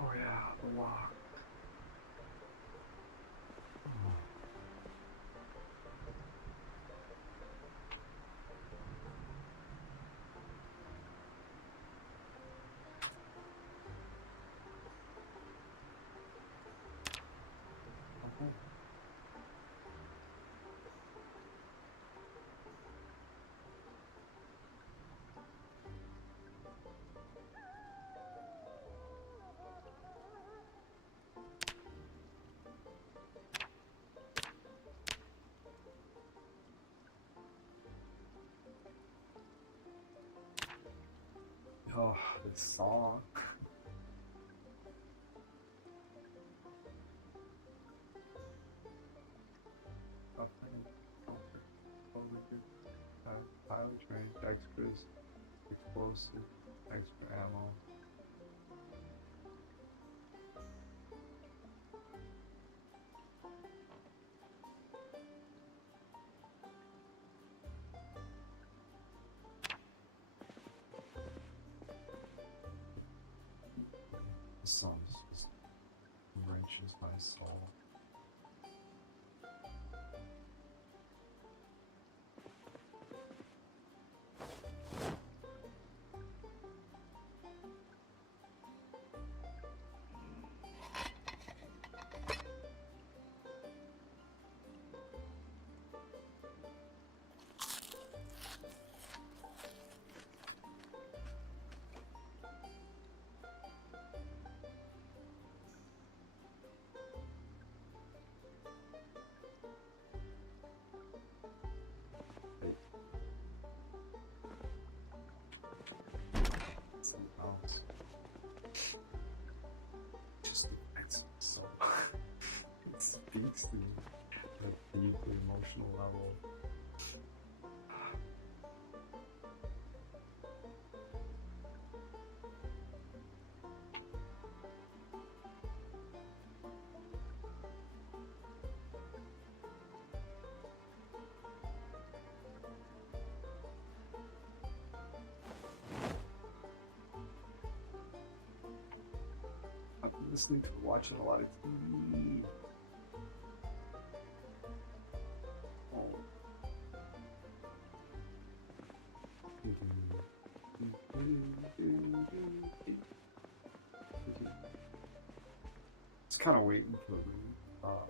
Oh yeah, the lock. Okay. Oh, this song. Highly trained, dexterous, explosive, extra ammo. This song just wrenches my soul. Something else. Just affects me so it speaks to me at a deeply emotional level. I've been listening to watching a lot of TV. Oh. It's kind of waiting for the oh.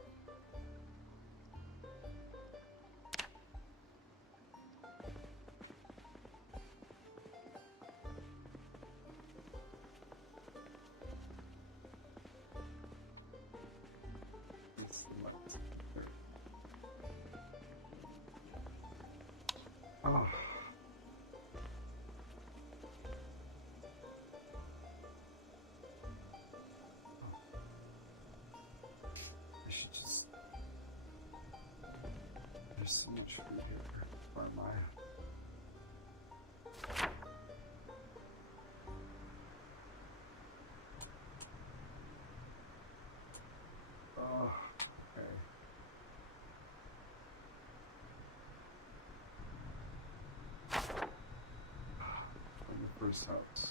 I should just. There's so much food here. Where am I? Oh, okay. From the first house.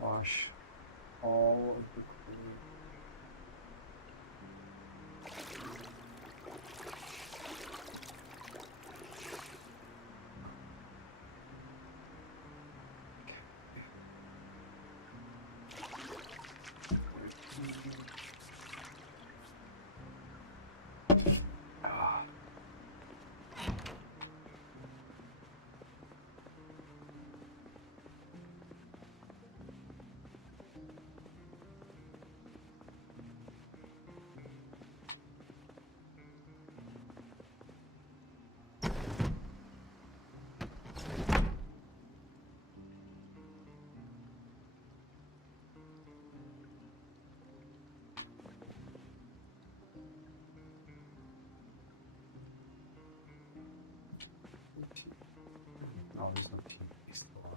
Wash all of the clothes. Oh, there's no TV still on.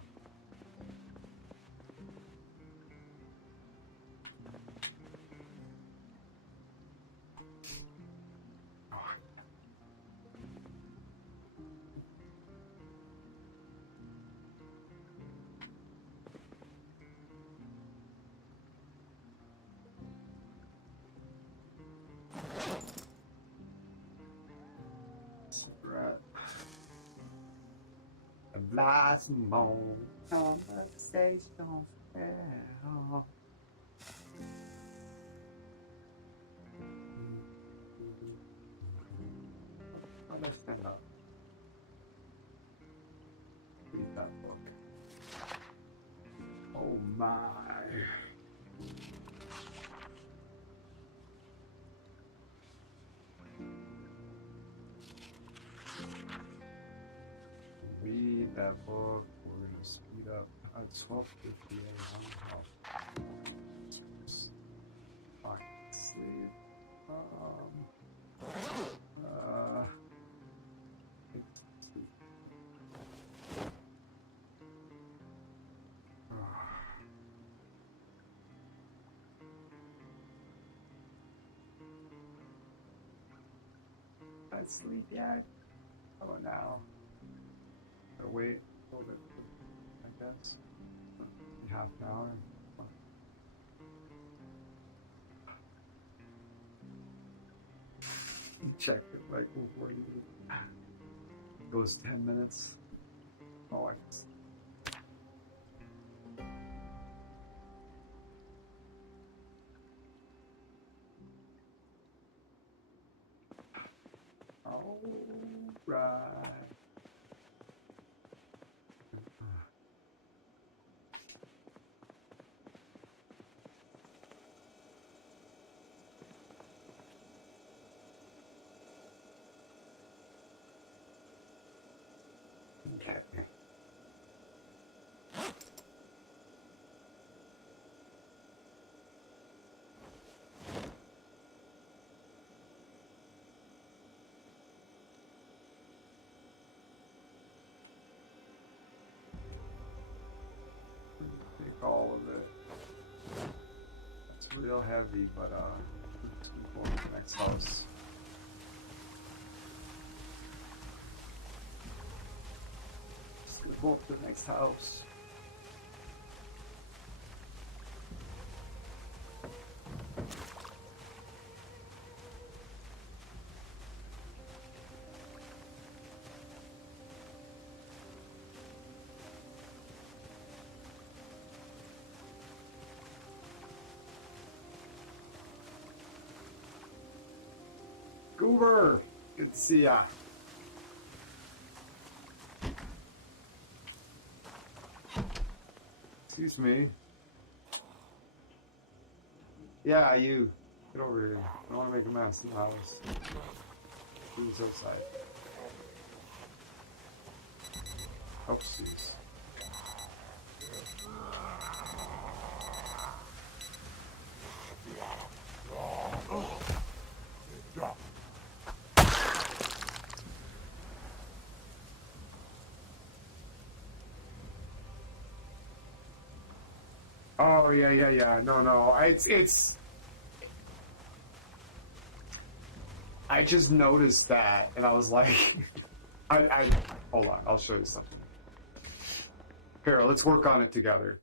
Oh, cigarette. The last moment conversation fell. Oh, let's stand up. Read that book. Oh my. Read that book. We're gonna speed up. 12:50 a.m. Fuck sleep. Sleep. Not sleep yet. How about now? Gotta wait a little bit, I guess. Half an hour. Check it like before you goes 10 minutes. Oh, I can. All right. Okay. Take all of it. It's real heavy, but let's go to the next house. Let's go to the next house. Goober, good to see ya. Excuse me. Yeah, you. Get over here. I don't want to make a mess in the house. Who's outside? Oopsies. Oh yeah. No. It's. I just noticed that, and I was like, I hold on. I'll show you something. Here, let's work on it together.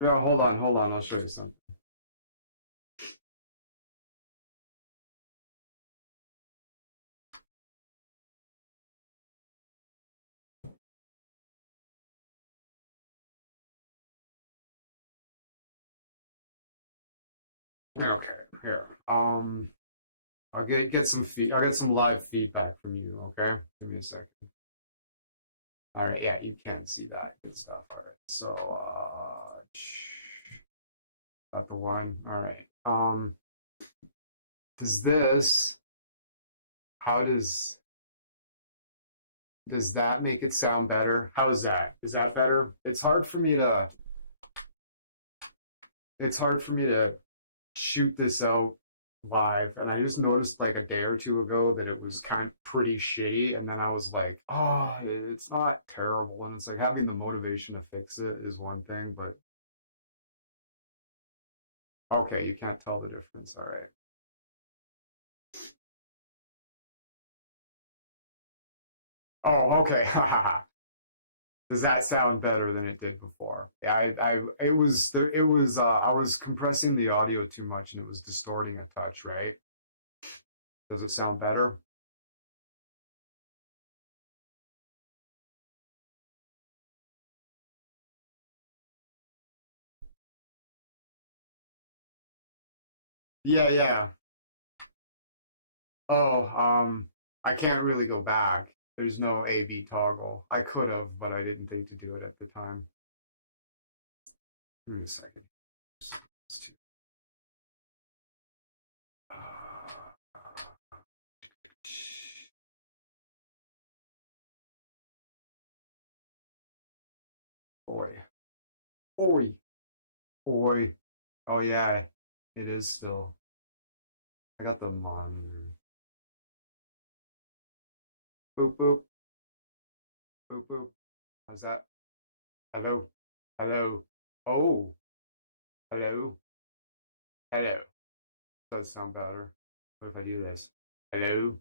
No, hold on. I'll show you something. Okay, here. I'll get some I'll get some live feedback from you. Okay, give me a second. All right, yeah, you can see that. Good stuff. All right, so got the one. All right. Does this? How does that make it sound better? How is that? Is that better? It's hard for me to. it's hard for me to shoot this out live, and I just noticed like a day or two ago that it was kind of pretty shitty, and then I was like, oh, it's not terrible, and it's like having the motivation to fix it is one thing, but okay, you can't tell the difference. All right. Oh, okay. Does that sound better than it did before? Yeah, it was it was I was compressing the audio too much and it was distorting a touch, right? Does it sound better? Yeah, yeah. Oh, I can't really go back. There's no A/B toggle. I could have, but I didn't think to do it at the time. Give me a second. Boy, boy, boy. Oh yeah, it is still. I got the monitor. Boop boop boop boop. How's that? Hello, hello. Oh, hello, hello. Does sound better. What if I do this? Hello,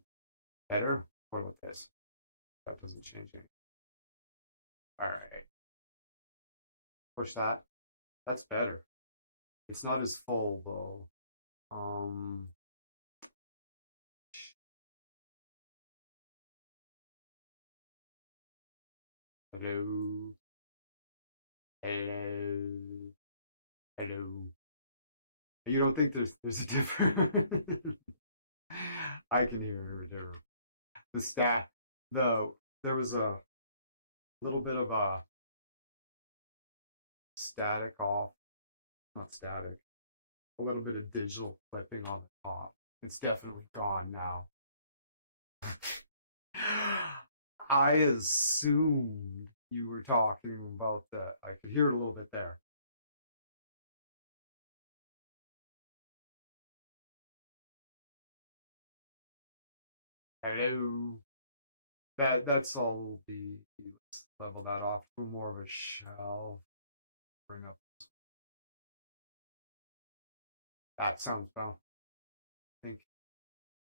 better. What about this? That doesn't change anything. All right, push that. That's better. It's not as full though. Um, hello, hello, hello. You don't think there's a difference? I can hear a difference. The stat, the there was a little bit of a static off, not static, a little bit of digital clipping on the top. It's definitely gone now. I assumed you were talking about that. I could hear it a little bit there. Hello. That's all will be. Let's level that off to more of a shell. Bring up. That sounds well. I think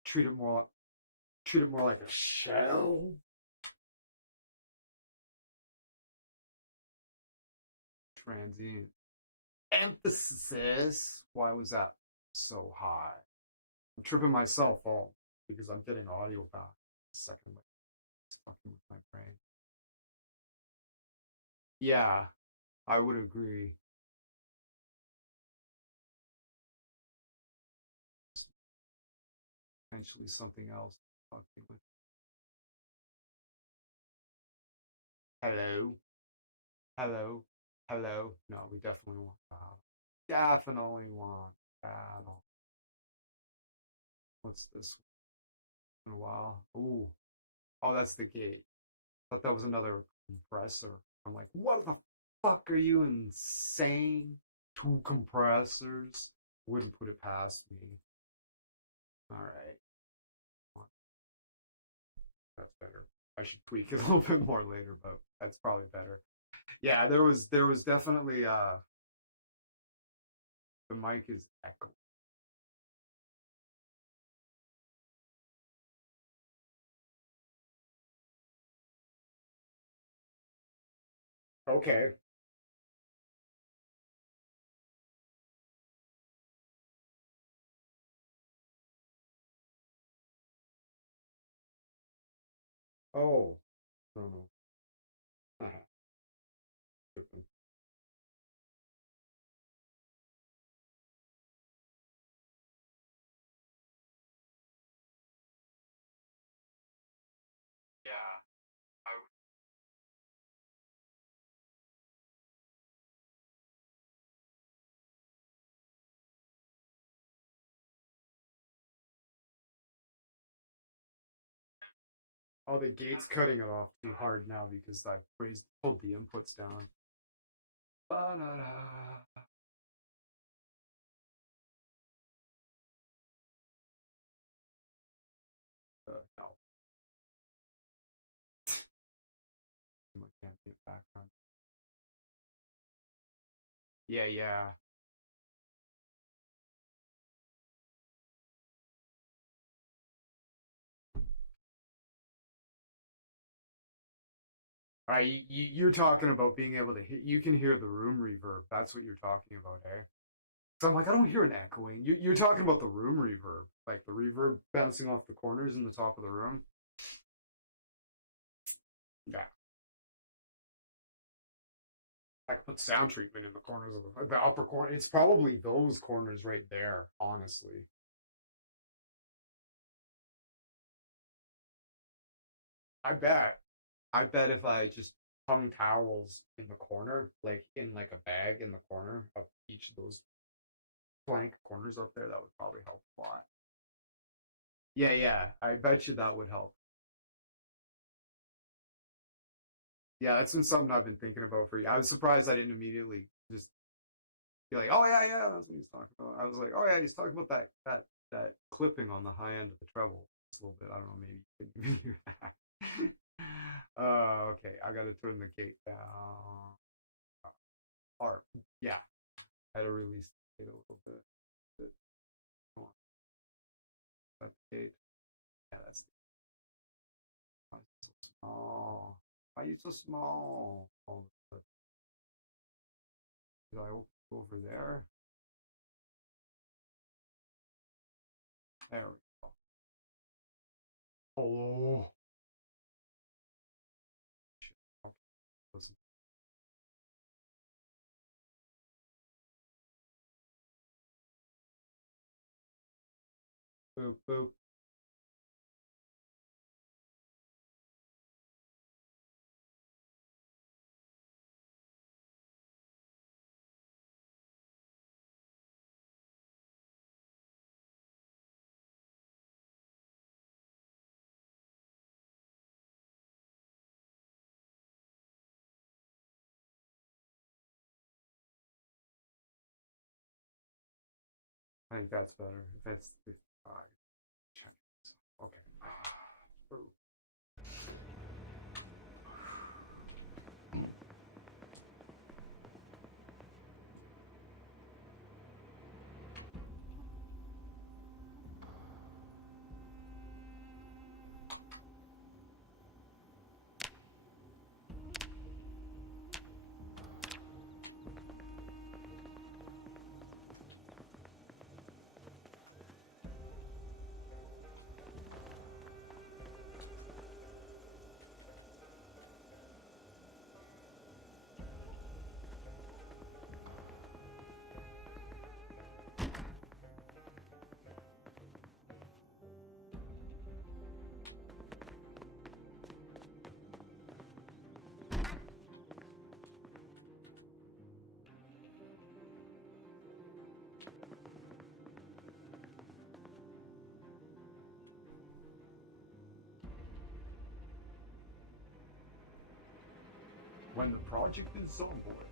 treat it more like a shell. Transient emphasis. Why was that so high? I'm tripping myself off because I'm getting audio back. Second, it's fucking with my brain. Yeah, I would agree. Potentially something else. Fucking with. Hello, hello, hello. No, we definitely want that. Definitely want that. What's this one in a while? Ooh, oh, that's the gate. I thought that was another compressor. I'm like, what the fuck are you insane? Two compressors. Wouldn't put it past me. All right, that's better. I should tweak it a little bit more later, but that's probably better. Yeah, there was definitely the mic is echoing. Okay. Oh, no, no. Uh-huh. Yeah, I would. Oh, the gate's cutting it off too hard now because I've pulled the inputs down. Ba-da-da. Yeah, yeah. All right, you're talking about being able to you can hear the room reverb. That's what you're talking about, eh? So I'm like, I don't hear an echoing. You're talking about the room reverb, like the reverb bouncing off the corners in the top of the room. Yeah, I could put sound treatment in the corners of the upper corner. It's probably those corners right there, honestly. I bet. I bet if I just hung towels in the corner, like in like a bag in the corner of each of those blank corners up there, that would probably help a lot. Yeah, yeah. I bet you that would help. Yeah, that's been something I've been thinking about for you. I was surprised I didn't immediately just be like, "Oh yeah, yeah, that's what he's talking about." I was like, "Oh yeah, he's talking about that clipping on the high end of the treble." Just a little bit. I don't know. Maybe you can even hear that. Okay, I got to turn the gate down. Or yeah, I had to release the gate a little bit. Come on, that gate. Yeah, that's why it's so small. Why are you so small? Oh, did I open over there? There we go. Oh, shit. Okay, listen. Boop, boop. I think that's better. If that's 55. Check. Okay. Boop. When the project is Zomboid.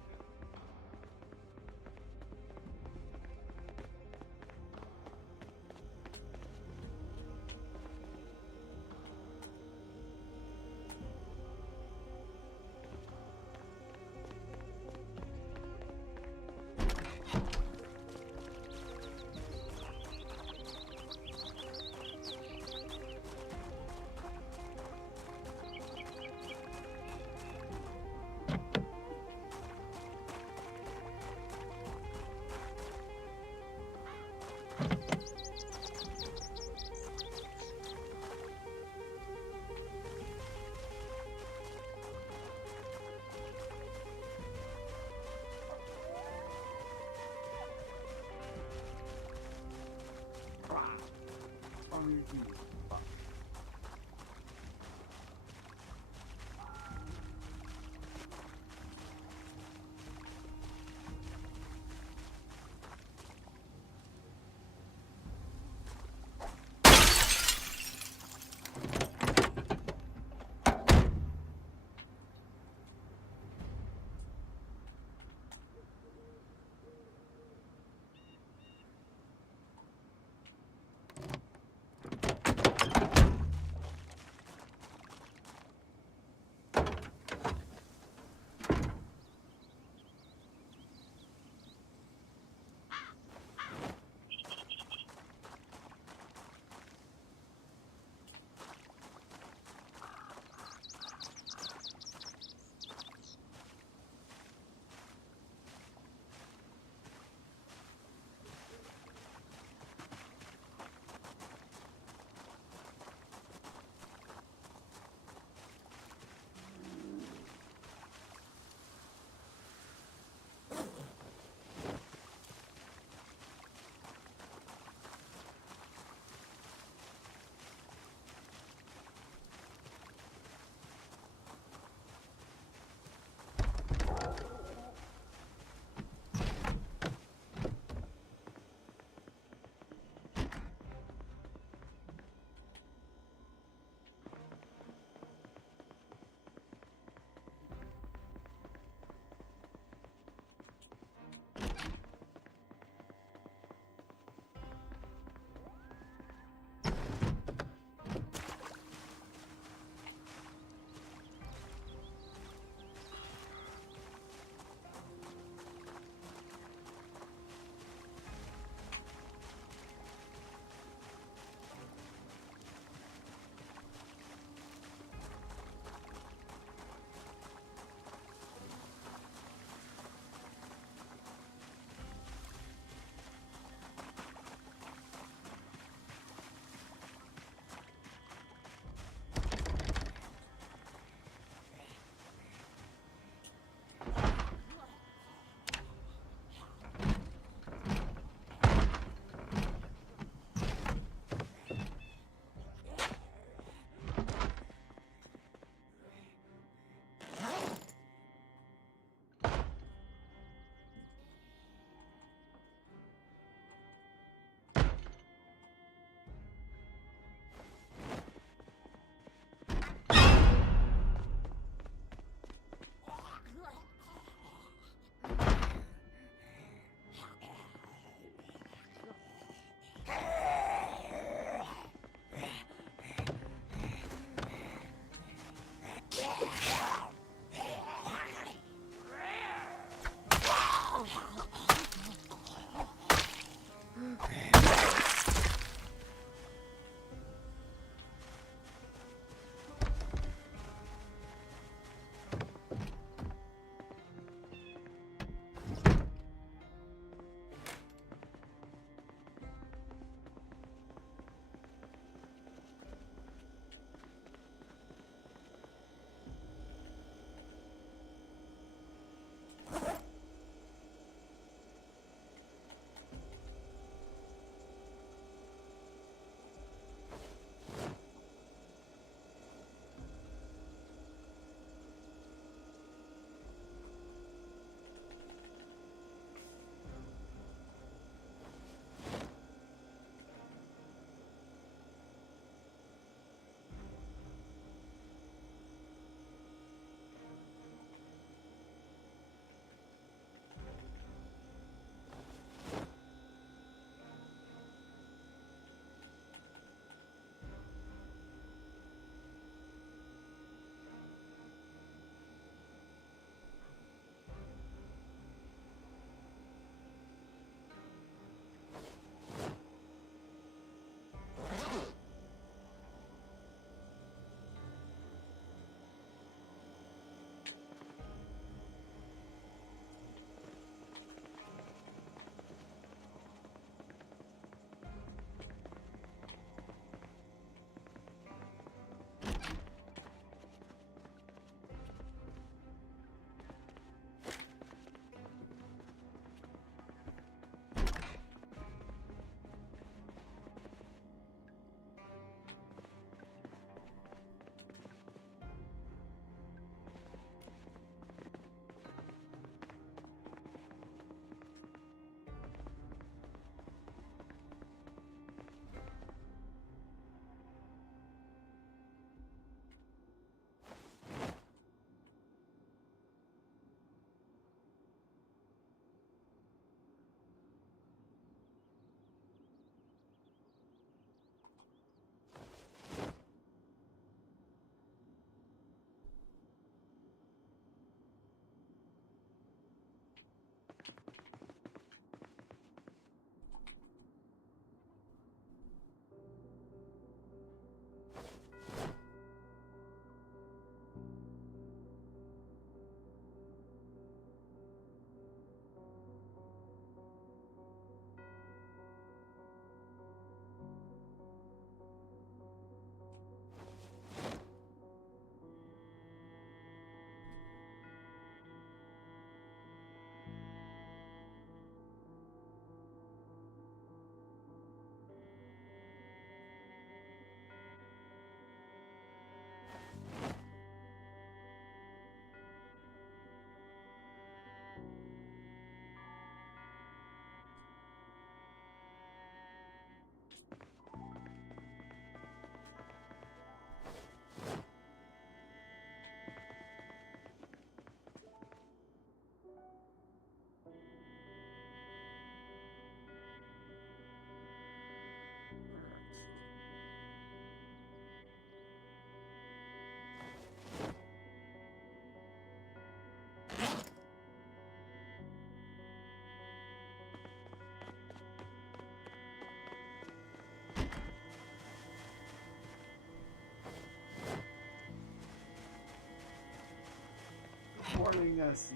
morning, Essie.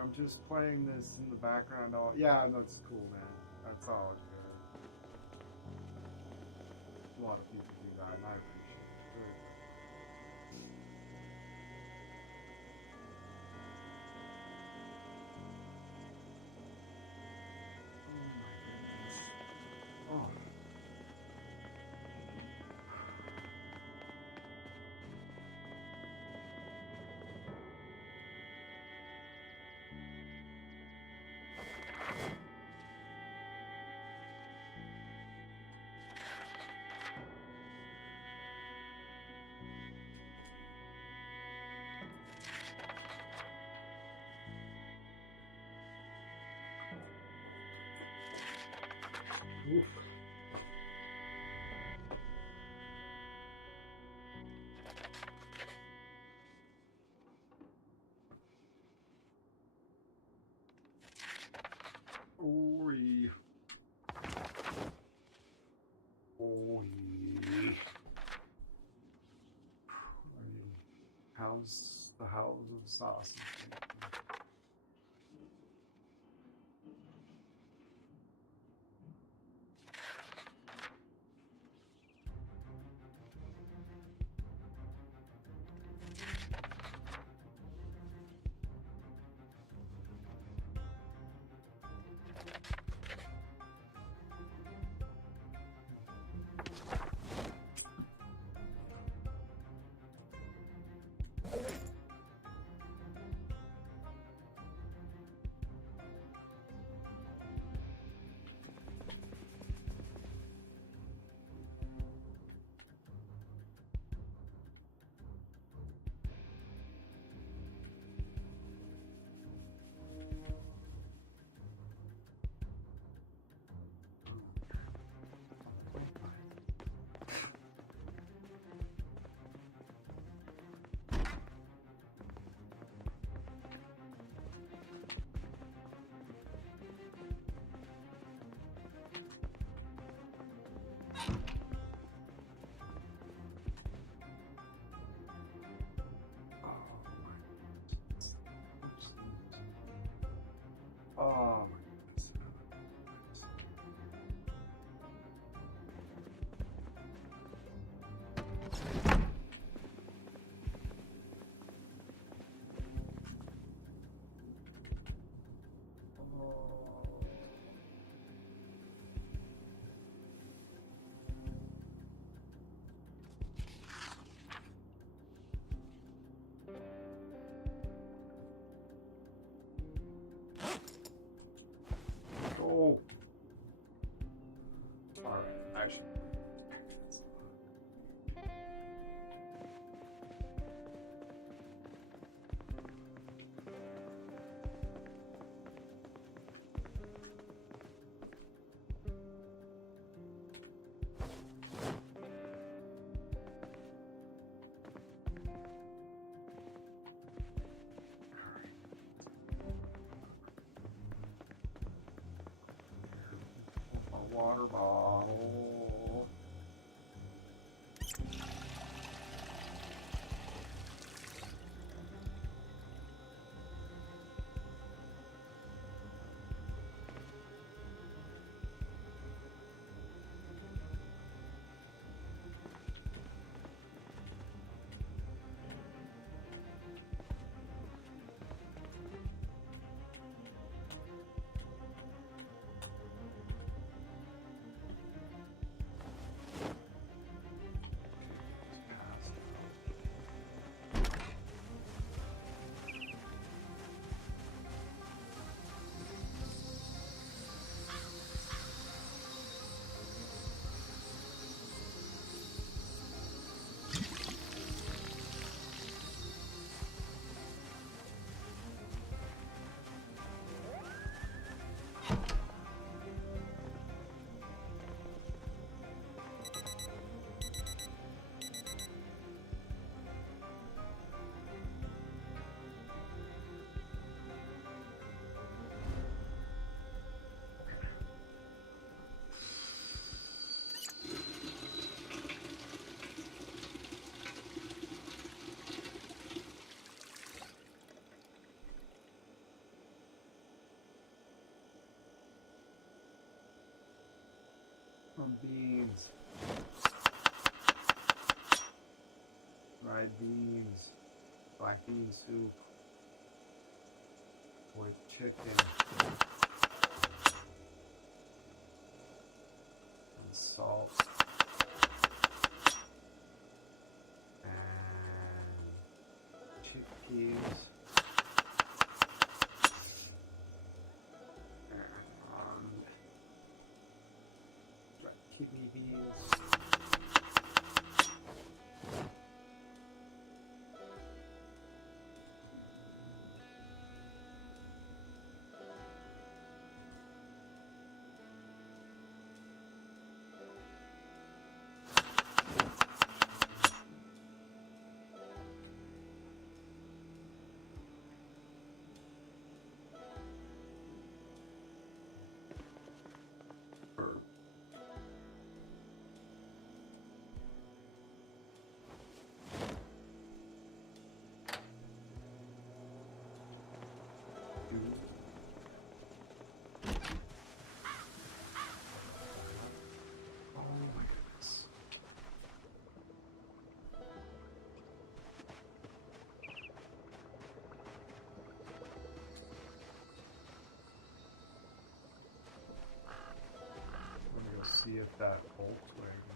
I'm just playing this in the background. All yeah, that's cool, man. That's all good. A lot of people do that, and I appreciate it. Very much. Oh my goodness. Oh. Oof. Oi. Oi. How's the house of sausage? Oh my goodness. Oh. Alright, I should. Water bottle. fried beans, black bean soup, with chicken, and salt, and chickpeas, and dried kidney beans. See if that Volkswagen.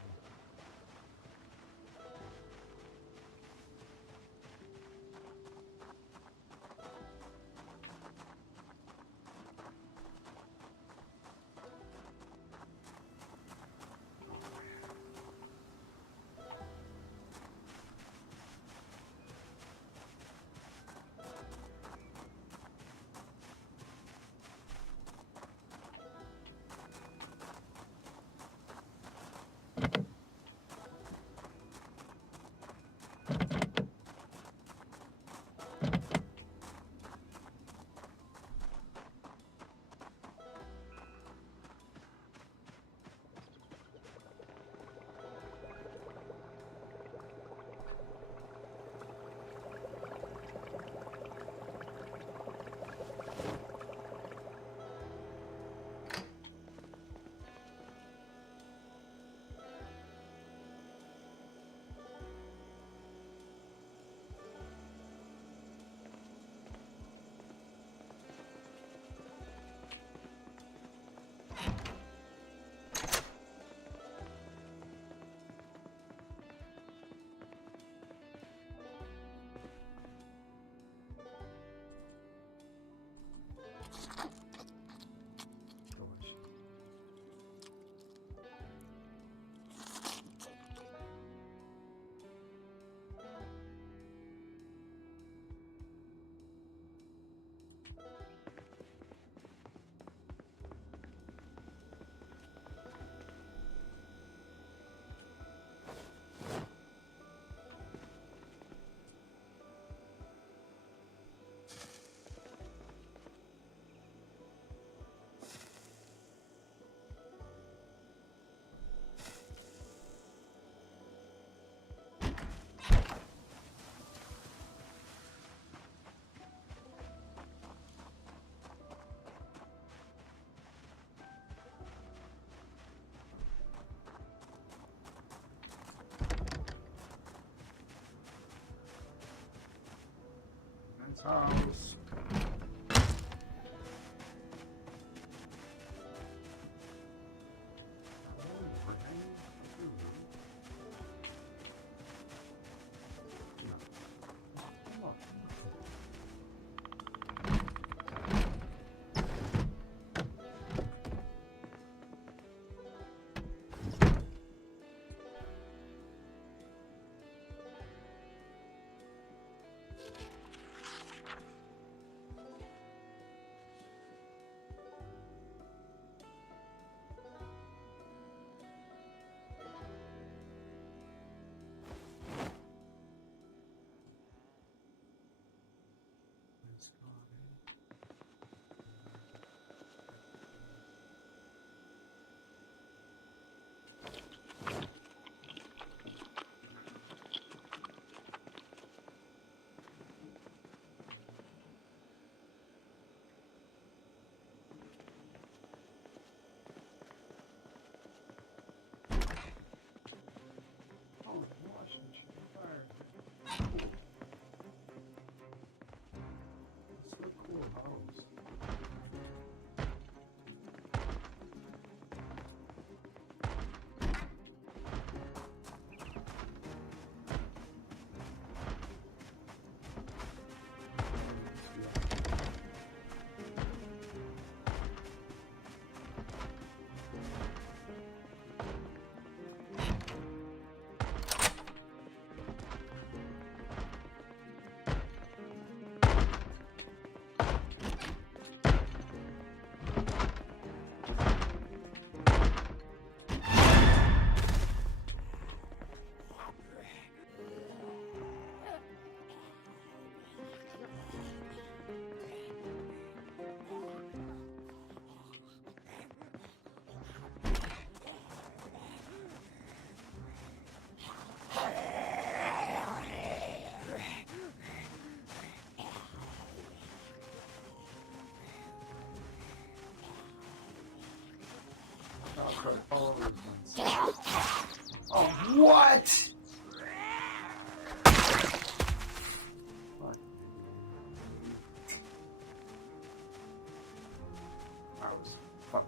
House. start all over the place. Oh, what? Fuck. I was fucking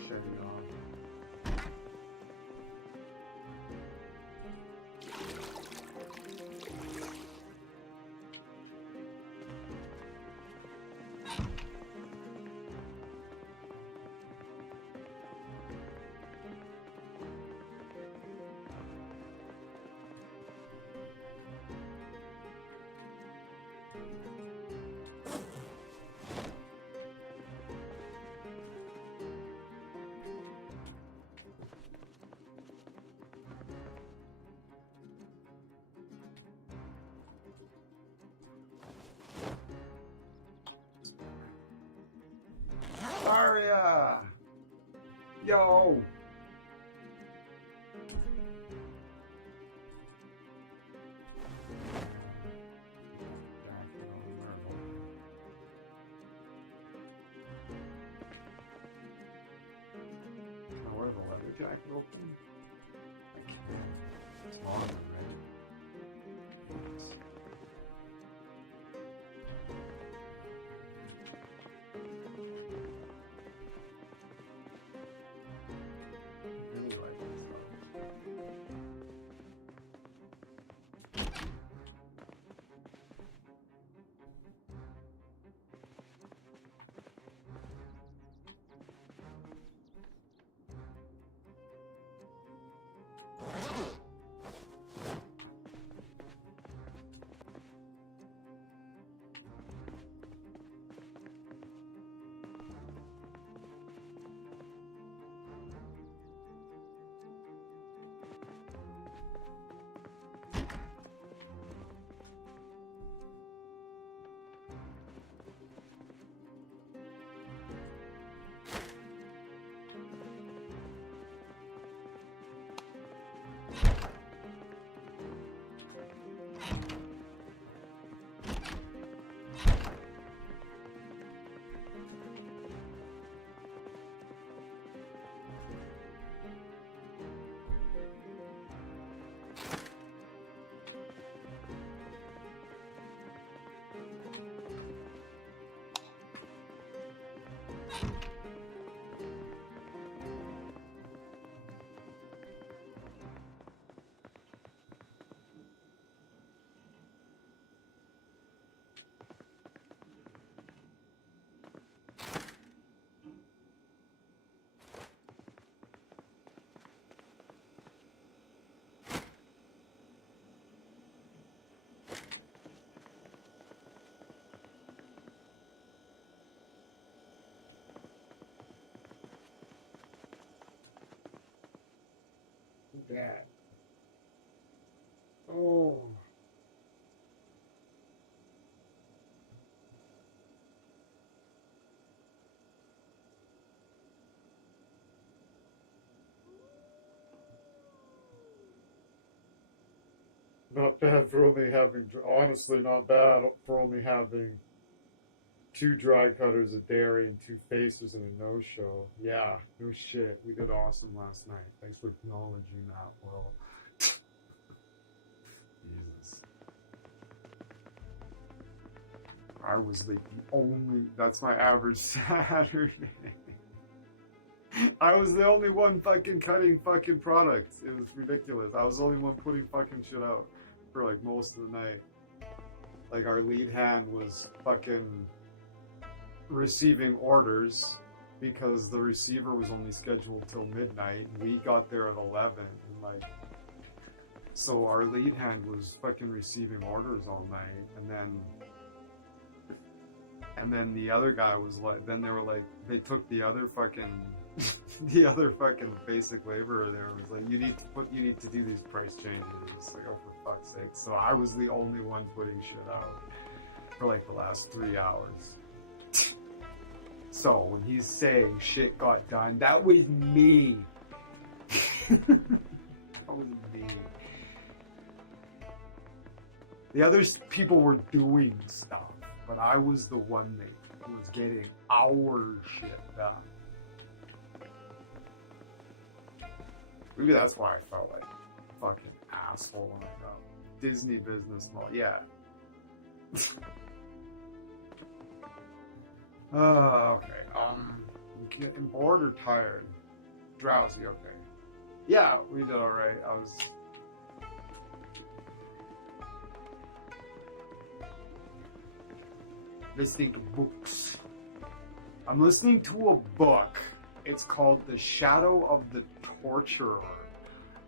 shutting off. Aria! Yo! Can I wear the leather jacket open? I can't. It's longer, right? Yes. Really like this stuff. That. Oh. Not bad for only having, honestly, not bad for only having 2 dry cutters, a dairy, and 2 faces and a no-show. Yeah, no shit. We did awesome last night. Thanks for acknowledging that, Will. Jesus. I was like the only, that's my average Saturday. I was the only one fucking cutting fucking products. It was ridiculous. I was the only one putting fucking shit out for like most of the night. Like our lead hand was fucking receiving orders because the receiver was only scheduled till midnight and we got there at 11 and like so our lead hand was fucking receiving orders all night and then the other guy was like, then they were like, they took the other fucking the other fucking basic laborer there was like, you need to do these price changes. It's like, oh, for fuck's sake. So I was the only one putting shit out for like the last 3 hours. So when he's saying shit got done, that was me. That was me. The other people were doing stuff, but I was the one that was getting our shit done. Maybe that's why I felt like a fucking asshole when I got Disney business model. Yeah. Okay. Getting bored or tired? Drowsy. Okay. Yeah, we did all right. I was. Listening to books. I'm listening to a book. It's called The Shadow of the Torturer.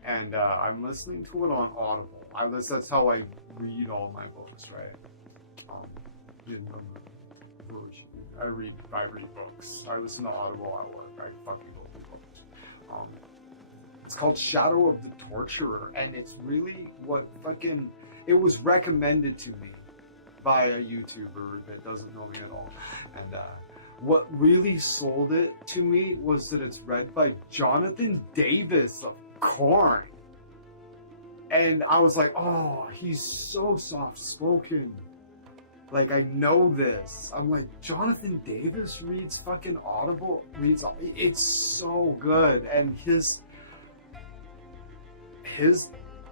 And I'm listening to it on Audible. That's how I read all my books, right? In the version. I read books. I listen to Audible at work. I fucking go through books. It's called Shadow of the Torturer. And it's really what fucking... It was recommended to me by a YouTuber that doesn't know me at all. And what really sold it to me was that it's read by Jonathan Davis of Korn. And I was like, oh, he's so soft-spoken. Like, I know this. I'm like, Jonathan Davis reads fucking Audible. It's so good. And his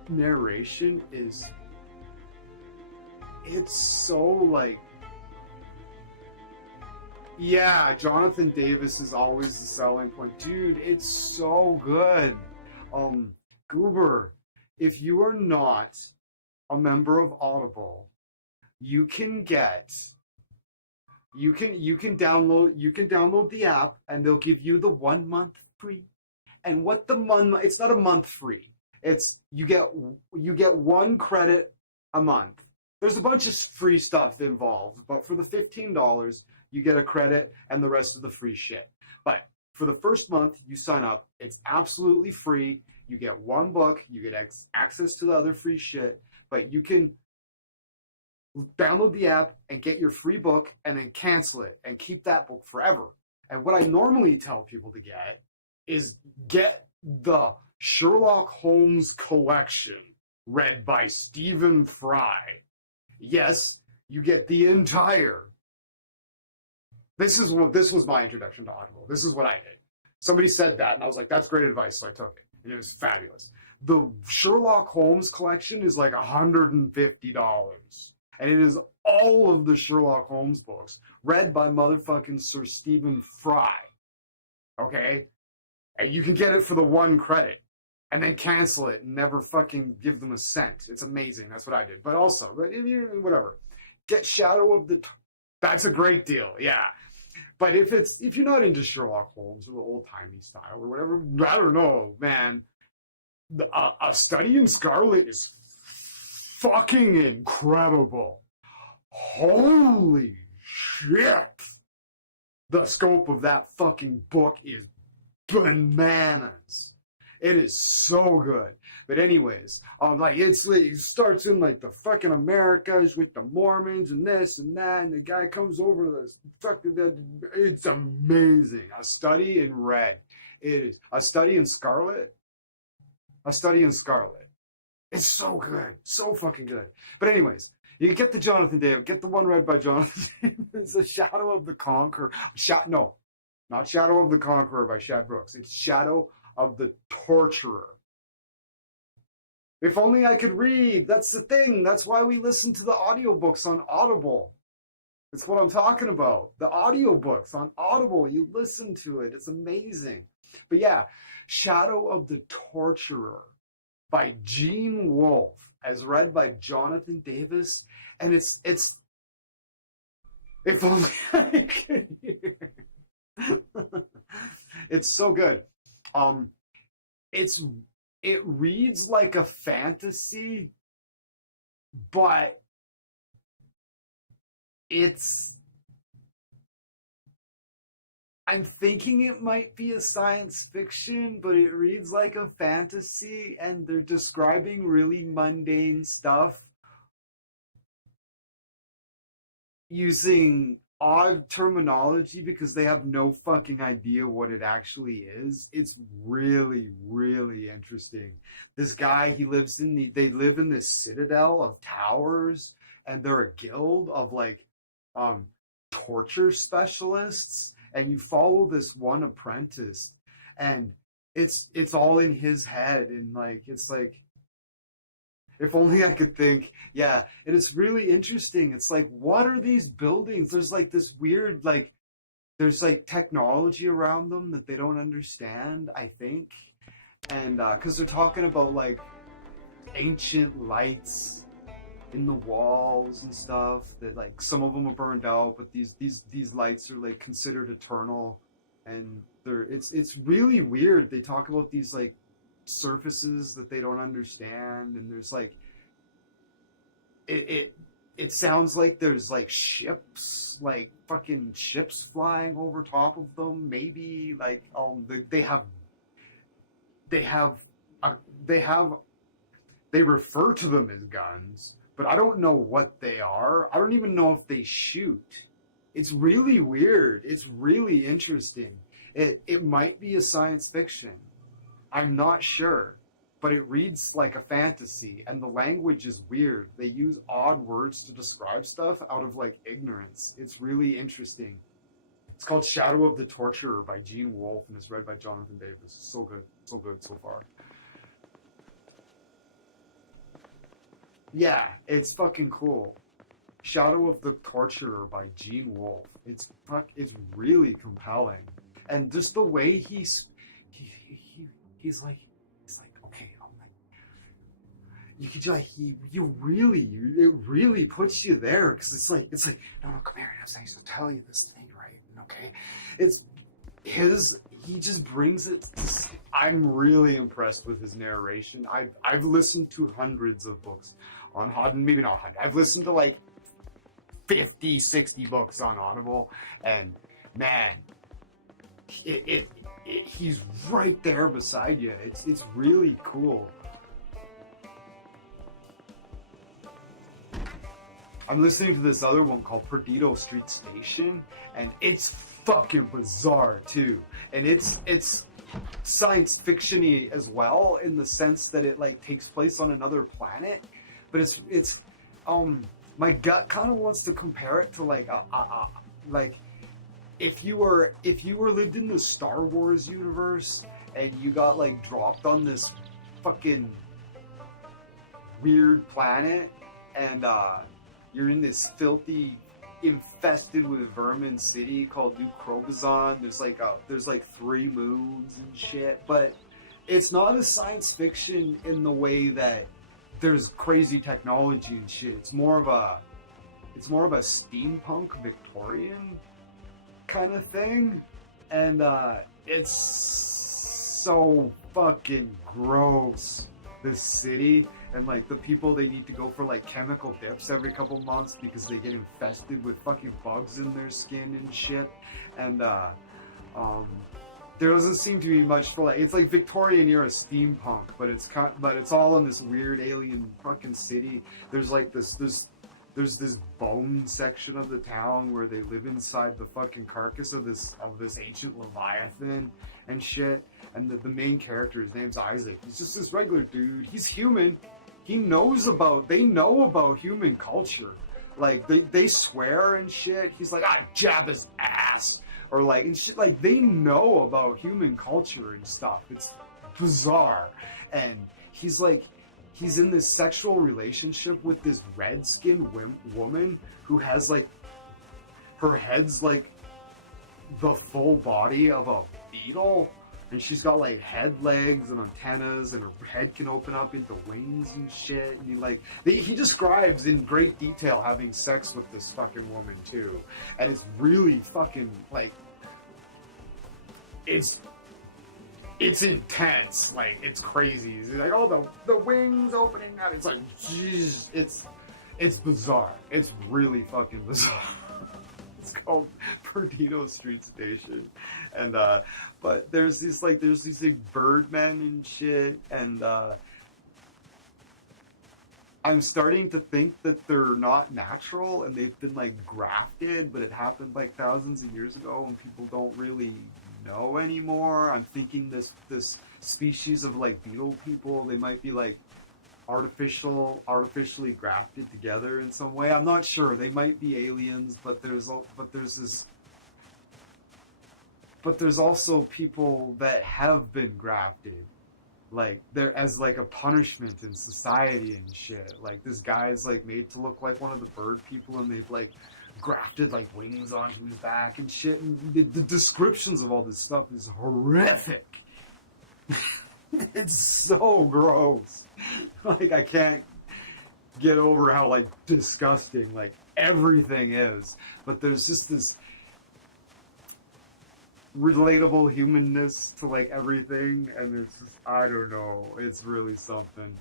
narration is... It's so, like... Yeah, Jonathan Davis is always the selling point. Dude, it's so good. Goober, if you are not a member of Audible, you can download the app and they'll give you the 1 month free. And what the month, it's not a month free. It's you get 1 credit a month. There's a bunch of free stuff involved, but for the $15, you get a credit and the rest of the free shit. But for the first month, you sign up. It's absolutely free. You get 1 book. You get access to the other free shit. But you can download the app and get your free book and then cancel it and keep that book forever. And what I normally tell people to get is get the Sherlock Holmes collection read by Stephen Fry. Yes, you get the entire. This was my introduction to Audible. This is what I did. Somebody said that, and I was like, that's great advice, so I took it. And it was fabulous. The Sherlock Holmes collection is like $150. And it is all of the Sherlock Holmes books read by motherfucking Sir Stephen Fry. Okay? And you can get it for the 1 credit. And then cancel it and never fucking give them a cent. It's amazing. That's what I did. But also, whatever. Get Shadow of the... That's a great deal, yeah. But if you're not into Sherlock Holmes or the old-timey style or whatever, I don't know, man. A Study in Scarlet is fucking incredible. Holy shit. The scope of that fucking book is bananas. It is so good. But anyways, it starts in like the fucking Americas with the Mormons and this and that, and the guy comes over to this fucking, it's amazing. A Study in Red. It is. A Study in Scarlet. A Study in Scarlet. It's so good. So fucking good. But anyways, you can get the Jonathan Davis, get the one read by Jonathan Davis, The Shadow of the Conqueror. No, not Shadow of the Conqueror by Shad Brooks. It's Shadow of the Torturer. If only I could read. That's the thing. That's why we listen to the audiobooks on Audible. That's what I'm talking about. The audiobooks on Audible. You listen to it. It's amazing. But yeah, Shadow of the Torturer by Gene Wolfe, as read by Jonathan Davis. And it's if only I could hear. It's so good. It reads like a fantasy, but I'm thinking it might be a science fiction, but it reads like a fantasy, and they're describing really mundane stuff using odd terminology because they have no fucking idea what it actually is. It's really, really interesting. This guy, they live in this citadel of towers, and they're a guild of like um torture specialists, and you follow this one apprentice, and it's all in his head, and like it's like if only I could think. Yeah, and it's really interesting. It's like, what are these buildings? There's like this weird, like, there's like technology around them that they don't understand, I think. And because they're talking about like ancient lights in the walls and stuff that like some of them are burned out, but these lights are like considered eternal, and it's really weird. They talk about these like surfaces that they don't understand, and there's like it sounds like there's like ships, like fucking ships flying over top of them, maybe like they have they have they have they refer to them as guns, but I don't know what they are. I don't even know if they shoot. It's really weird. It's really interesting. It might be a science fiction. I'm not sure, but it reads like a fantasy, and the language is weird. They use odd words to describe stuff out of like ignorance. It's really interesting. It's called Shadow of the Torturer by Gene Wolfe, and it's read by Jonathan Davis. So good so far. Yeah, it's fucking cool. Shadow of the Torturer by Gene Wolfe. It's really compelling, and just the way he's like okay, oh my, you could like it really puts you there, because it's like no, come here, I have things to tell you this thing, right? Okay, he just brings it to, I'm really impressed with his narration. I've listened to hundreds of books on maybe not 100. I've listened to like 50, 60 books on Audible, and man, he's right there beside you. It's really cool. I'm listening to this other one called Perdido Street Station, and it's fucking bizarre too. And it's science fiction-y as well, in the sense that it like takes place on another planet. But it's my gut kind of wants to compare it to like like if you were lived in the Star Wars universe and you got like dropped on this fucking weird planet, and you're in this filthy, infested with vermin city called New Krobazon. There's like 3 moons and shit, but it's not a science fiction in the way that there's crazy technology and shit. It's more of a steampunk Victorian kind of thing, and it's so fucking gross, this city, and like the people, they need to go for like chemical dips every couple months because they get infested with fucking bugs in their skin and shit. And there doesn't seem to be much for like, it's like Victorian era steampunk, but it's all in this weird alien fucking city. There's like this bone section of the town where they live inside the fucking carcass of this ancient leviathan and shit. And the main character, his name's Isaac. He's just this regular dude. He's human. They know about human culture. Like they swear and shit. He's like, I jab his ass, or like and shit. Like they know about human culture and stuff. It's bizarre. And he's in this sexual relationship with this red-skinned woman who has like, her head's like the full body of a beetle, and she's got like head, legs, and antennas, and her head can open up into wings and shit. And he describes in great detail having sex with this fucking woman too, and it's really fucking like, it's intense, like it's crazy. It's like, oh, the wings opening out. It's like, geez, it's bizarre. It's really fucking bizarre. It's called Perdido Street Station, and but there's these like birdmen and shit, and I'm starting to think that they're not natural and they've been like grafted, but it happened like thousands of years ago and people don't really know anymore. I'm thinking this species of like beetle people, they might be like artificially grafted together in some way. I'm not sure. They might be aliens, but there's also people that have been grafted, like they're as like a punishment in society and shit. Like this guy's like made to look like one of the bird people, and they've like grafted like wings onto his back and shit. And the descriptions of all this stuff is horrific. It's so gross. Like I can't get over how like disgusting like everything is. But there's just this relatable humanness to like everything, and it's just, I don't know, it's really something.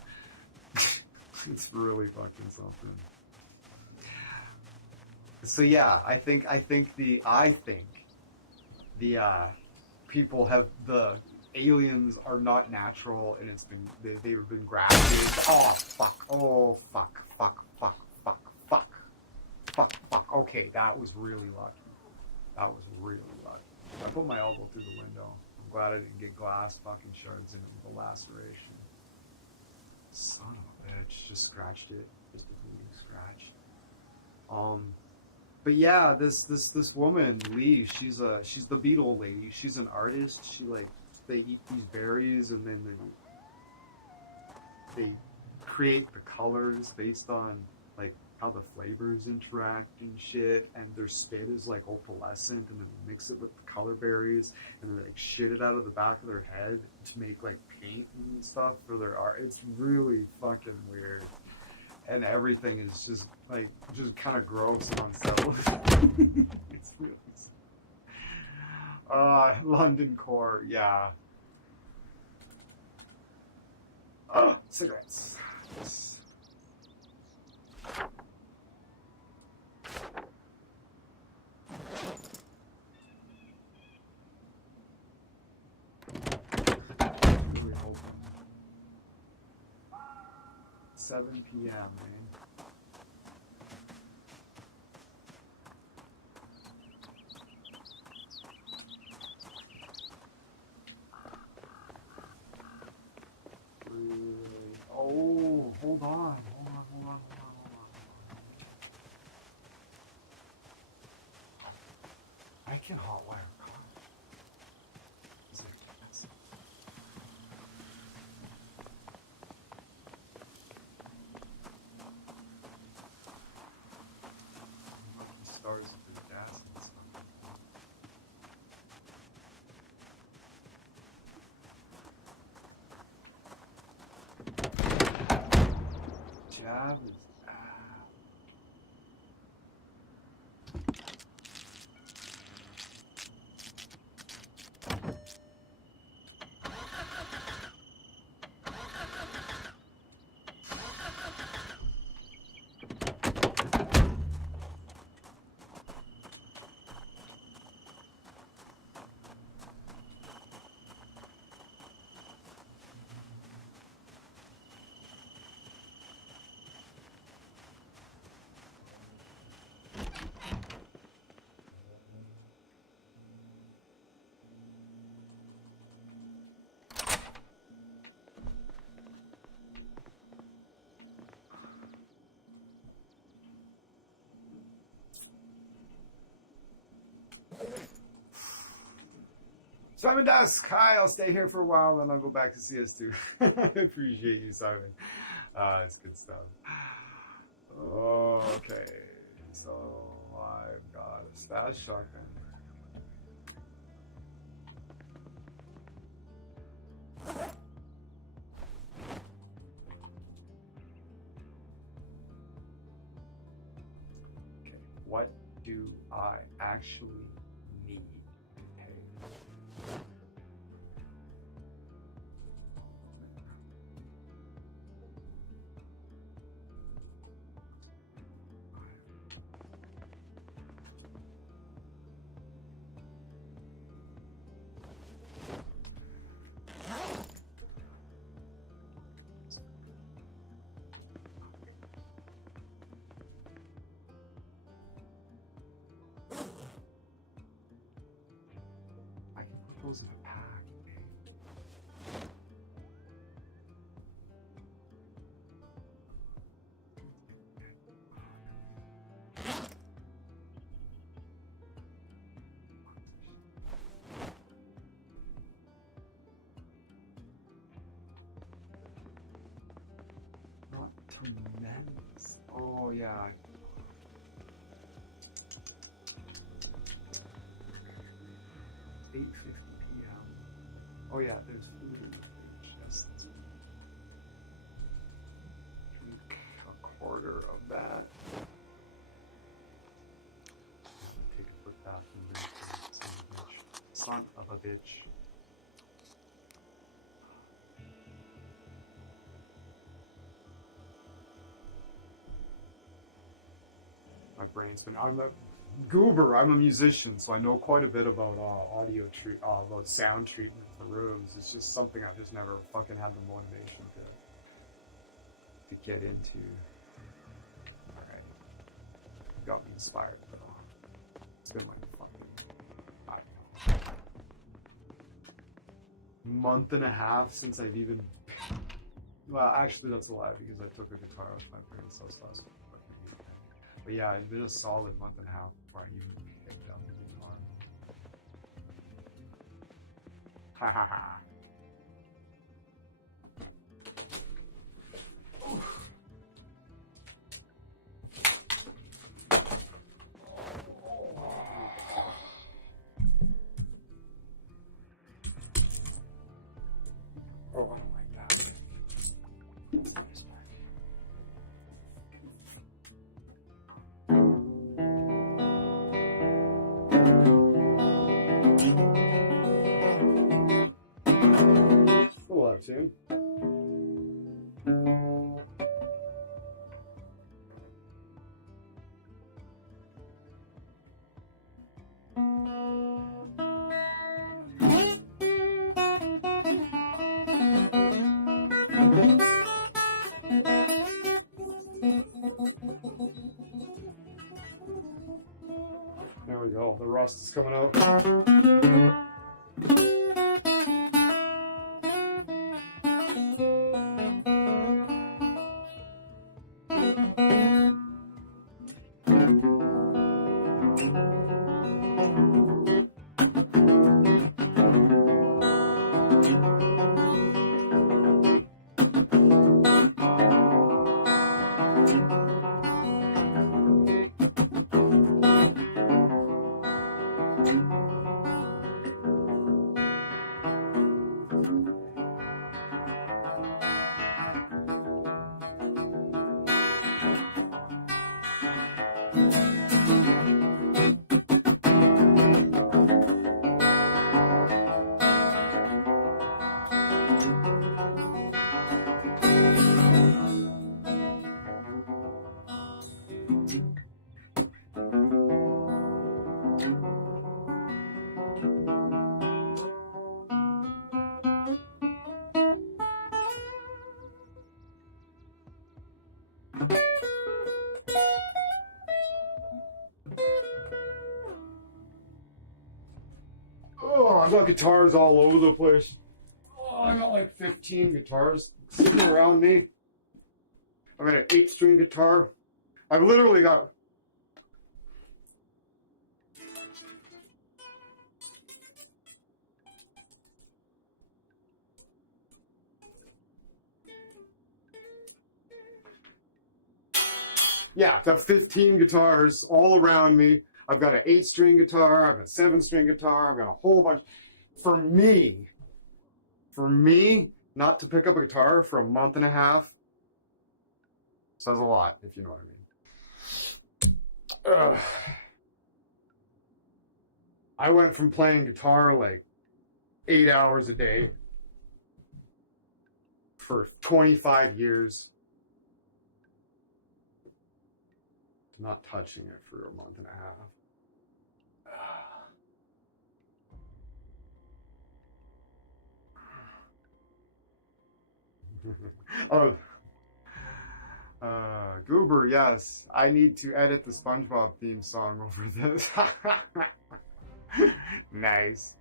It's really fucking something. So yeah, I think the people have the aliens are not natural, and it's been they've been grafted. Oh fuck! Oh fuck! Fuck! Fuck! Fuck! Fuck! Fuck! Fuck! Okay, that was really lucky. That was really lucky. I put my elbow through the window. I'm glad I didn't get glass fucking shards in it with a laceration. Son of a bitch, just scratched it. Just a bleeding scratch. But yeah, this woman, Lee, she's the beetle lady. She's an artist. She like, they eat these berries and then they create the colors based on like how the flavors interact and shit, and their spit is like opalescent, and then they mix it with the color berries, and then they like shit it out of the back of their head to make like paint and stuff for their art. It's really fucking weird, and everything is just like just kind of gross and unsettling. It's really London core, yeah. Oh, cigarettes. Yes. Really hoping. 7 p.m., man. Really? Oh, hold on. I can hotwire a car. Stars if there's gas and stuff. Jab is Simon Dusk. Hi, I'll stay here for a while, then I'll go back to CS2. I appreciate you, Simon. It's good stuff. Okay, so I've got a fast shotgun. Okay, what do I actually need? goes in a pack. Not tremendous. Oh yeah. 8:50 p.m. Oh yeah, there's food in the fridge. Yes, that's right. Drink a quarter of that. Take a quick bath and drink son of a bitch. My brain's been. I'm a goober. I'm a musician, so I know quite a bit about about sound treatment for rooms. It's just something I've just never fucking had the motivation to get into. All right, got me inspired though. It's been like fucking month and a half since I've even. Well, actually, that's a lie because I took a guitar out to my parents' house last week. But yeah, it's been a solid month and a half before I even picked up the guitar. Ha ha ha. Oh, I don't like that. Tune. There we go. The rust is coming out. Oh, I've got guitars all over the place. Oh, I got like 15 guitars sitting around me. I've got an 8-string guitar. I've literally got... Yeah, I've got 15 guitars all around me. I've got an 8-string guitar, I've got a 7-string guitar, I've got a whole bunch. For me, not to pick up a guitar for a month and a half says a lot, if you know what I mean. Ugh. I went from playing guitar like 8 hours a day for 25 years to not touching it for a month and a half. Oh, Goober, yes. I need to edit the SpongeBob theme song over this. Nice.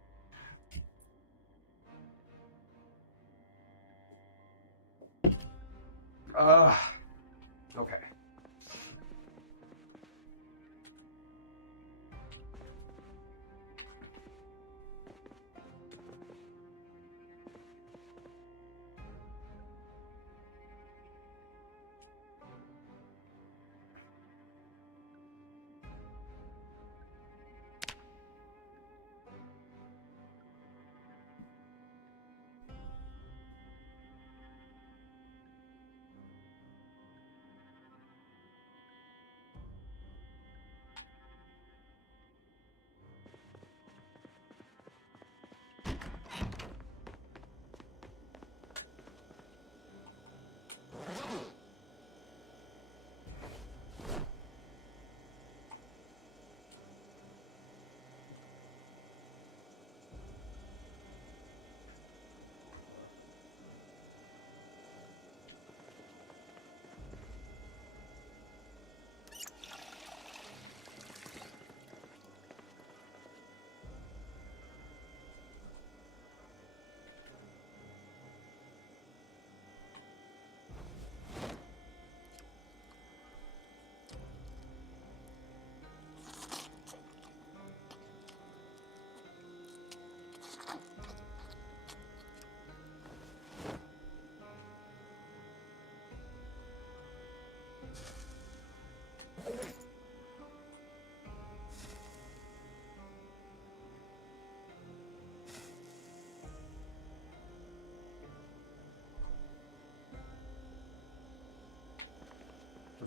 Okay.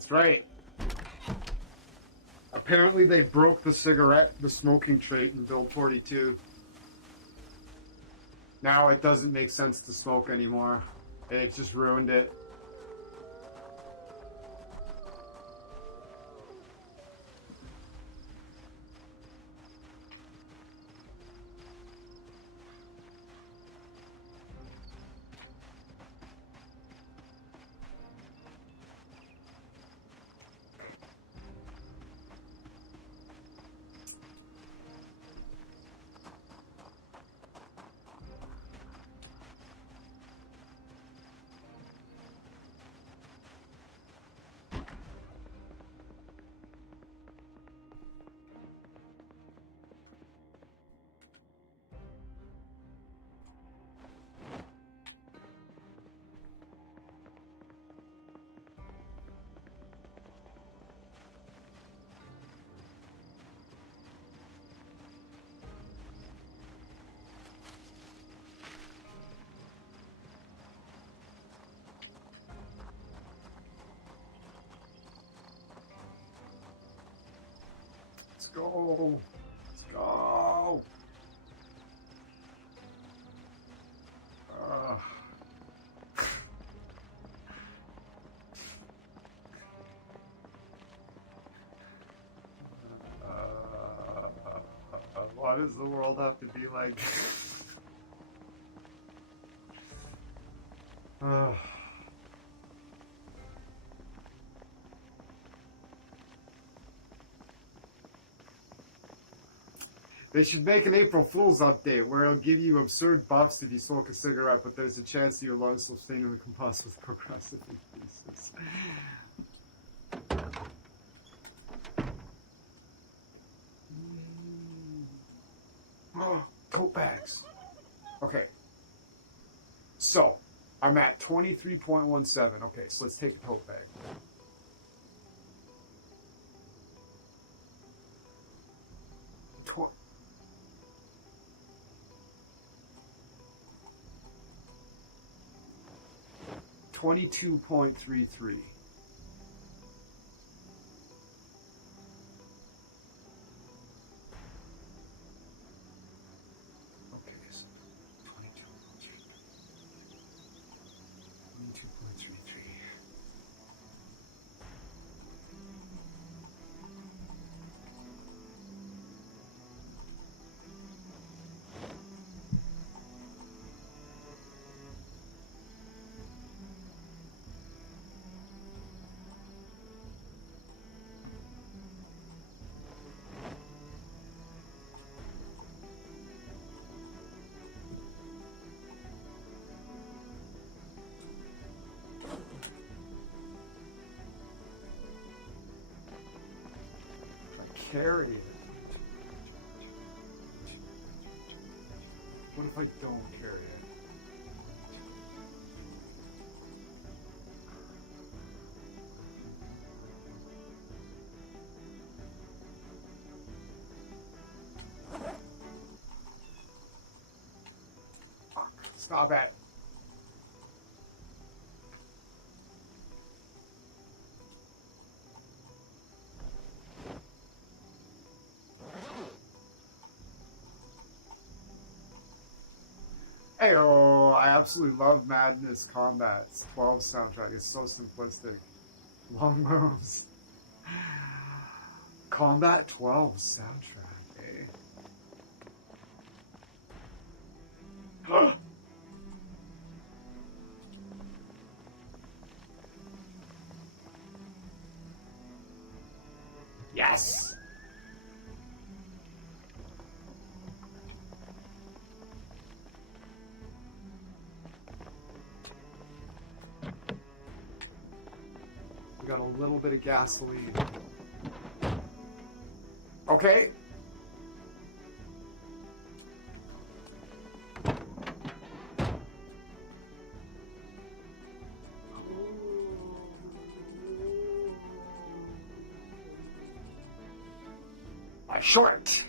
That's right. Apparently they broke the smoking trait in Build 42. Now it doesn't make sense to smoke anymore. They've just ruined it. Let's go. Let's go. Why does the world have to be like? They should make an April Fool's update where it'll give you absurd buffs if you smoke a cigarette, but there's a chance that your lungs will sustainably combust with progressive increases. Tote bags. Okay. So, I'm at 23.17. Okay, so let's take a tote bag. Tw- 22.33. Okay, so 22.33. carry it? What if I don't carry it? Fuck. Stop it. Hey, oh, I absolutely love Madness Combat's 12 soundtrack. It's so simplistic. Long moves. Combat 12 soundtrack, eh? Yes! We got a little bit of gasoline. Okay. A short.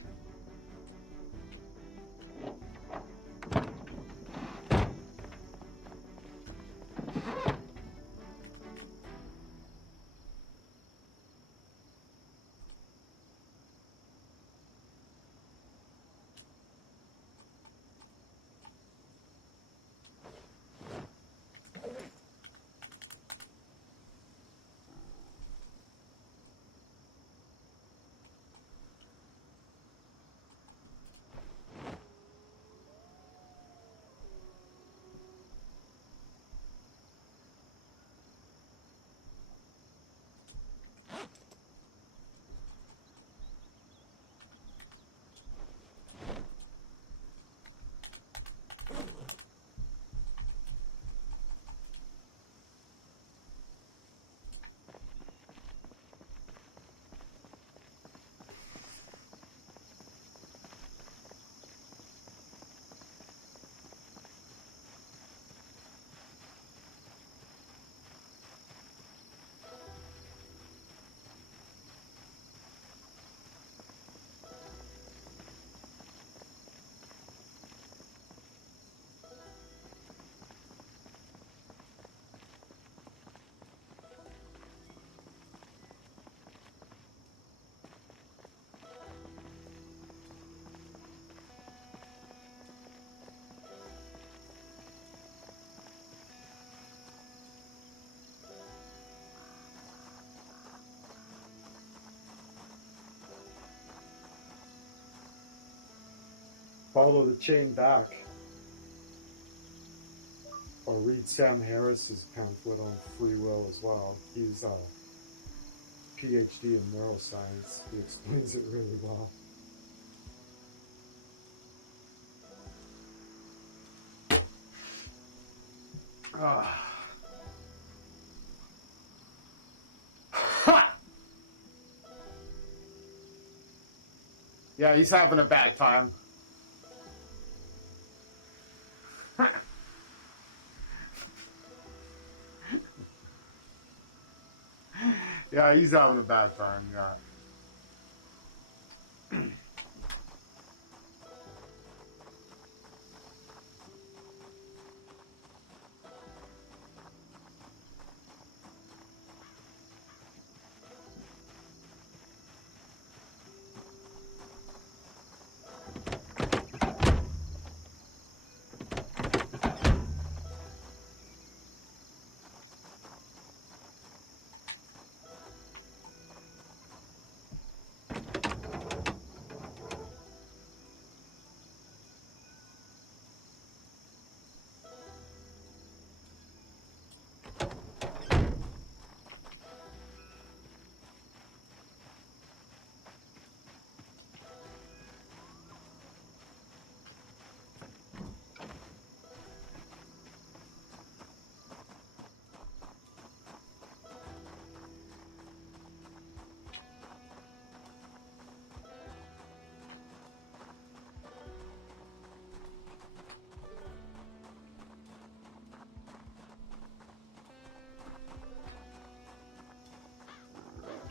Follow the chain back. Or read Sam Harris's pamphlet on free will as well. He's a PhD in neuroscience. He explains it really well. Yeah, he's having a bad time. Yeah, he's having a bad time, yeah.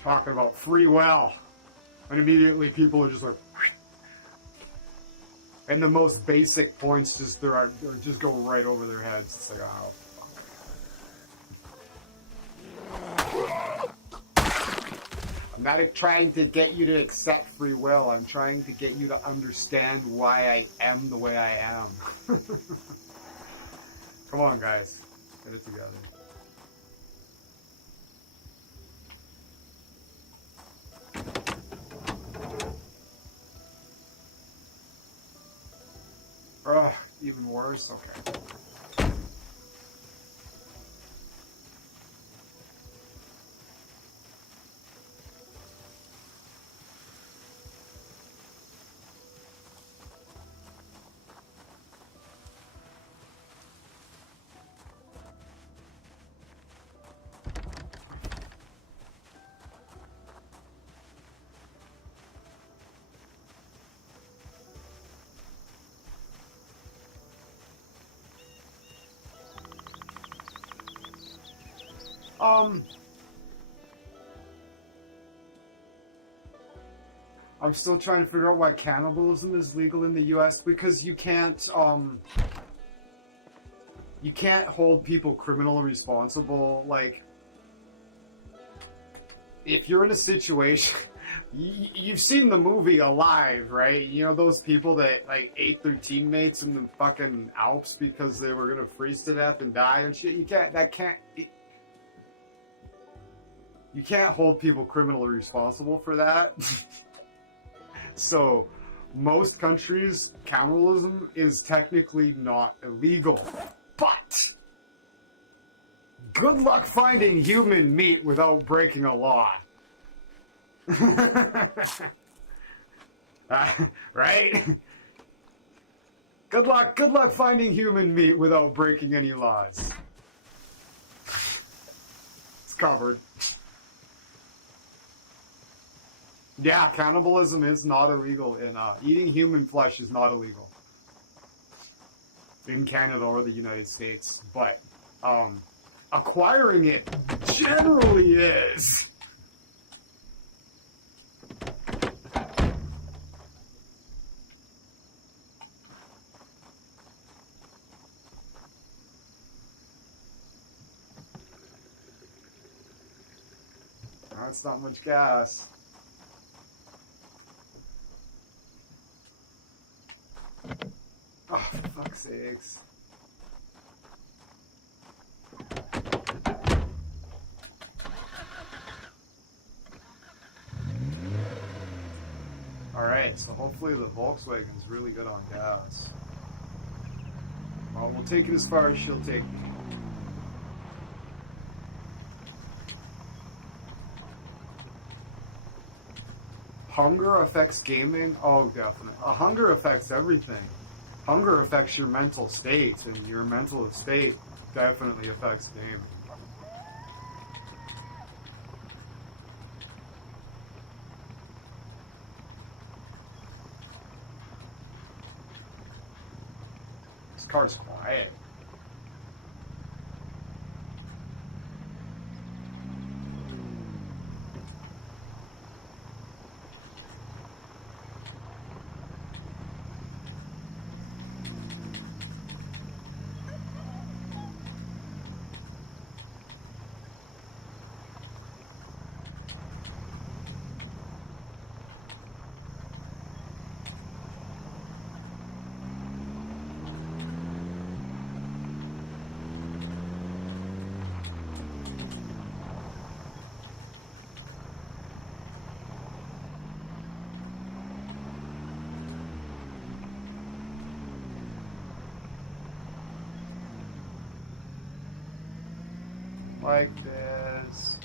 talking about free will. And immediately people are just like, and the most basic points just just go right over their heads. It's like, oh, fuck. I'm not trying to get you to accept free will. I'm trying to get you to understand why I am the way I am. Come on, guys. Get it together. Ugh, even worse? Okay. I'm still trying to figure out why cannibalism is legal in the US, because you can't hold people criminally responsible. Like, if you're in a situation, you've seen the movie Alive, right? You know those people that like ate their teammates in the fucking Alps because they were gonna freeze to death and die and shit. You can't hold people criminally responsible for that. So, most countries, cannibalism is technically not illegal. But, good luck finding human meat without breaking a law. Right? Good luck finding human meat without breaking any laws. It's covered. Yeah, cannibalism is not illegal, and eating human flesh is not illegal in Canada or the United States, but acquiring it generally is. That's not much gas. Oh, for fuck's sakes. Alright, so hopefully the Volkswagen's really good on gas. Well, we'll take it as far as she'll take me. Hunger affects gaming? Oh, definitely. Hunger affects everything. Hunger affects your mental state, and your mental state definitely affects gaming. This car's quiet. Like this.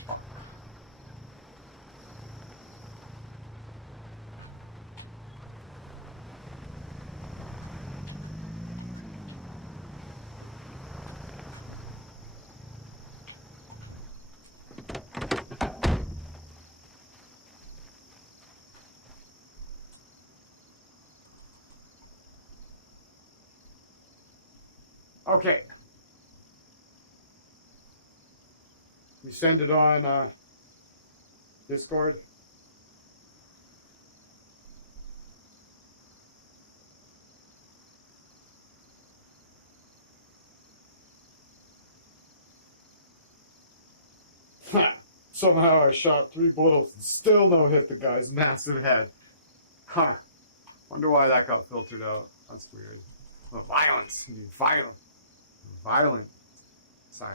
Okay. We send it on Discord. Somehow I shot 3 bullets and still no hit the guy's massive head. Huh. Wonder why that got filtered out. That's weird. Well, violence. You mean violent. Violent, Simon.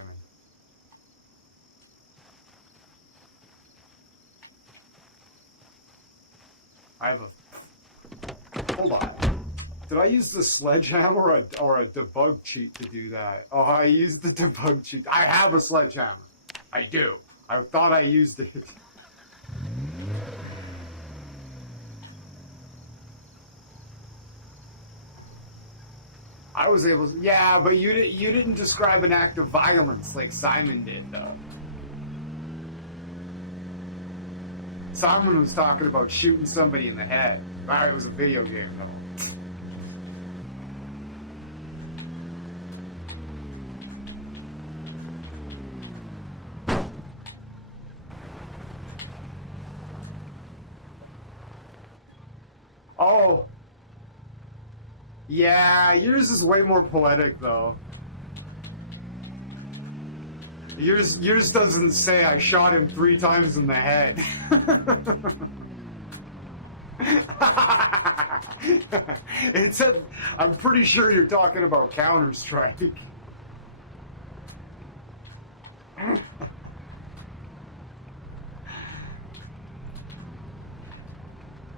I have a... Hold on. Did I use the sledgehammer or a debug cheat to do that? Oh, I used the debug cheat. I have a sledgehammer. I do. I thought I used it. I was able to... Yeah, but you didn't describe an act of violence like Simon did, though. Simon was talking about shooting somebody in the head. Alright, it was a video game, though. Oh. Yeah, yours is way more poetic, though. Yours doesn't say I shot him 3 times in the head. It said, I'm pretty sure you're talking about Counter-Strike.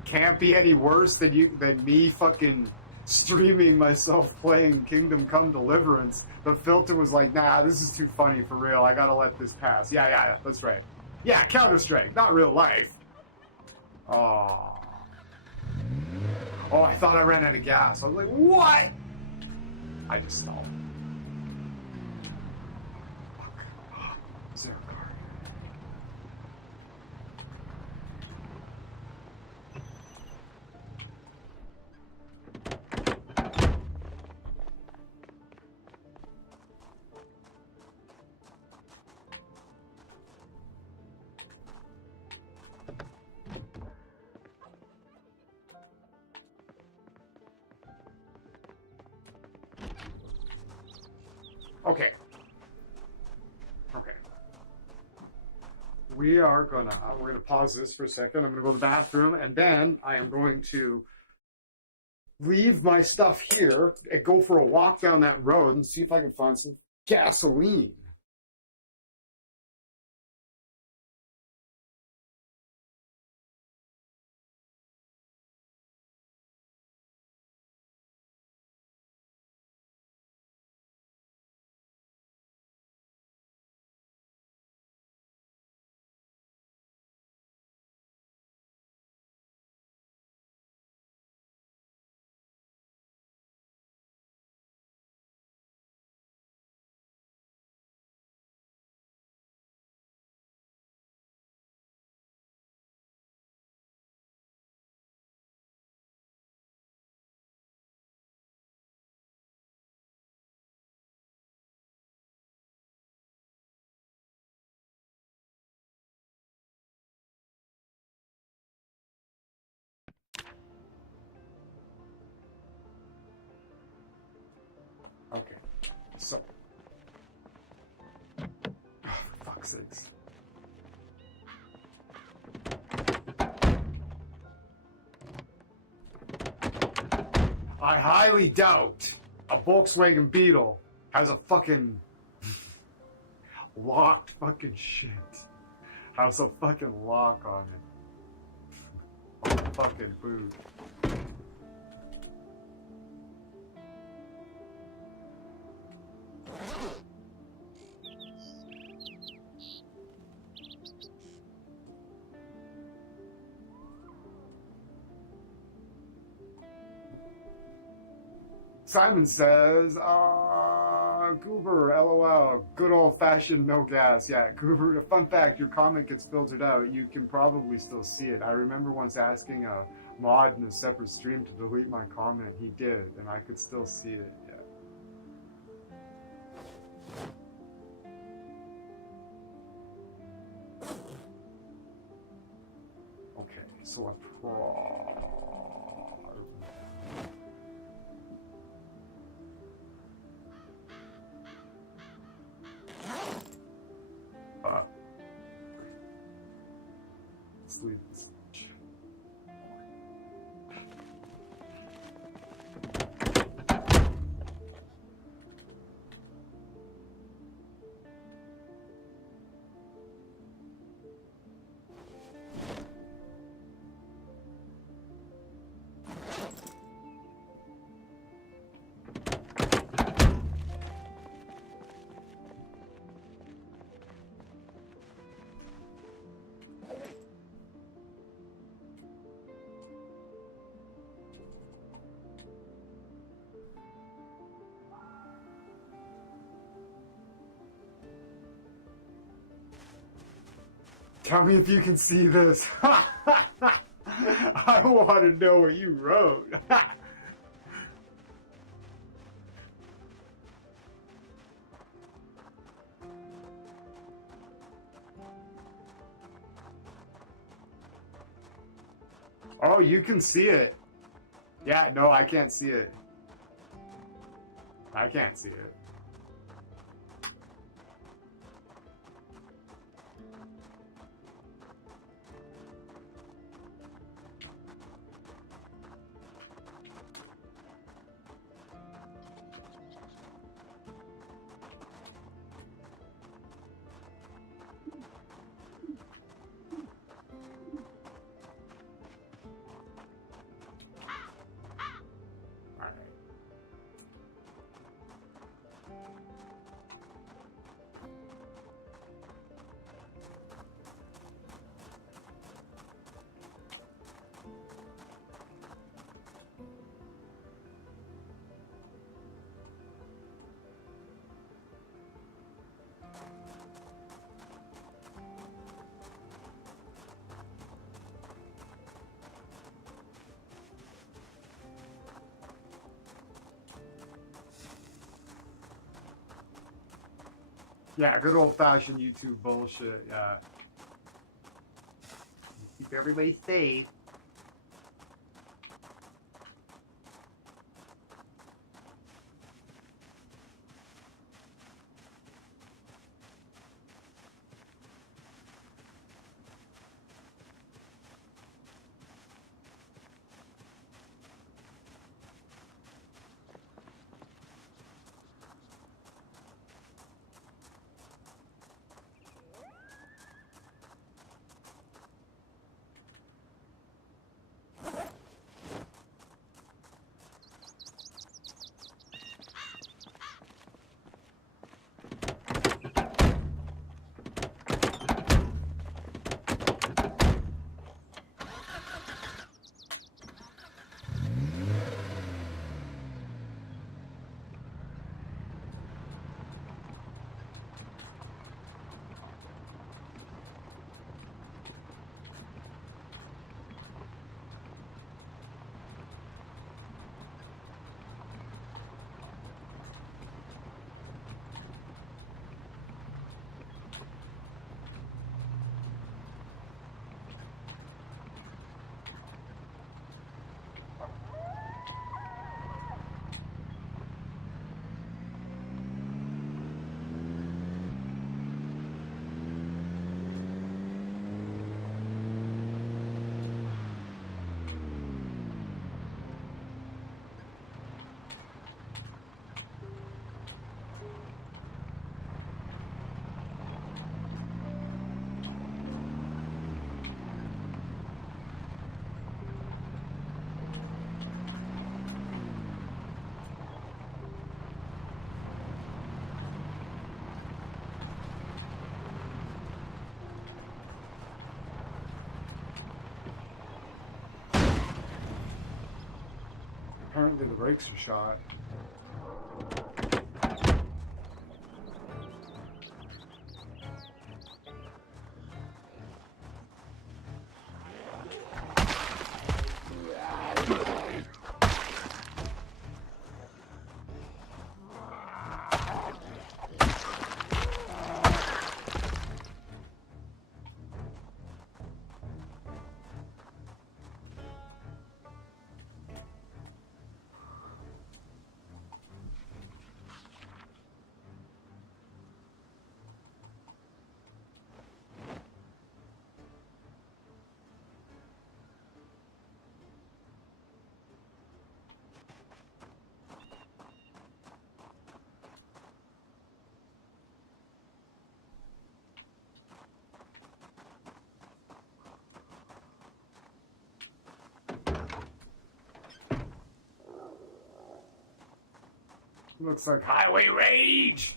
Can't be any worse than me fucking streaming myself playing Kingdom Come Deliverance. The filter was like, nah, this is too funny for real. I gotta let this pass. Yeah, that's right. Yeah, Counter-Strike, not real life. Oh. Oh, I thought I ran out of gas. I was like, what? I just stalled. Fuck. Is there a car? Okay. We're gonna pause this for a second. I'm gonna go to the bathroom, and then I am going to leave my stuff here and go for a walk down that road and see if I can find some gasoline. Okay, so, oh, for fuck's sakes. I highly doubt a Volkswagen Beetle has a fucking locked fucking shit. Has a fucking lock on it. On the fucking boot. Simon says, Goober, LOL, good old-fashioned no gas. Yeah, Goober, fun fact, your comment gets filtered out. You can probably still see it. I remember once asking a mod in a separate stream to delete my comment. He did, and I could still see it. Yeah. Okay, so I pro. Let's leave this. Tell me if you can see this. I want to know what you wrote. Oh, you can see it. Yeah, no, I can't see it. I can't see it. Yeah, good old-fashioned YouTube bullshit, yeah. Keep everybody safe. Apparently the brakes are shot. Looks like highway rage.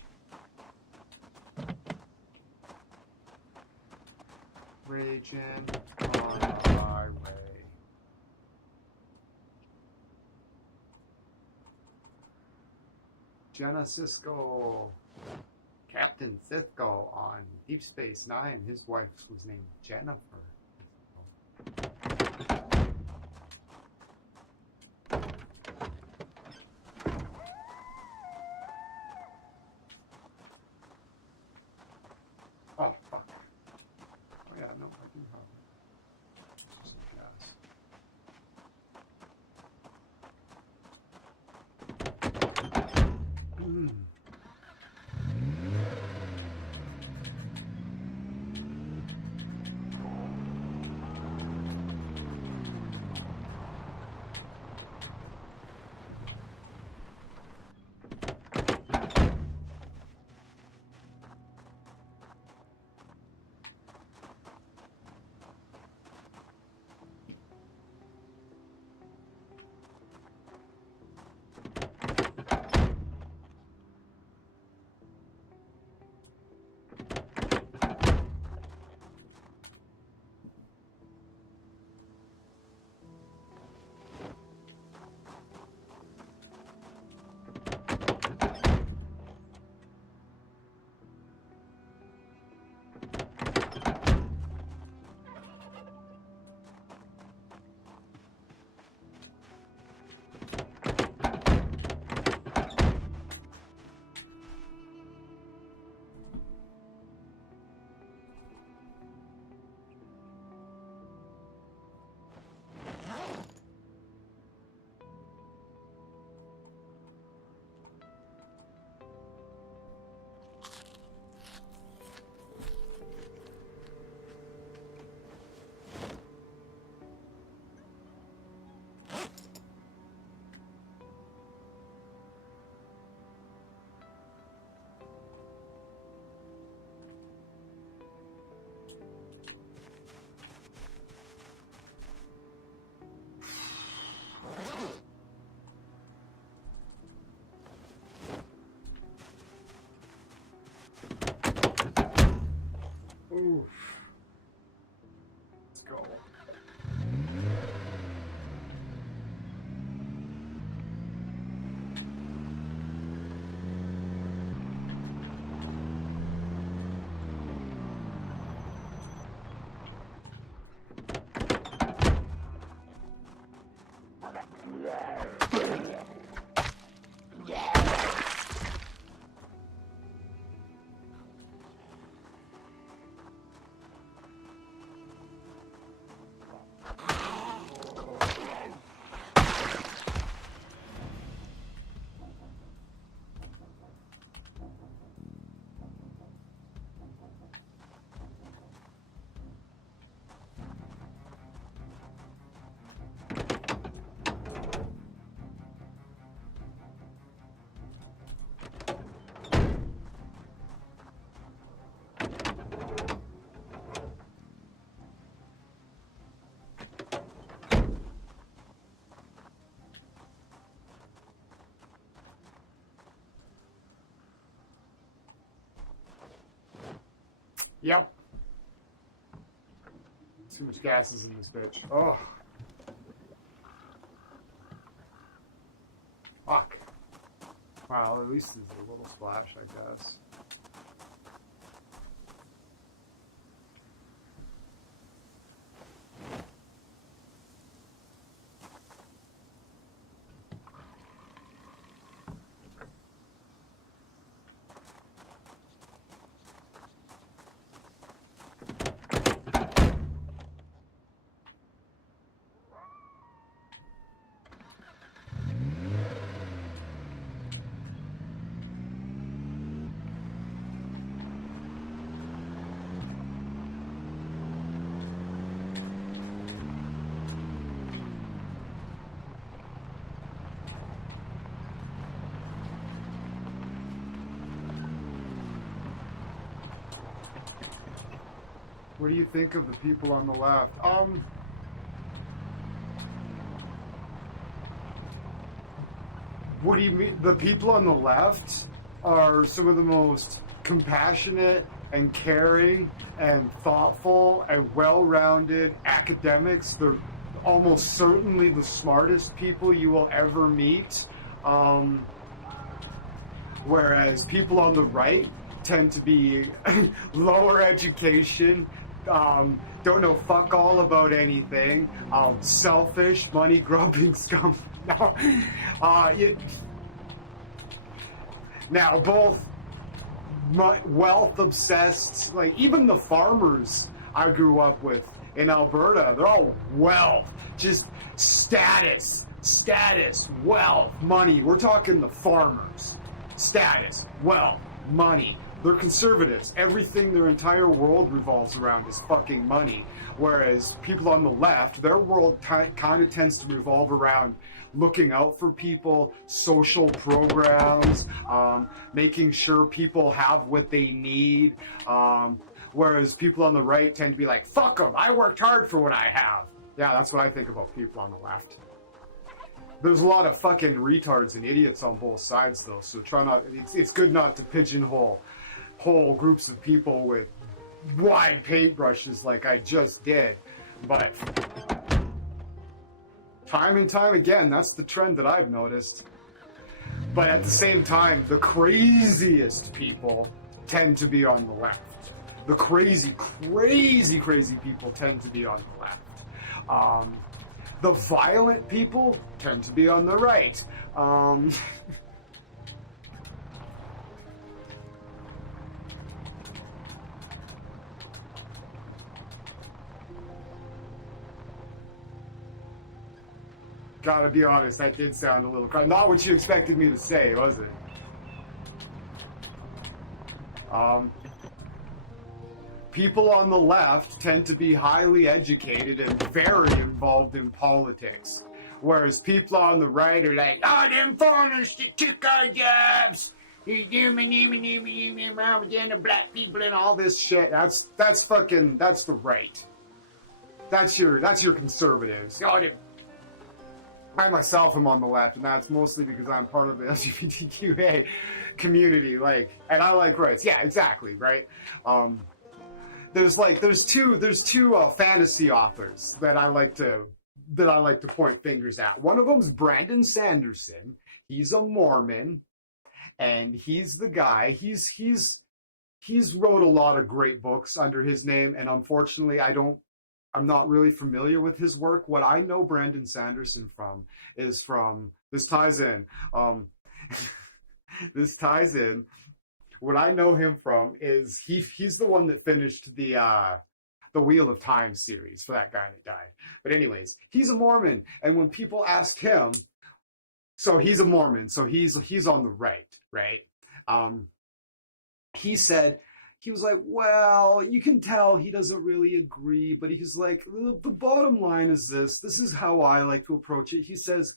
Raging on the highway. Jenna Sisko. Captain Thithgo on Deep Space Nine. His wife was named Jennifer. Oh, fuck. Oh, yeah, no, I do have it. Just gas. Oof. Let's go. Yep. Too much gas is in this bitch. Oh. Fuck. Wow, at least there's a little splash, I guess. What do you think of the people on the left? What do you mean? The people on the left are some of the most compassionate and caring and thoughtful and well-rounded academics. They're almost certainly the smartest people you will ever meet. Whereas people on the right tend to be lower education, don't know fuck all about anything, selfish, money-grubbing scum. Now, both wealth-obsessed, like even the farmers I grew up with in Alberta, they're all wealth, just status, wealth, money. We're talking the farmers. Status, wealth, money. They're conservatives. Everything their entire world revolves around is fucking money. Whereas people on the left, their world kind of tends to revolve around looking out for people, social programs, making sure people have what they need. Whereas people on the right tend to be like, fuck them, I worked hard for what I have. Yeah, that's what I think about people on the left. There's a lot of fucking retards and idiots on both sides, though, so try not. It's good not to pigeonhole whole groups of people with wide paintbrushes like I just did. But time and time again, that's the trend that I've noticed. But at the same time, the craziest people tend to be on the left. The crazy people tend to be on the left. The violent people tend to be on the right. Gotta be honest, that did sound a little not what you expected me to say, was it? People on the left tend to be highly educated and very involved in politics. Whereas people on the right are like, oh, them foreigners that took our jobs. The black people and all this shit. That's the right. That's your conservatives. Oh, I myself am on the left, and that's mostly because I'm part of the LGBTQA community. And I like rights. Yeah, exactly, right? There's two fantasy authors that I like to point fingers at. One of them's Brandon Sanderson. He's a Mormon, and he's the guy. He's wrote a lot of great books under his name, and unfortunately, I'm not really familiar with his work. What I know Brandon Sanderson from this ties in. This ties in. What I know him from is he's the one that finished the Wheel of Time series for that guy that died. But anyways, he's a Mormon, and when people ask him, so he's a Mormon, so he's on the right, right? He said, he was like, well, you can tell he doesn't really agree, but he's like, the bottom line is this is how I like to approach it. He says,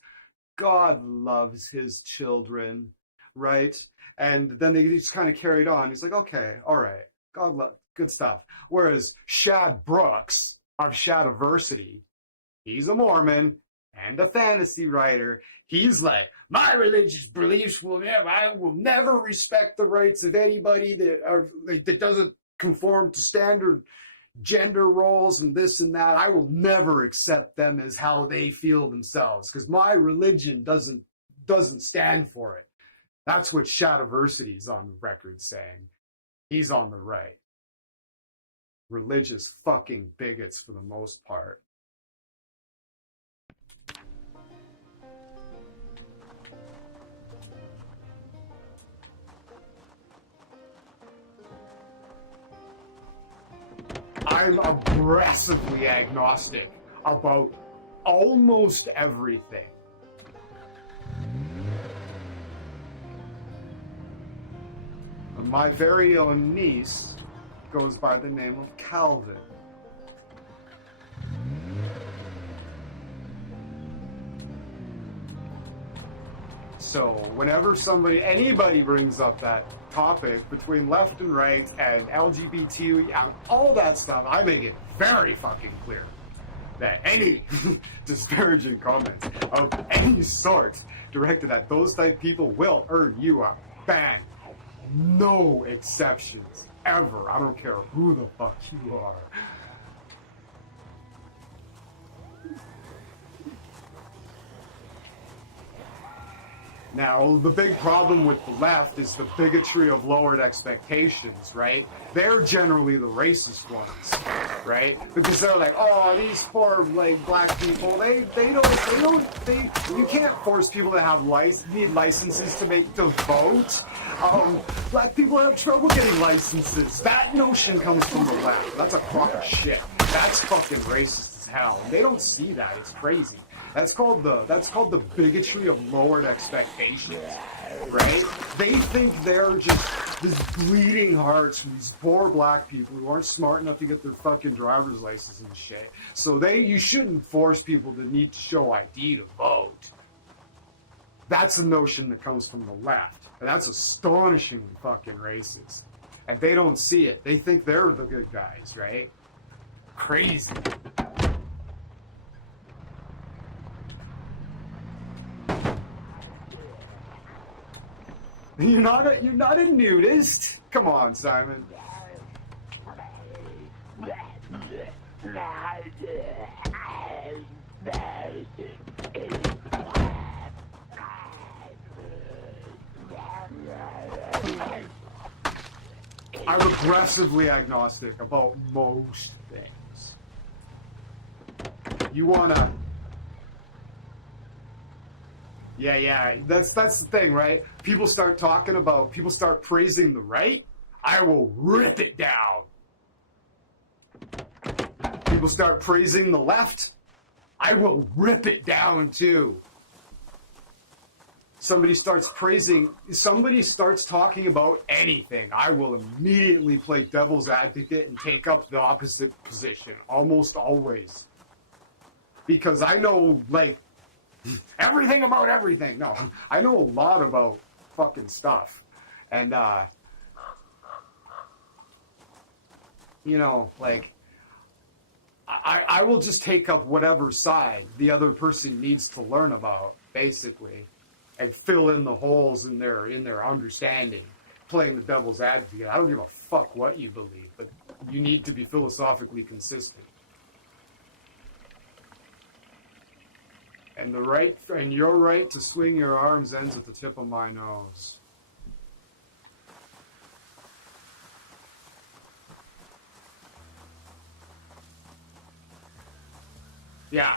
God loves his children, right? And then they just kind of carried on. He's like, okay, all right, God love, good stuff. Whereas Shad Brooks of Shadiversity, he's a Mormon and a fantasy writer. He's like, my religious beliefs I will never respect the rights of anybody that doesn't conform to standard gender roles and this and that. I will never accept them as how they feel themselves because my religion doesn't stand for it. That's what Shadiversity is on the record saying. He's on the right. Religious fucking bigots for the most part. I'm aggressively agnostic about almost everything. My very own niece goes by the name of Calvin. So whenever anybody brings up that topic between left and right and LGBT and all that stuff, I make it very fucking clear. that any disparaging comments of any sort directed at those type people will earn you a ban. No exceptions, ever. I don't care who the fuck you are. Now, the big problem with the left is the bigotry of lowered expectations, right? They're generally the racist ones, right? Because they're like, oh, these poor, like, black people, you can't force people to have need licenses to vote. Black people have trouble getting licenses. That notion comes from the left. That's a crock of shit. That's fucking racist as hell. And they don't see that. It's crazy. That's called the bigotry of lowered expectations, right? They think they're just these bleeding hearts from these poor black people who aren't smart enough to get their fucking driver's license and shit. So you shouldn't force people to need to show ID to vote. That's a notion that comes from the left, and that's astonishingly fucking racist. And they don't see it. They think they're the good guys, right? Crazy. You're not a nudist. Come on, Simon. I'm aggressively agnostic about most things. You wanna... Yeah, that's the thing, right? People start praising the right, I will rip it down. People start praising the left, I will rip it down too. Somebody starts talking about anything, I will immediately play devil's advocate and take up the opposite position, almost always. Because I know, like, everything about everything. No, I know a lot about fucking stuff. And, you know, like, I will just take up whatever side the other person needs to learn about, basically, and fill in the holes in their understanding, playing the devil's advocate. I don't give a fuck what you believe, but you need to be philosophically consistent. And your right to swing your arms ends at the tip of my nose. Yeah.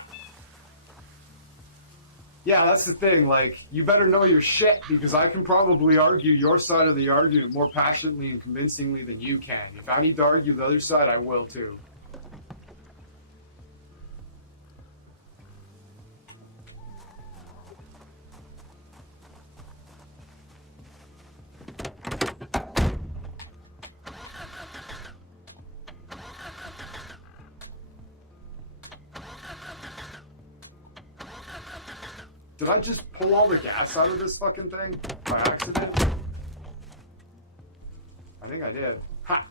Yeah, that's the thing. Like, you better know your shit, because I can probably argue your side of the argument more passionately and convincingly than you can. If I need to argue the other side, I will too. Did I just pull all the gas out of this fucking thing by accident? I think I did. Ha!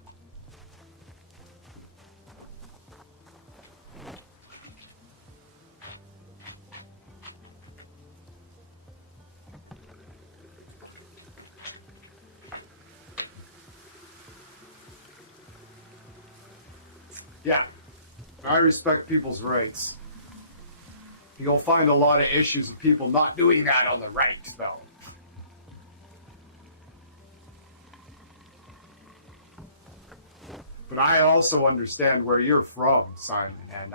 Yeah. I respect people's rights. You'll find a lot of issues of people not doing that on the right, though. But I also understand where you're from, Simon, and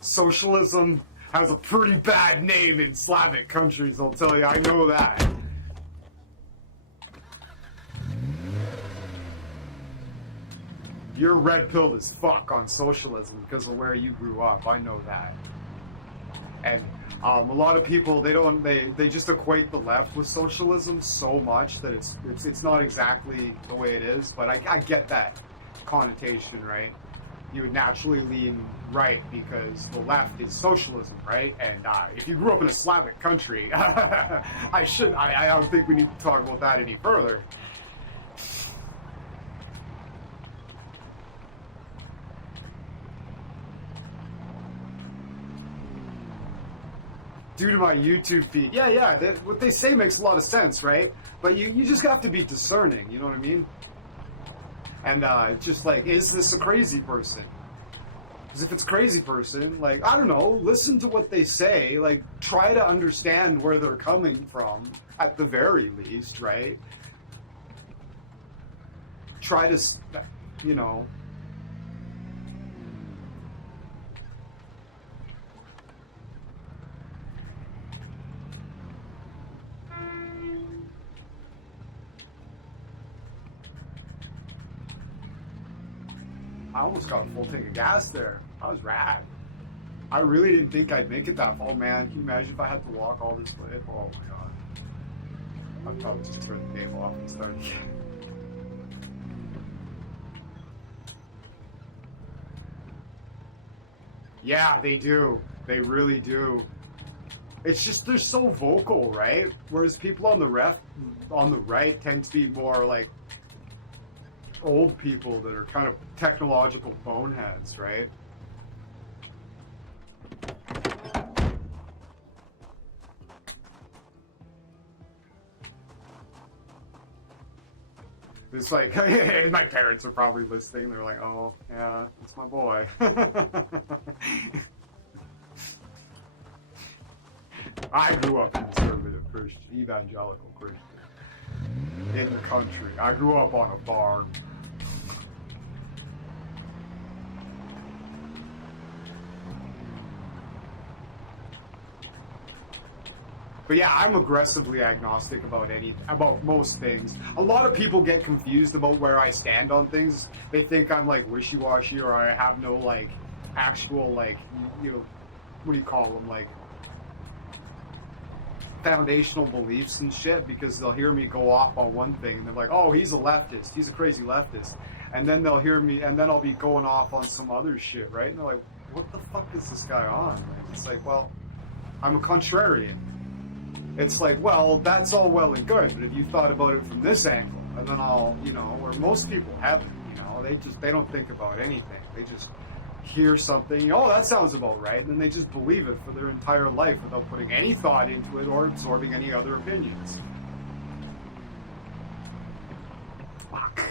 socialism has a pretty bad name in Slavic countries, I'll tell you. I know that. You're red-pilled as fuck on socialism because of where you grew up. I know that. And a lot of people, they just equate the left with socialism so much that it's not exactly the way it is. But I get that connotation, right? You would naturally lean right because the left is socialism, right? And if you grew up in a Slavic country, I don't think we need to talk about that any further. due to my YouTube feed. Yeah, what they say makes a lot of sense, right? But you just have to be discerning, you know what I mean? And just like, is this a crazy person? Because if it's a crazy person, like, I don't know, listen to what they say, like, try to understand where they're coming from, at the very least, right? Try to, you know... I almost got a full tank of gas there. That was rad. I really didn't think I'd make it that far. Oh man, can you imagine if I had to walk all this way? Oh my god. I'd probably just turn the game off and start again. Yeah, they do. They really do. It's just they're so vocal, right? Whereas people on the right tend to be more like old people that are kind of technological boneheads, right? It's like, my parents are probably listening. They're like, oh, yeah, it's my boy. I grew up conservative Christian, evangelical Christian, in the country. I grew up on a farm. But yeah, I'm aggressively agnostic about most things. A lot of people get confused about where I stand on things. They think I'm like wishy-washy, or I have no like actual like, you know, what do you call them, like foundational beliefs and shit, because they'll hear me go off on one thing and they're like, oh, he's a leftist, he's a crazy leftist. And then they'll hear me, and then I'll be going off on some other shit, right? And they're like, what the fuck is this guy on? Like, it's like, well, I'm a contrarian. It's like, well, that's all well and good, but if you thought about it from this angle, and then I'll, you know, where most people haven't, you know, they don't think about anything. They just hear something, oh, that sounds about right, and then they just believe it for their entire life without putting any thought into it or absorbing any other opinions. Fuck.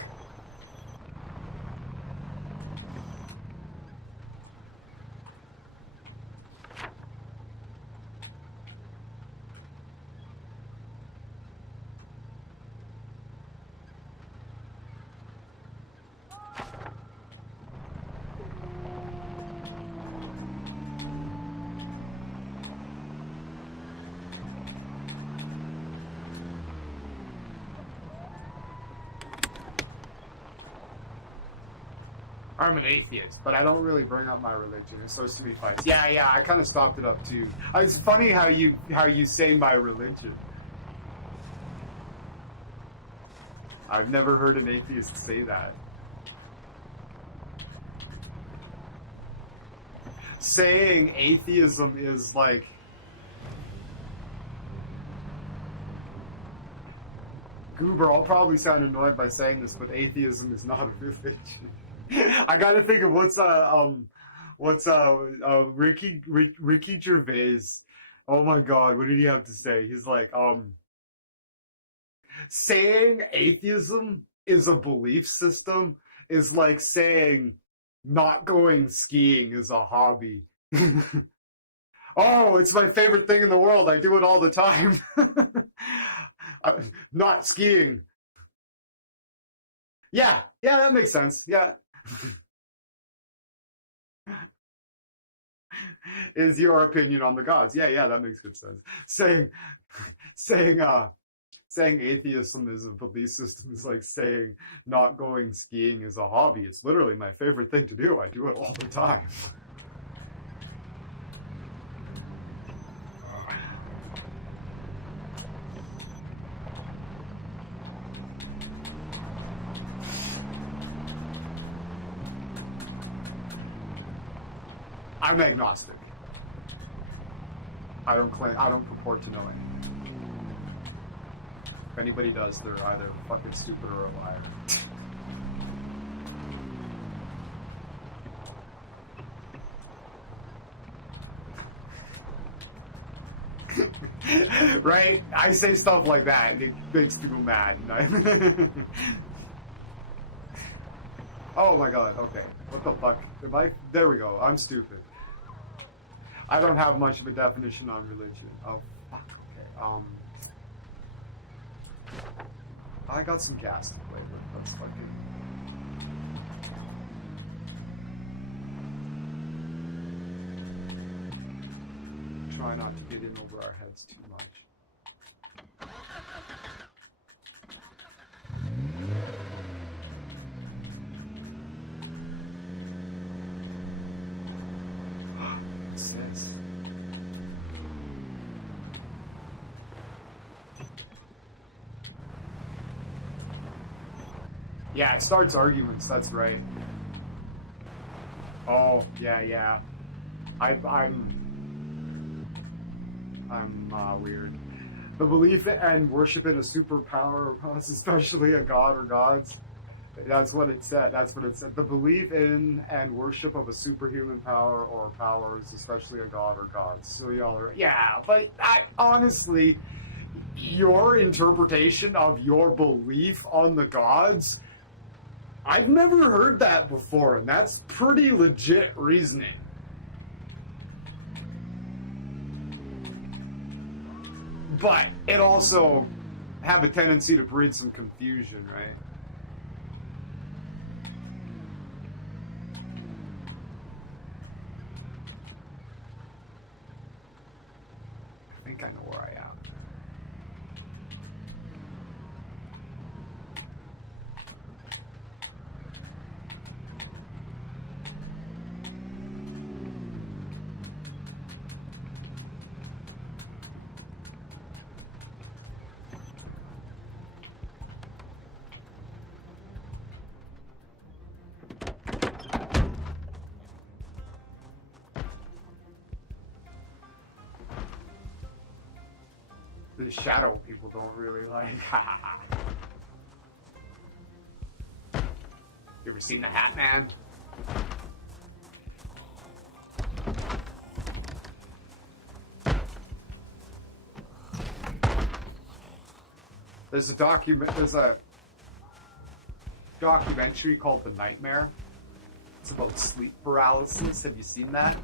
I'm an atheist, but I don't really bring up my religion. It's so many fights. Yeah, I kind of stopped it up too. It's funny how you say my religion. I've never heard an atheist say that. Saying atheism is like... Goober, I'll probably sound annoyed by saying this, but atheism is not a religion. I gotta think of Ricky Gervais. Oh my god, what did he have to say? He's like, saying atheism is a belief system is like saying not going skiing is a hobby. Oh, it's my favorite thing in the world. I do it all the time. Not skiing. Yeah, that makes sense. Yeah. Is your opinion on the gods? Yeah, that makes good sense. Saying atheism is a belief system is like saying not going skiing is a hobby. It's literally my favorite thing to do. I do it all the time. I'm agnostic. I don't purport to know anything. If anybody does, they're either fucking stupid or a liar. Right? I say stuff like that and it makes people mad. Oh my god, okay. What the fuck? Am I? There we go. I'm stupid. I don't have much of a definition on religion. Oh, fuck. Okay. I got some gas to play with. Let's fucking... Try not to get in over our heads too much. What's this? Yeah, it starts arguments, that's right. Oh, yeah. I'm weird. The belief and worship in a superpower, especially a god or gods. That's what it said. That's what it said. The belief in and worship of a superhuman power or powers, especially a god or gods. So y'all are, yeah, but honestly, your interpretation of your belief on the gods, I've never heard that before, and that's pretty legit reasoning. But it also have a tendency to breed some confusion, right? I think I know where I am. The shadow people don't really like. You ever seen the Hat Man? There's a documentary called The Nightmare. It's about sleep paralysis. Have you seen that?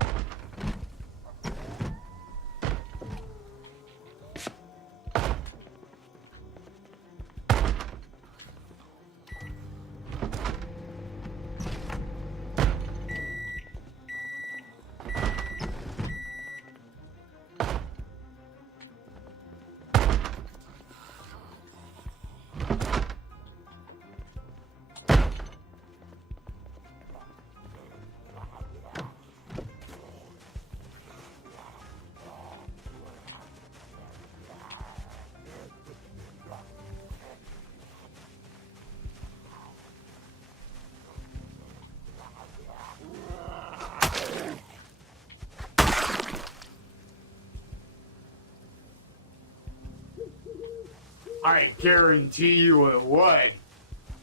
I guarantee you it would.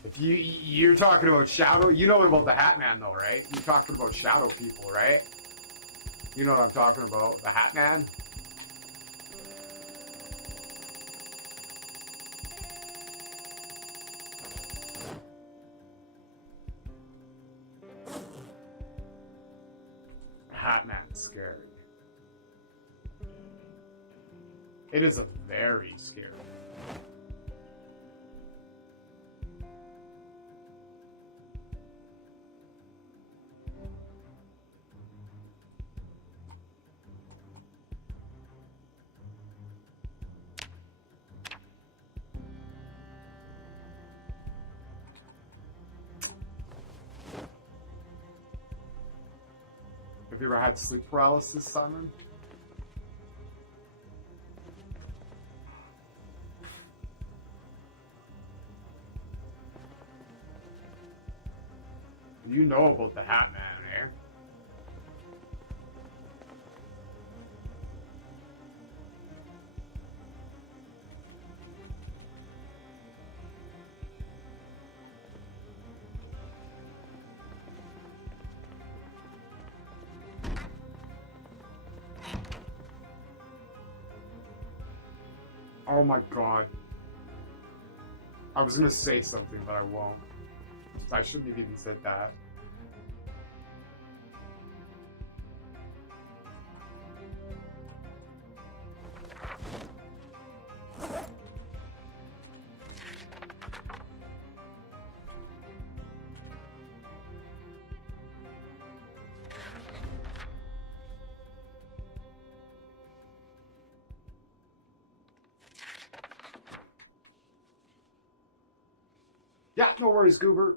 If you're talking about shadow, you know about the Hat Man though, right? You're talking about shadow people, right? You know what I'm talking about, the Hat Man. Hat Man's scary. It is a very scary. Have you ever had sleep paralysis, Simon? You know about the Hat Man, eh? Oh my god. I was gonna say something, but I won't. I shouldn't have even said that. Yeah, no worries, Goober.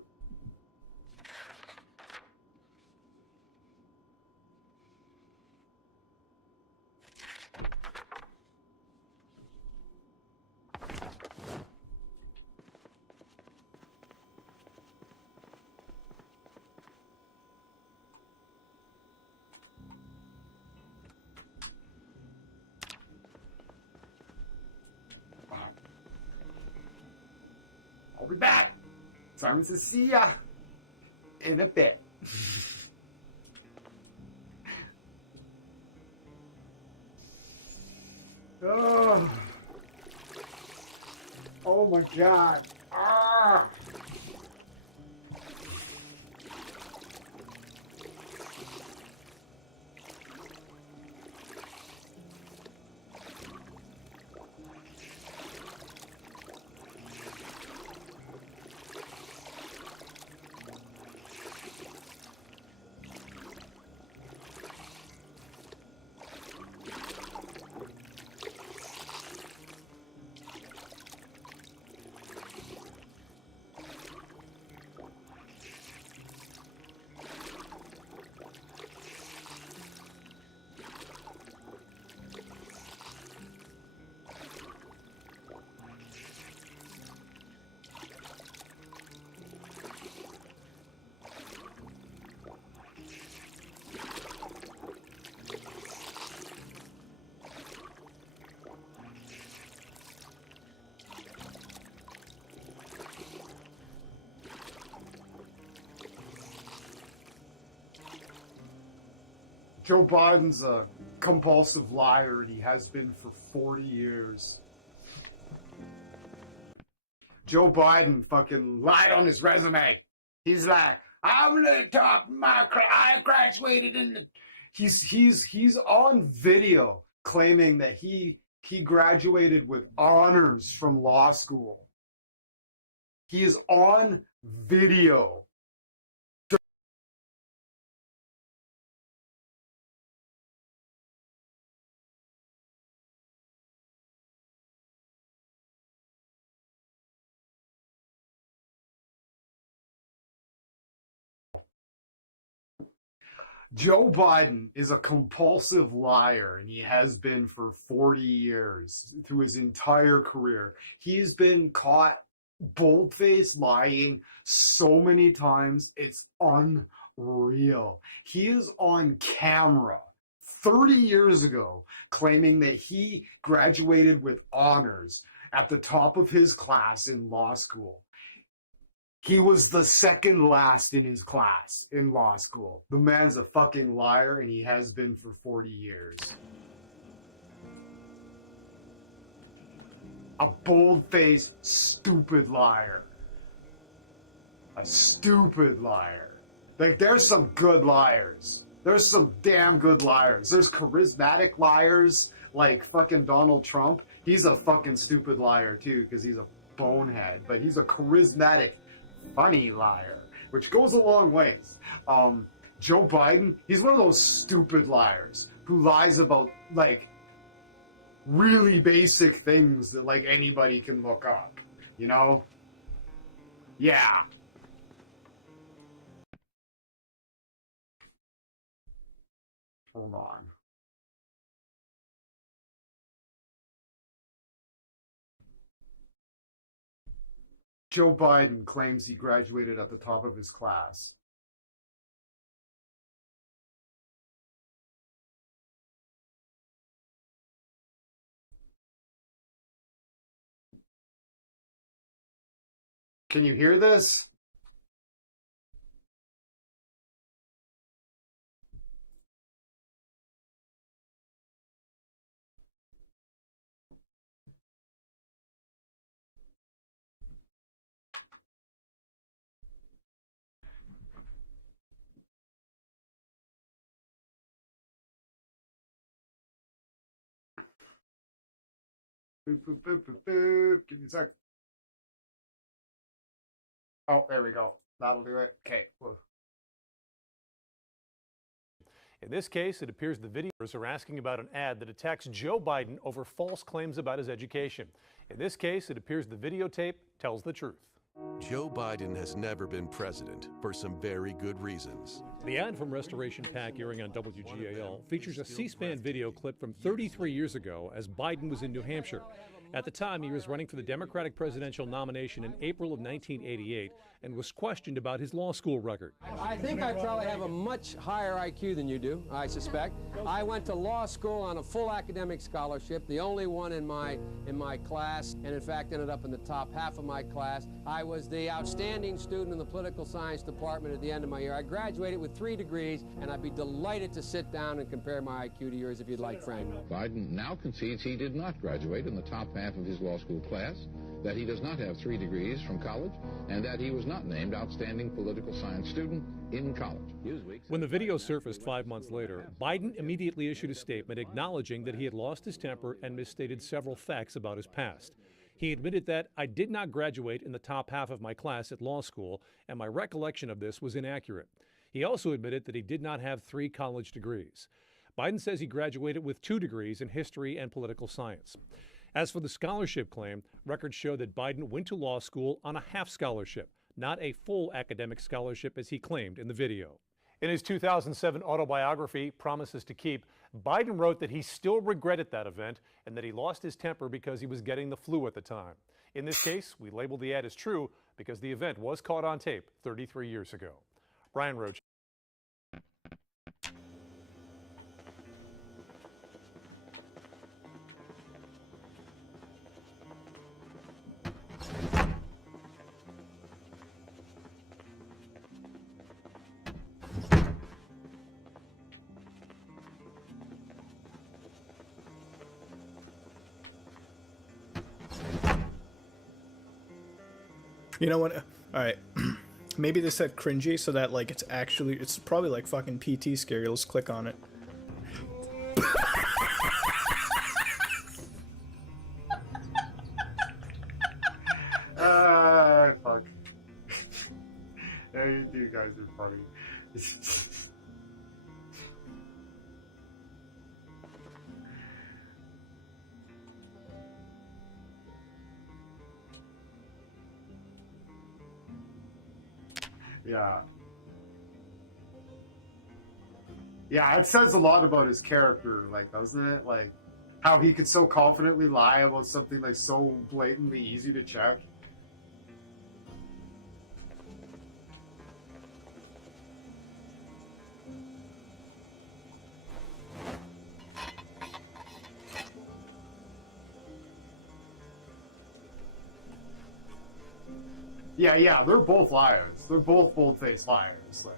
I'll be back. Simon says, see ya in a bit. Oh. Oh my god. Ah. Joe Biden's a compulsive liar, and he has been for 40 years. Joe Biden fucking lied on his resume. He's like, I'm gonna top my I graduated in the. He's on video claiming that he graduated with honors from law school. He is on video. Joe Biden is a compulsive liar, and he has been for 40 years through his entire career. He's been caught bold-faced lying so many times, it's unreal. He is on camera 30 years ago claiming that he graduated with honors at the top of his class in law school. He was the second last in his class in law school. The man's a fucking liar, and he has been for 40 years. A bold-faced, stupid liar. A stupid liar. Like, there's some good liars. There's some damn good liars. There's charismatic liars like fucking Donald Trump. He's a fucking stupid liar, too, because he's a bonehead. But he's a charismatic, funny liar, which goes a long ways. Joe Biden, he's one of those stupid liars who lies about, like, really basic things that, like, anybody can look up, you know? Yeah. Hold on. Joe Biden claims he graduated at the top of his class. Can you hear this? Boop, boop, boop, boop, boop. Give me a sec. Oh, there we go. That'll do it. Okay. Whoa. In this case, it appears the videos are asking about an ad that attacks Joe Biden over false claims about his education. In this case, it appears the videotape tells the truth. Joe Biden has never been president for some very good reasons. The ad from Restoration PAC airing on WGAL features a C-SPAN video clip from 33 years ago as Biden was in New Hampshire. At the time, he was running for the Democratic presidential nomination in April of 1988 and was questioned about his law school record. I think I probably have a much higher IQ than you do, I suspect. I went to law school on a full academic scholarship, the only one in my class, and in fact ended up in the top half of my class. I was the outstanding student in the political science department at the end of my year. I graduated with 3 degrees, and I'd be delighted to sit down and compare my IQ to yours if you'd like, Frank. Biden now concedes he did not graduate in the top half of his law school class, that he does not have 3 degrees from college, and that he was not named outstanding political science student in college. When the video surfaced 5 months later, Biden immediately issued a statement acknowledging that he had lost his temper and misstated several facts about his past. He admitted that I did not graduate in the top half of my class at law school, and my recollection of this was inaccurate. He also admitted that he did not have 3 college degrees. Biden says he graduated with 2 degrees in history and political science. As for the scholarship claim, records show that Biden went to law school on a half scholarship, not a full academic scholarship as he claimed in the video. In his 2007 autobiography, Promises to Keep, Biden wrote that he still regretted that event and that he lost his temper because he was getting the flu at the time. In this case, we label the ad as true because the event was caught on tape 33 years ago. Brian Roach. You know what? All right. Maybe they said cringy so that like it's probably like fucking PT scary. Let's click on it. Fuck. Yeah, you guys are funny. Yeah. Yeah, it says a lot about his character, like, doesn't it? Like, how he could so confidently lie about something, like, so blatantly easy to check. Yeah, they're both liars. They're both bold-faced liars. Like.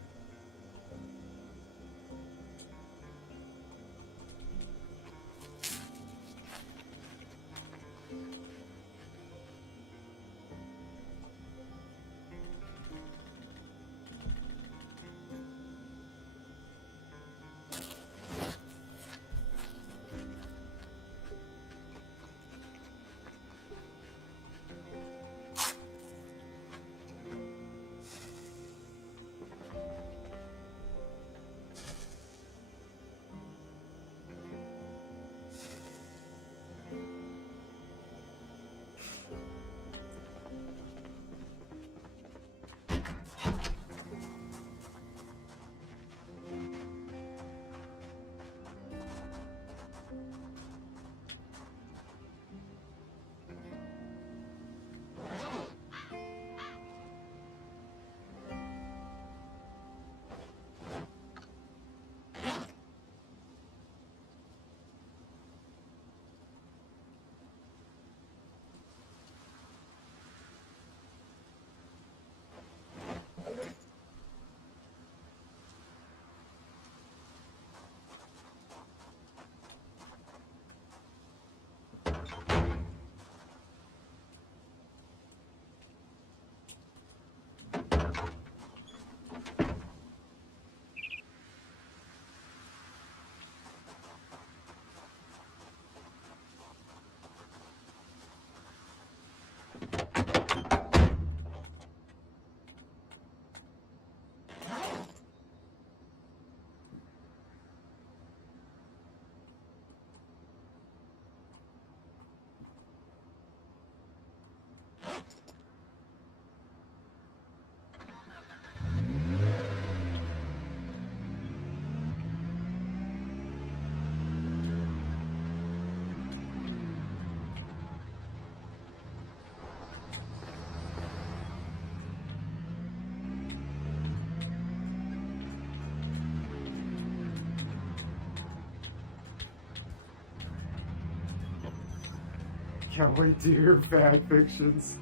Can't wait to hear fan fictions.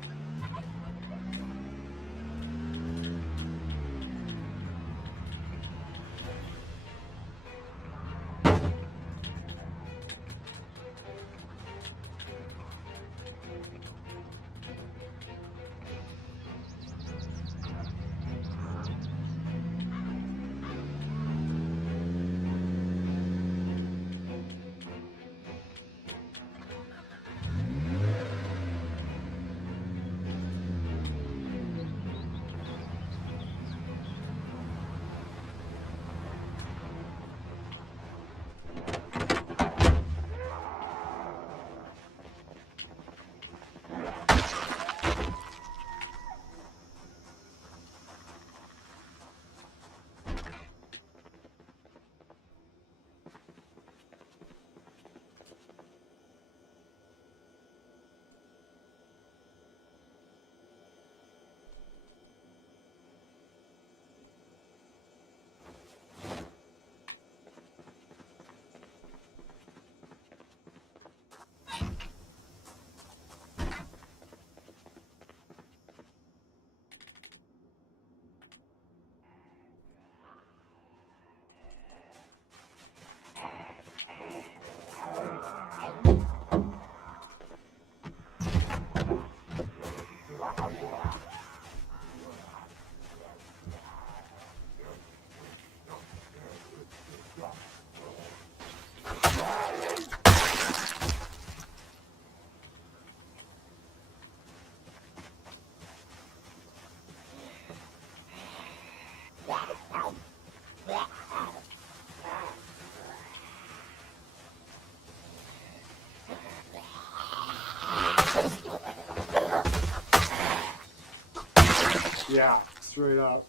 Yeah, straight up.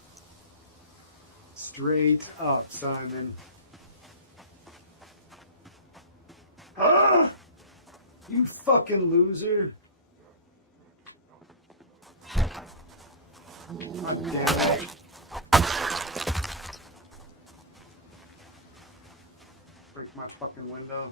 Straight up, Simon. Ah! You fucking loser. God damn it. Break my fucking window.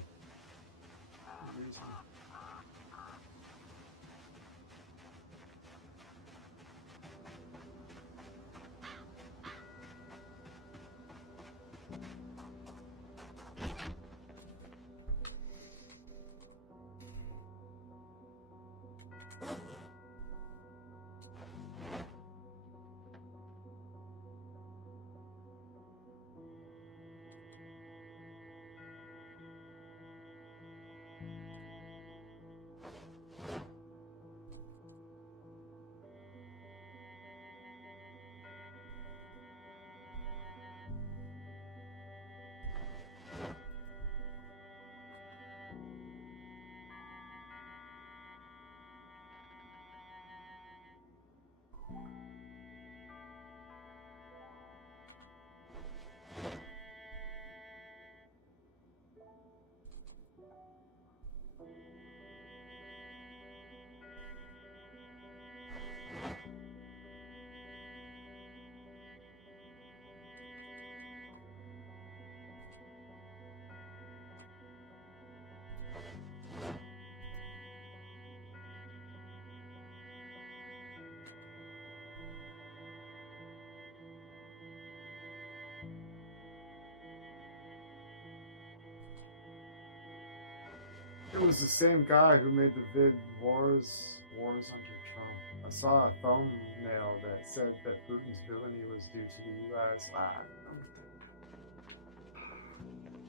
It was the same guy who made the vid Wars Under Trump. I saw a thumbnail that said that Putin's villainy was due to the U.S.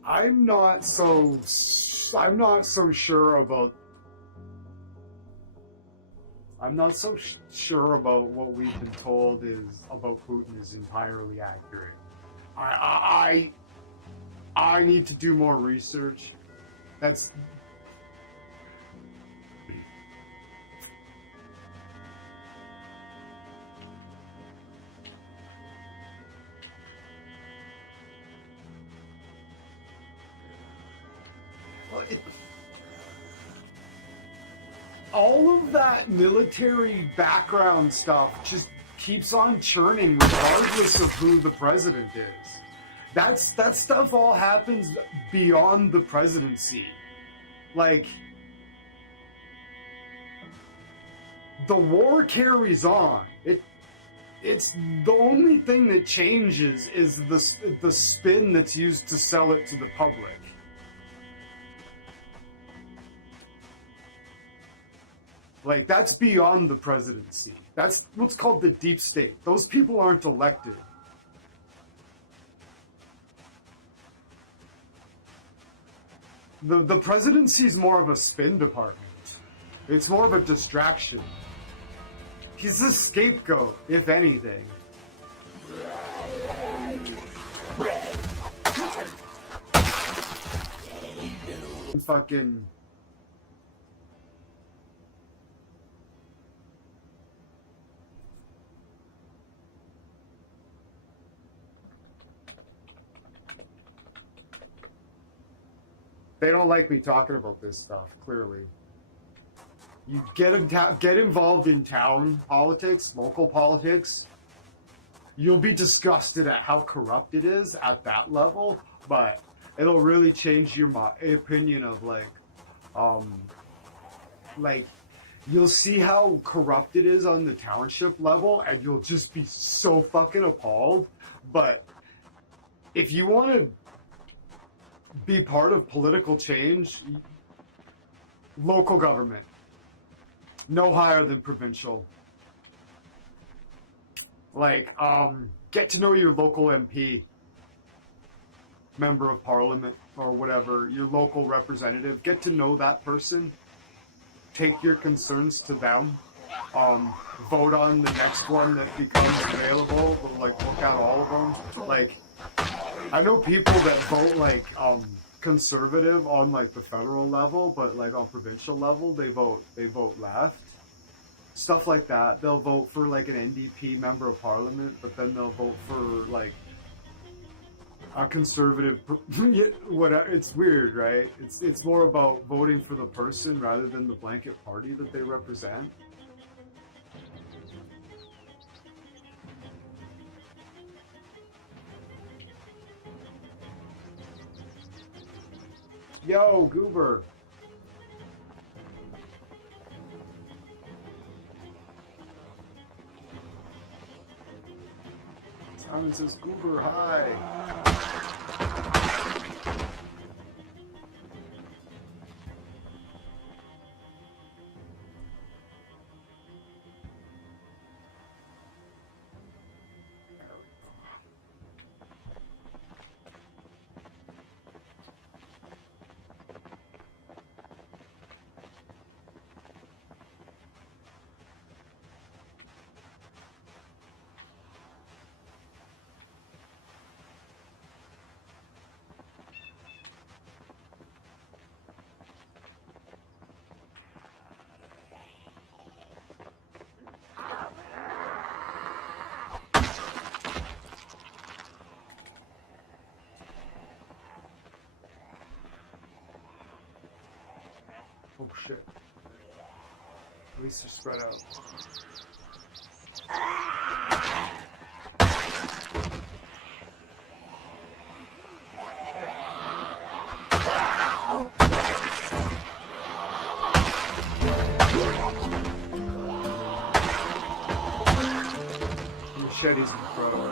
I'm not so sure about. I'm not so sure about what we've been told is about Putin is entirely accurate. I need to do more research. That's. All of that military background stuff just keeps on churning regardless of who the president is. That stuff all happens beyond the presidency. Like, the war carries on. It's the only thing that changes is the spin that's used to sell it to the public. Like, that's beyond the presidency. That's what's called the deep state. Those people aren't elected. The presidency is more of a spin department. It's more of a distraction. He's the scapegoat, if anything. Fucking... They don't like me talking about this stuff, clearly. You get involved in town politics, local politics, you'll be disgusted at how corrupt it is at that level, but it'll really change your opinion of, like, you'll see how corrupt it is on the township level, and you'll just be so fucking appalled. But if you want to be part of political change, local government, no higher than provincial. Like, get to know your local MP, member of parliament, or whatever, your local representative. Get to know that person. Take your concerns to them. Vote on the next one that becomes available, but, like, look at all of them. Like, I know people that vote, like, conservative on, like, the federal level, but, like, on provincial level, they vote left. Stuff like that. They'll vote for, like, an NDP member of parliament, but then they'll vote for, like, a conservative... whatever. It's weird, right? It's more about voting for the person rather than the blanket party that they represent. Yo, Goober. Simon says, Goober, hi. Oh shit. At least they're spread out. Machete's incredible.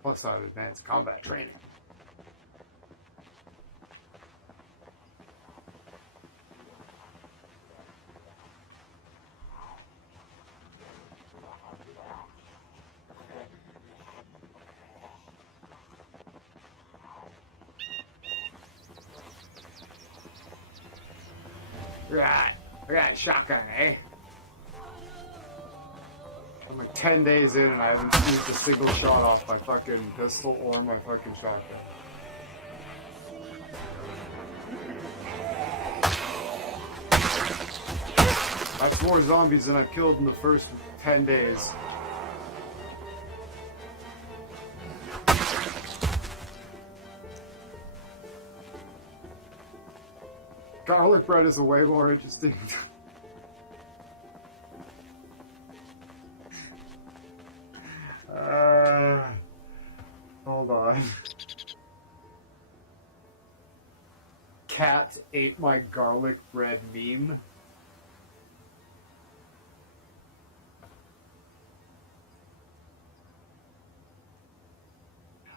Plus I have advanced combat training. Right, I got a shotgun, eh? I'm like 10 days in and I haven't used a single shot off my fucking pistol or my fucking shotgun. That's more zombies than I've killed in the first 10 days. Garlic bread is a way more interesting. Hold on. cat ate my garlic bread meme.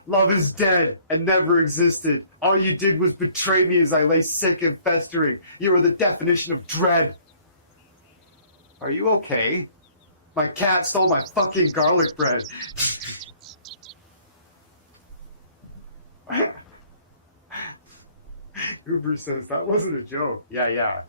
Love is dead and never existed. All you did was betray me as I lay sick and festering. You are the definition of dread. Are you okay? My cat stole my fucking garlic bread. Uber says that wasn't a joke. Yeah.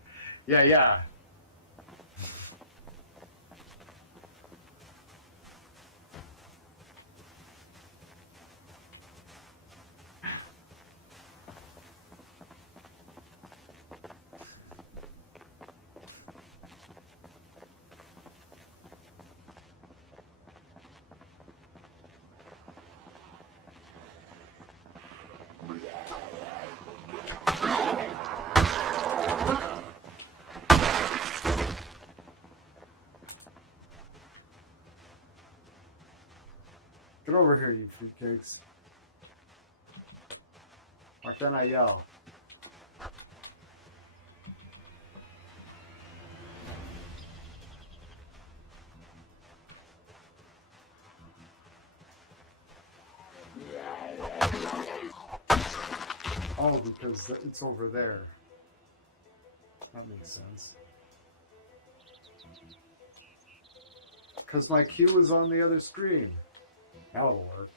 Get over here, you fruitcakes. Why can't I yell? Oh, because it's over there. That makes sense. Because my cue is on the other screen. Now it'll work.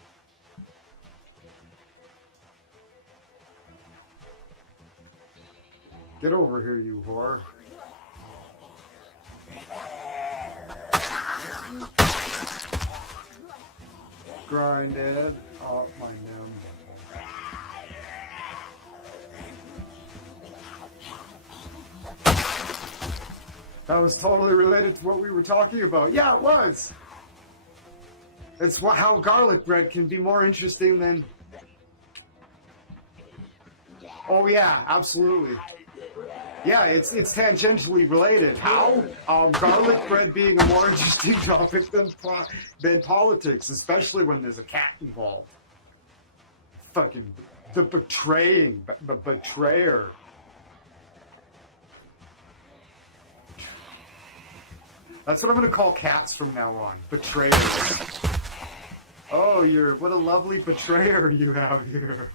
Get over here, you whore. Grinded. Oh, my nim. That was totally related to what we were talking about. Yeah, it was. It's how garlic bread can be more interesting than... Oh yeah, absolutely. Yeah, it's tangentially related. How? Garlic bread being a more interesting topic than politics, especially when there's a cat involved. Fucking the betrayer. That's what I'm gonna call cats from now on. Betrayers. Oh, what a lovely betrayer you have here.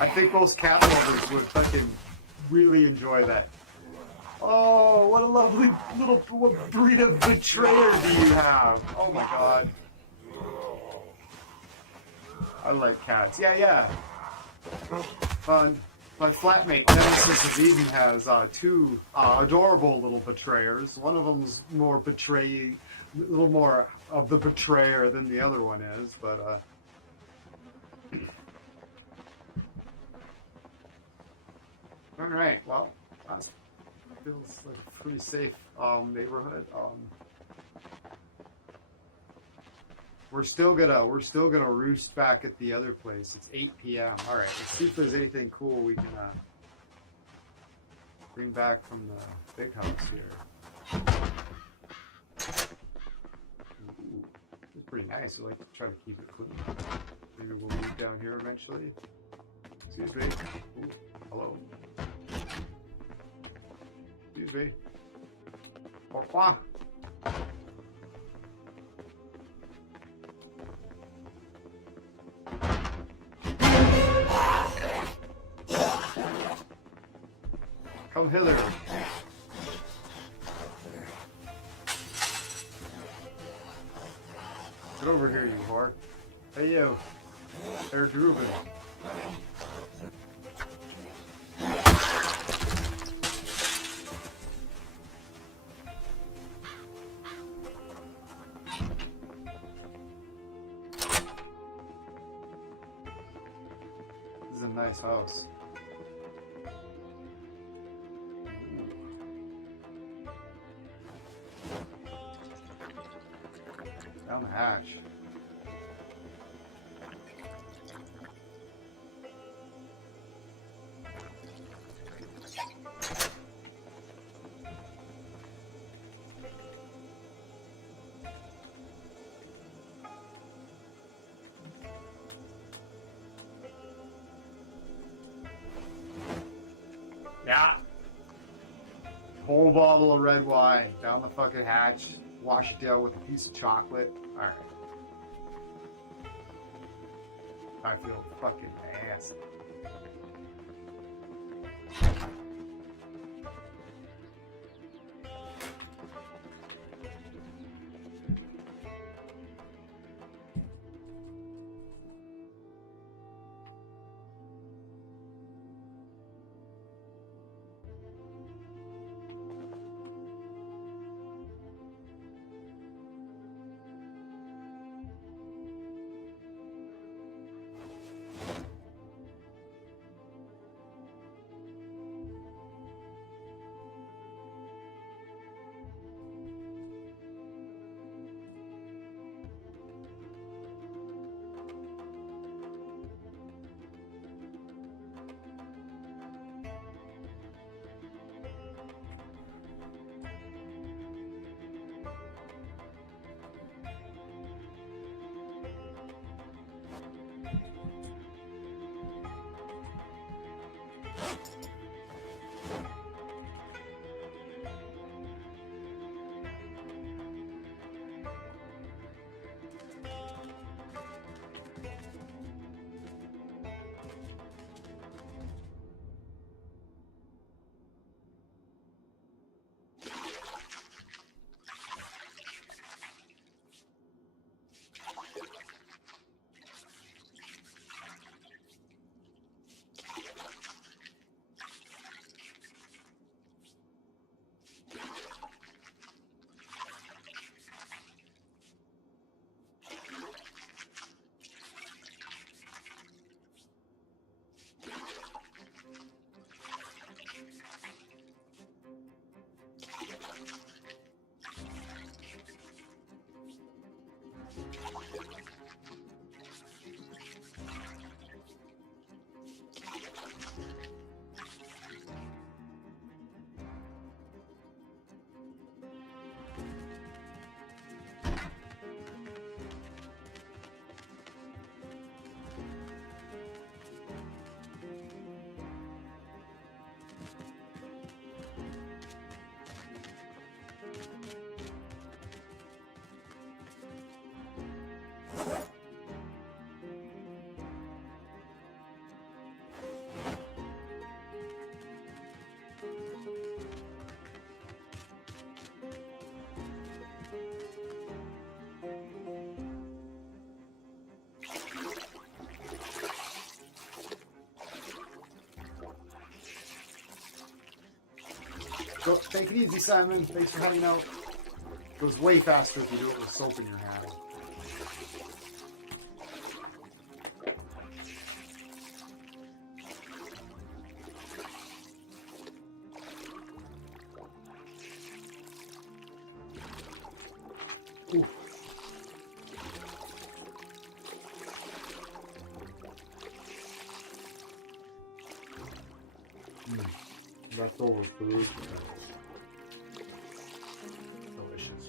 I think most cat lovers would fucking really enjoy that. Oh, what a lovely what breed of betrayer do you have? Oh my god. I like cats. Yeah. Fun. My flatmate, Nemesis of Eden, has two adorable little betrayers. One of them's more a little more of the betrayer than the other one is, but all right. Well, that feels like a pretty safe neighborhood. We're still gonna roost back at the other place. It's 8 p.m. All right. Let's see if there's anything cool we can bring back from the big house here. Ooh, it's pretty nice. I like to try to keep it clean. Maybe we'll move down here eventually. Excuse me. Ooh, hello. Excuse me. Pourquoi? Come hither. Get over here, you whore. Hey, you. There's Ruben. This is a nice house. Down the hatch. Yeah. Whole bottle of red wine down the fucking hatch. Wash it down with a piece of chocolate. All right. I feel fucking ass. Go, take it easy, Simon. Thanks for hanging out. It goes way faster if you do it with soap in your hand. Ooh. Leftover food. Delicious.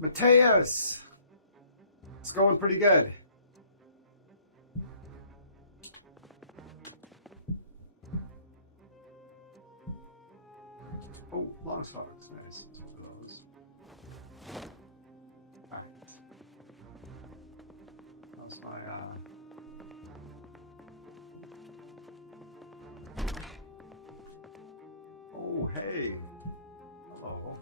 Mateus! It's going pretty good. socks. Nice. Let's put those. Alright. How's my, Oh, hey. Hello.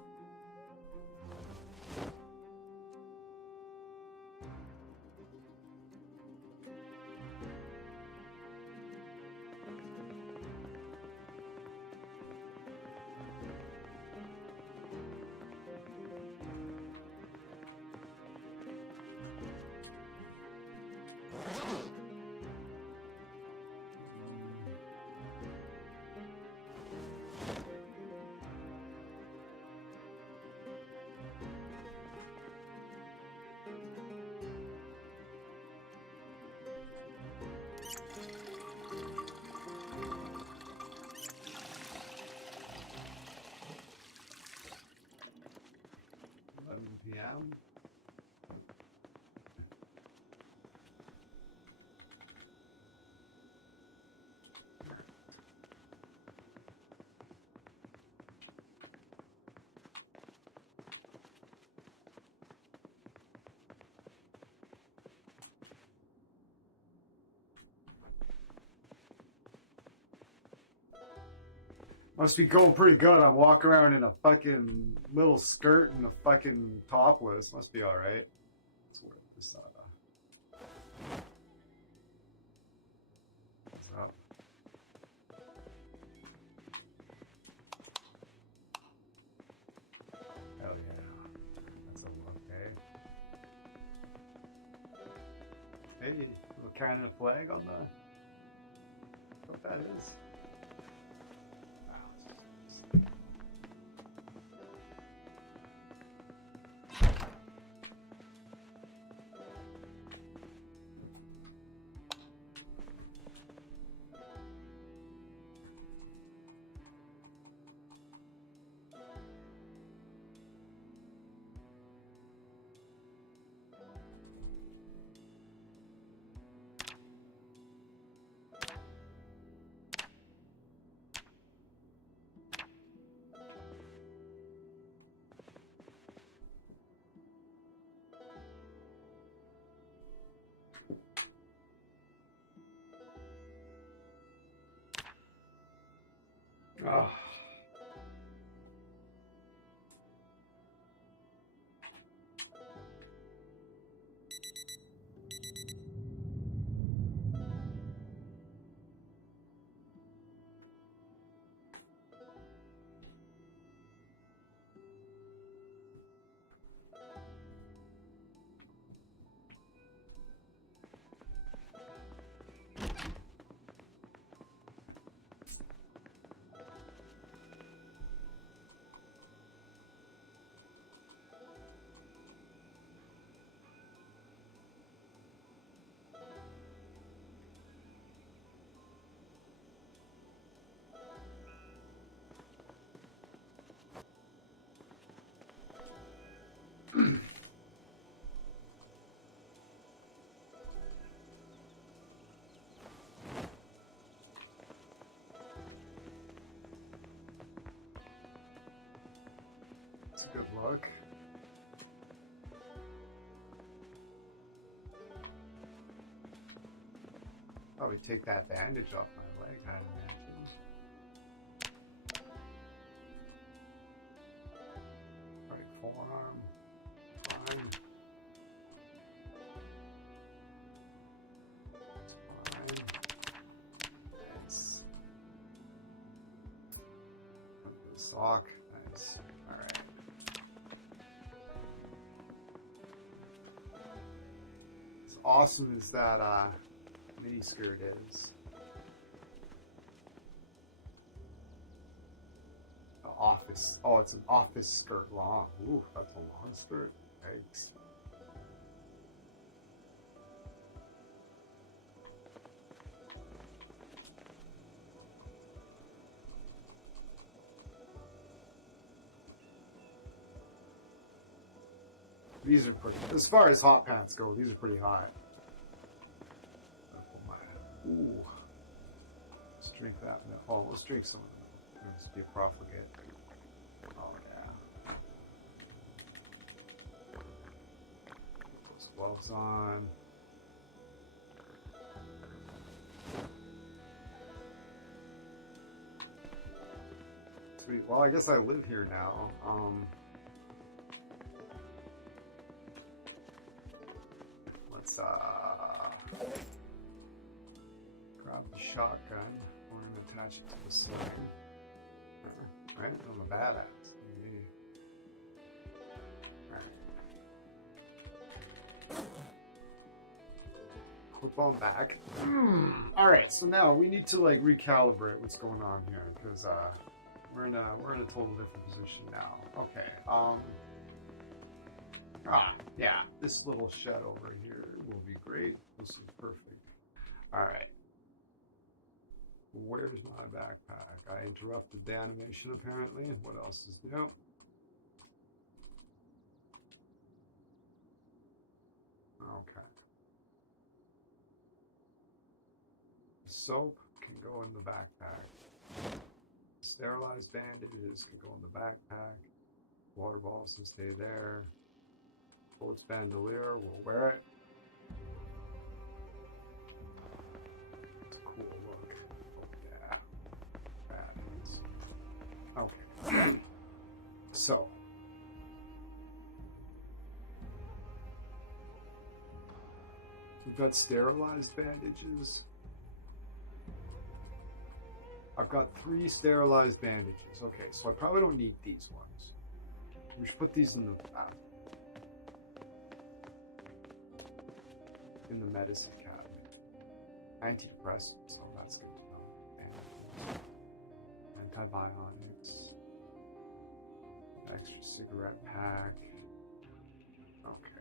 PM. Must be going pretty good. I walk around in a fucking little skirt and a fucking topless. Must be alright. Let's wear this What's up? Hell yeah. That's a look, eh? Hey, little Canada flag on the... What that is? Oh. That's a good look. Probably take that bandage off my leg, I imagine. Right forearm. Fine. That's fine. Nice. The sock. Nice. Alright. As awesome as that mini skirt is. The office. Oh, it's an office skirt long. Ooh, that's a long skirt. Yikes. These are pretty, as far as hot pants go, these are pretty hot. Ooh. Let's drink that milk. Oh, let's drink some of the milk. Let's be a profligate. Oh yeah. Put those gloves on. Sweet. Well, I guess I live here now. Let's grab the shotgun. We're gonna attach it to the sling. Right? I'm a badass. Yeah. Alright. Clip on back. Alright, so now we need to like recalibrate what's going on here because we're in a total different position now. Okay. Yeah, this little shed over here will be great. This is perfect. Alright. Where's my backpack? I interrupted the animation apparently. What else is new? Okay. Soap can go in the backpack. Sterilized bandages can go in the backpack. Water bottles can stay there. Bullets bandolier, we'll wear it. It's a cool look. Oh, yeah. Okay. So. We've got sterilized bandages. I've got 3 sterilized bandages. Okay, so I probably don't need these ones. We should put these in the medicine cabinet. Antidepressants, so that's good to know. And antibiotics. Extra cigarette pack. Okay.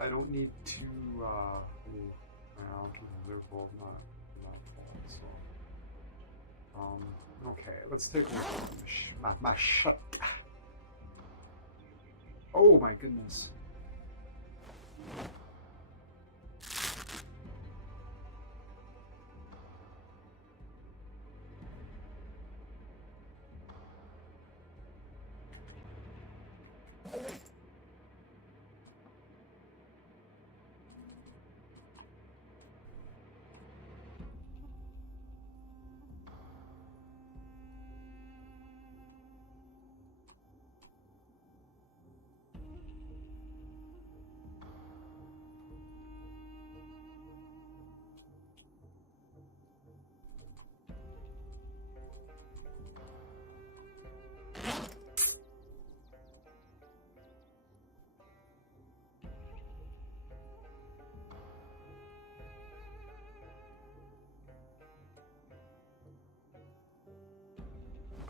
I don't need to, I'll keep them there both, not full, so. Okay, let's take a look at my shot. Oh my goodness.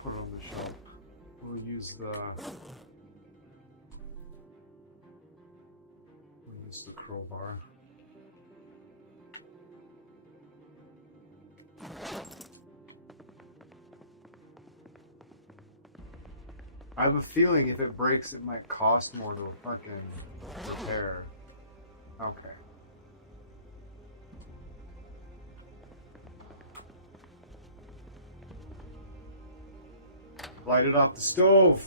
Put it on the shelf. We'll use the crowbar. I have a feeling if it breaks, it might cost more to fucking repair. Okay. Light it off the stove.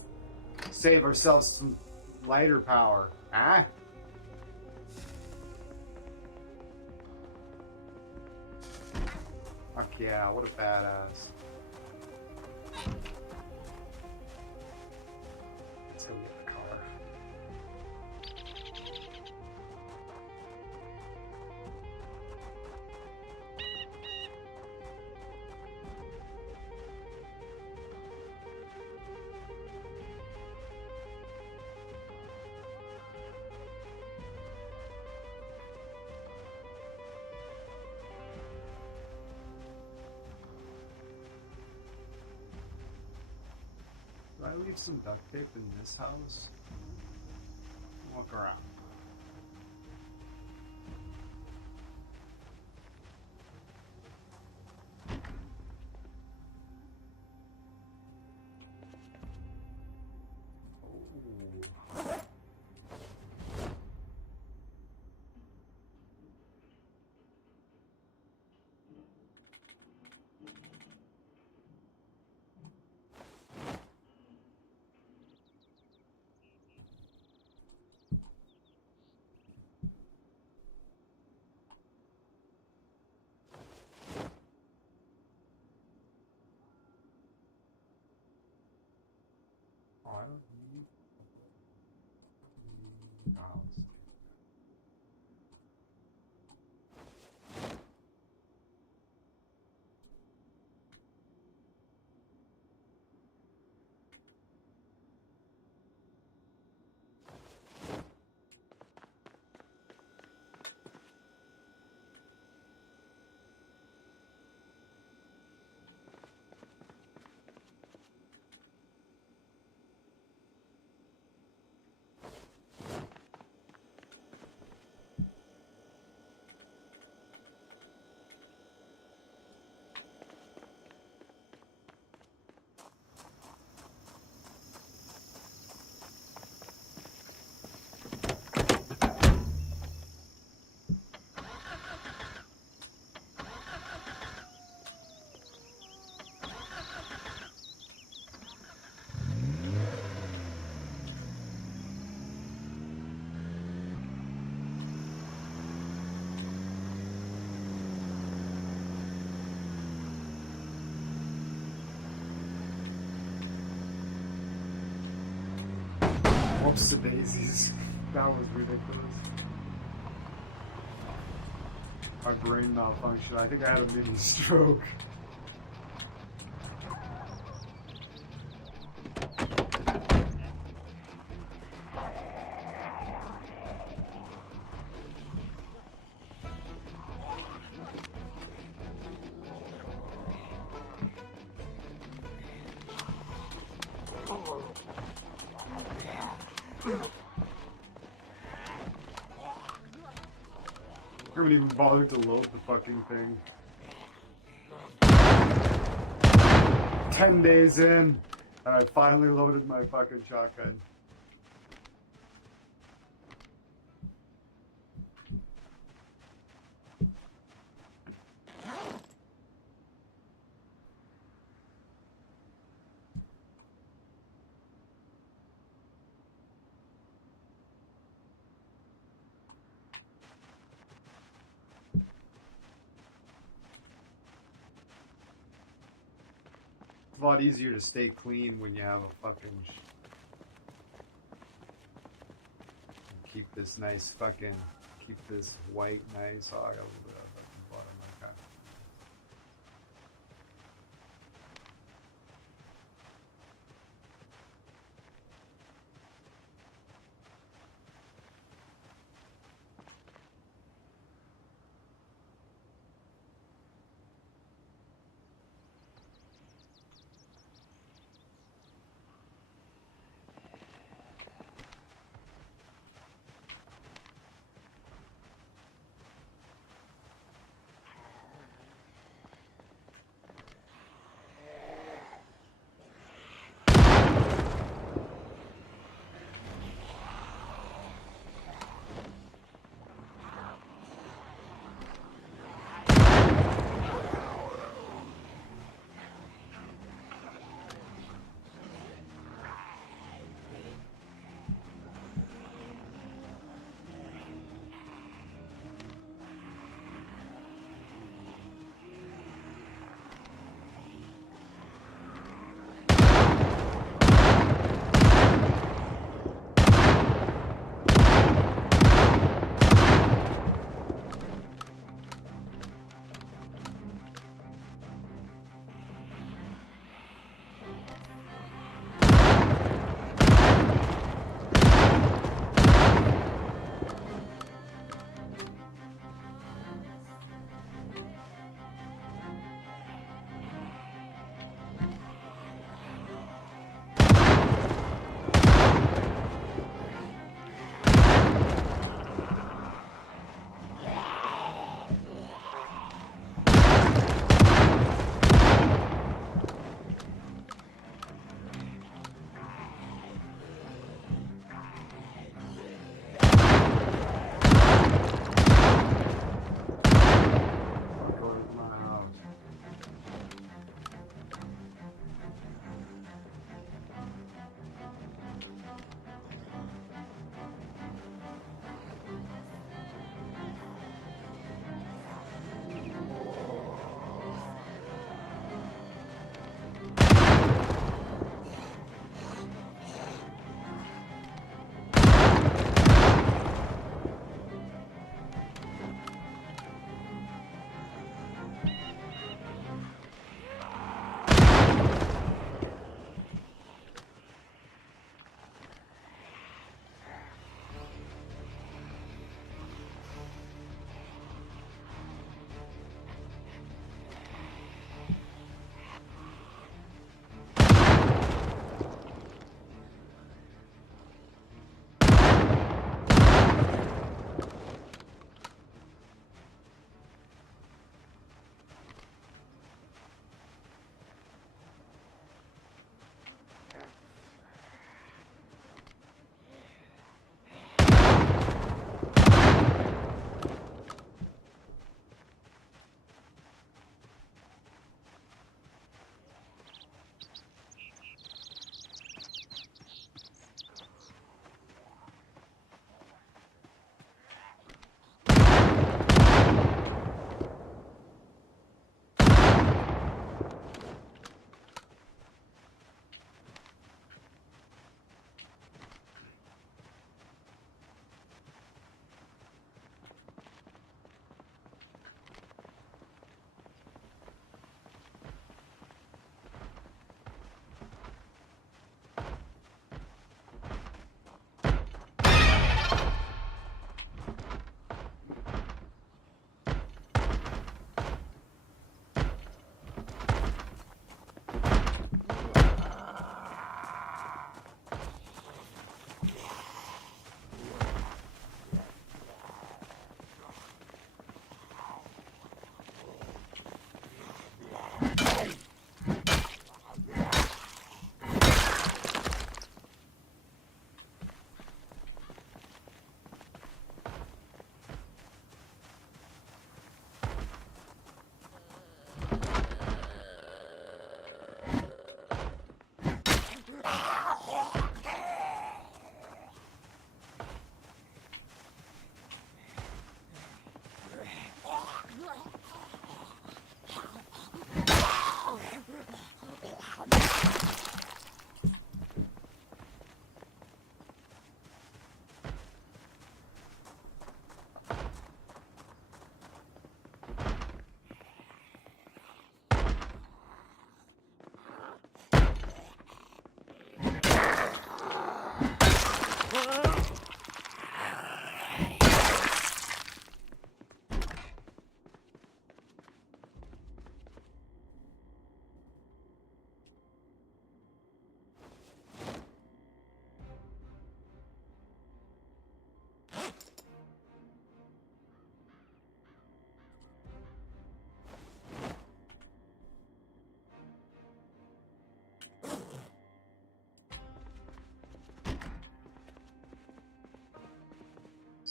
Save ourselves some lighter power. Ah? Fuck yeah, what a badass. Let's go get the car. Do I leave some duct tape in this house? Look around. Whoops, the daisies. That was ridiculous. My brain malfunctioned. I think I had a mini stroke. I haven't even bothered to load the fucking thing. 10 days in, and I finally loaded my fucking shotgun. It's a lot easier to stay clean when you have a fucking... Keep this nice fucking... Keep this white nice. Oh, I got a little bit of fucking bottom like that.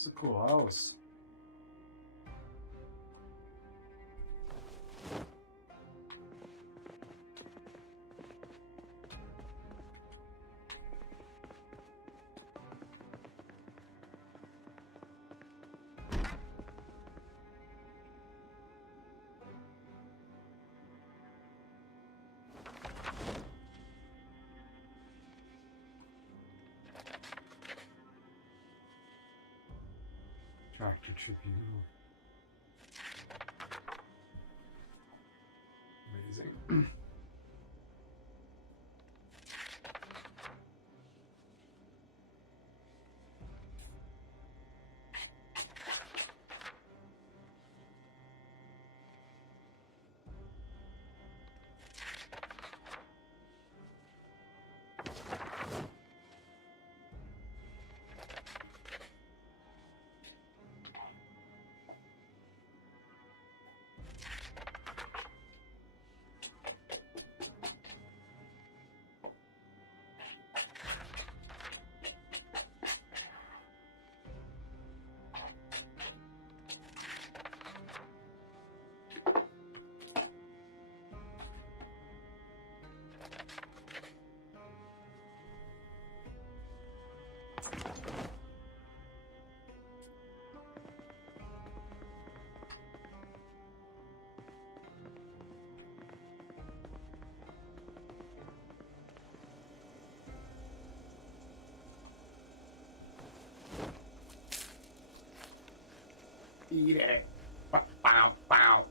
a cool house. Tractor Tribunal. Amazing. Eat it. Bow, bow, bow.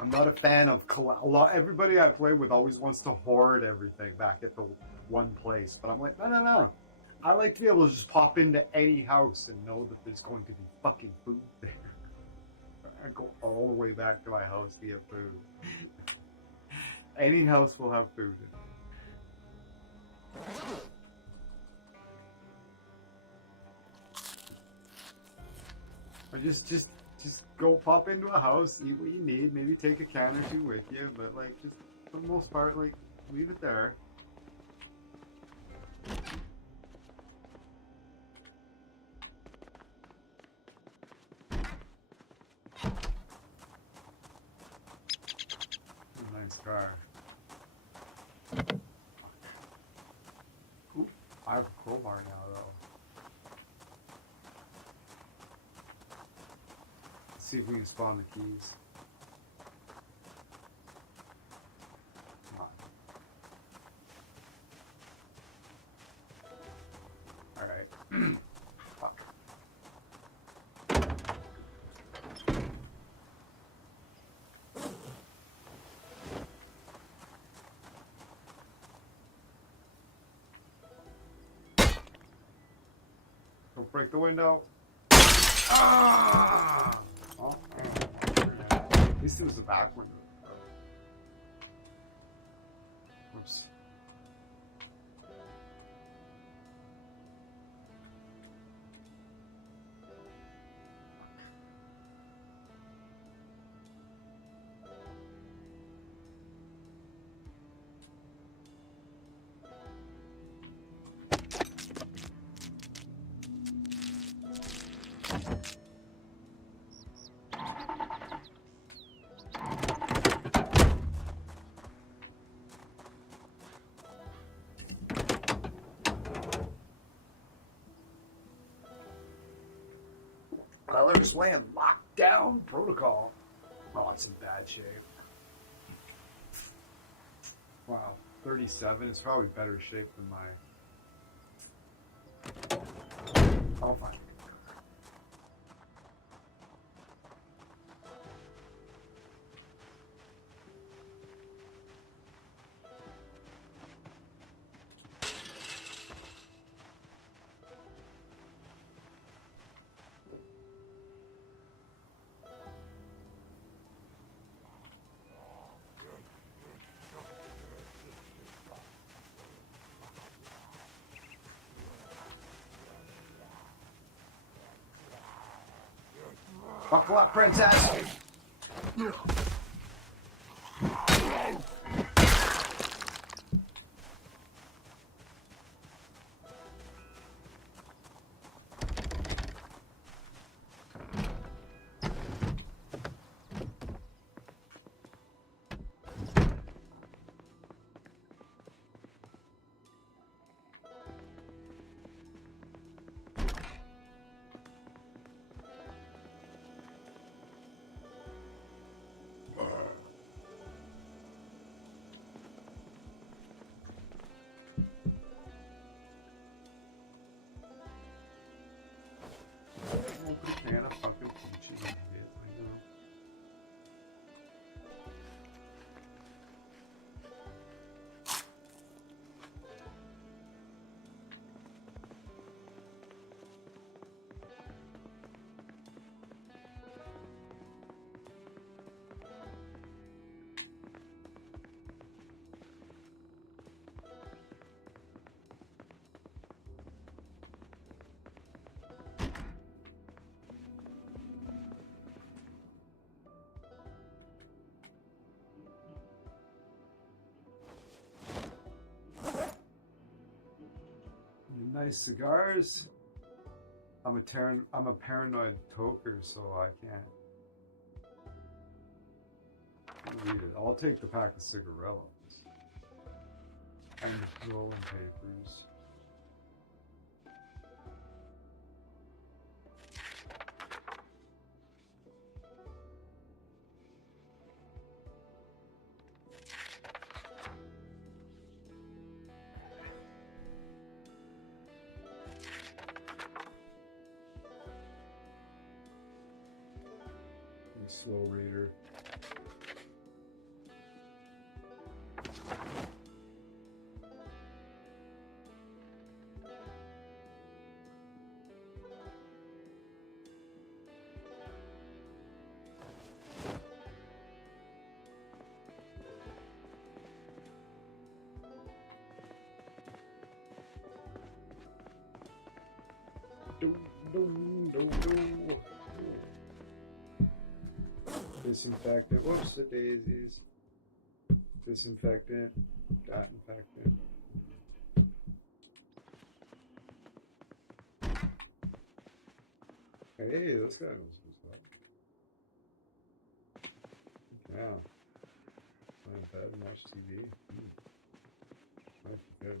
I'm not a fan of everybody I play with always wants to hoard everything back at the one place, but I'm like, no. I like to be able to just pop into any house and know that there's going to be fucking food there. I go all the way back to my house to get food. Any house will have food in it. Or just go pop into a house, eat what you need, maybe take a can or two with you, but like just for the most part, like leave it there. Nice car. Ooh, I have a crowbar now though. See if we can spawn the keys. Come on. Alright. Fuck. Don't break the window. Ah! Oh, at least it was the back window. Whoops. First land lockdown protocol. Oh, it's in bad shape. Wow, 37. It's probably better shape than my. I'll find it. Buckle up, princess! Can of fucking peaches and shit, I know. Nice cigars. I'm a paranoid toker, so I can't read it. I'll take the pack of cigarillos and the rolling papers. Slow reader. Disinfectant. Whoops, the daisies. Disinfectant. Disinfectant. Hey, this guy knows what's up. Yeah. Lie in bed and watch TV. That's good.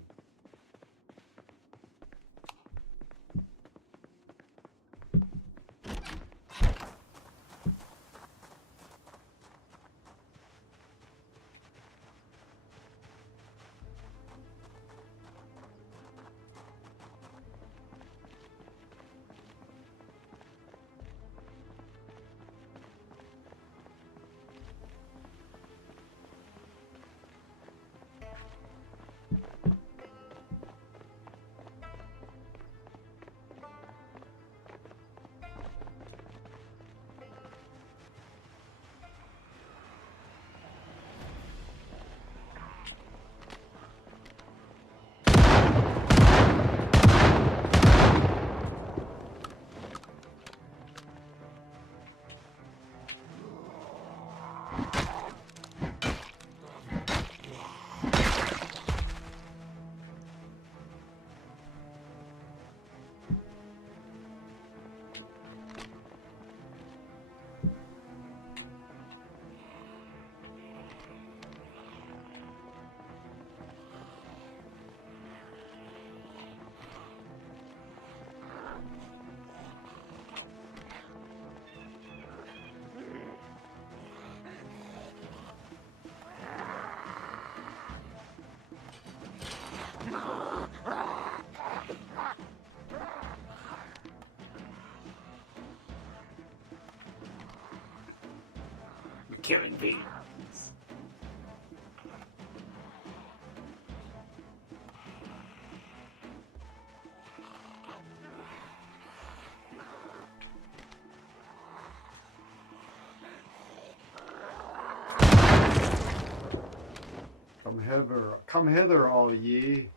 Killing bees. Come hither, all ye.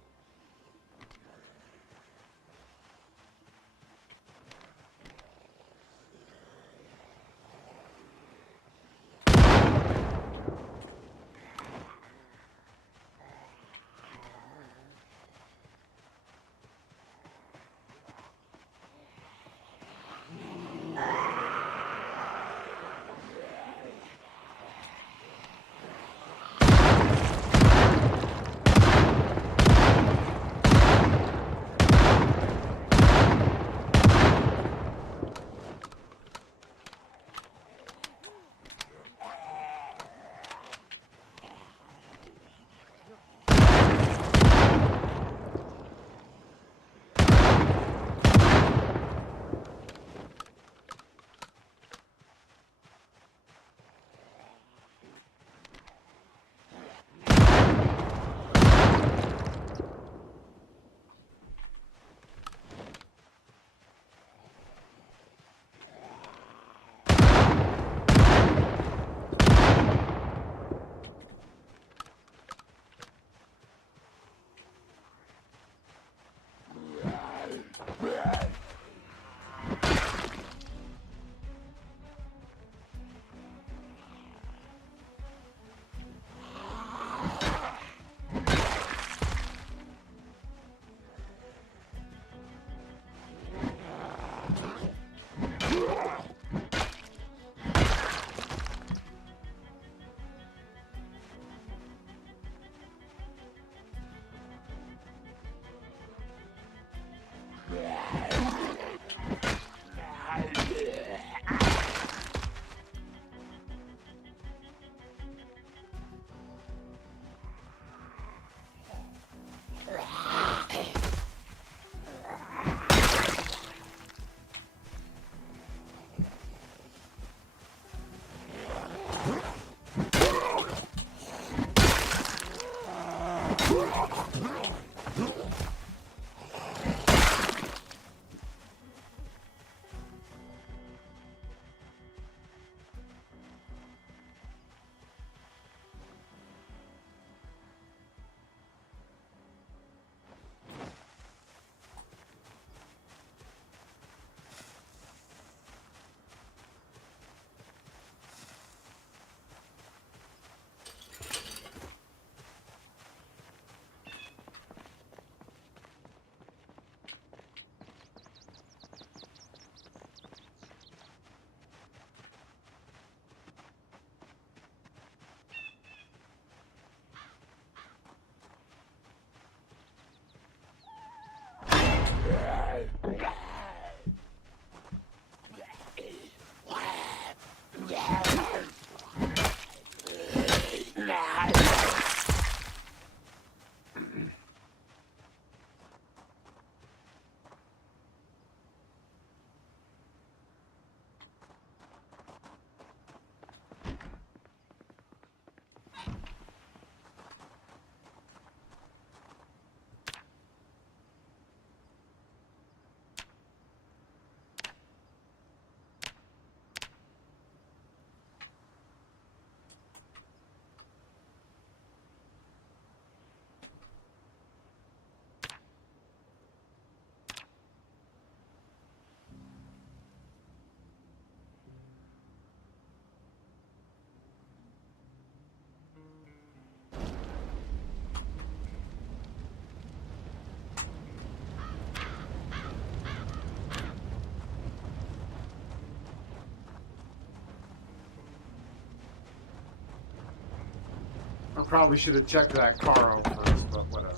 I probably should have checked that car out first, but whatever.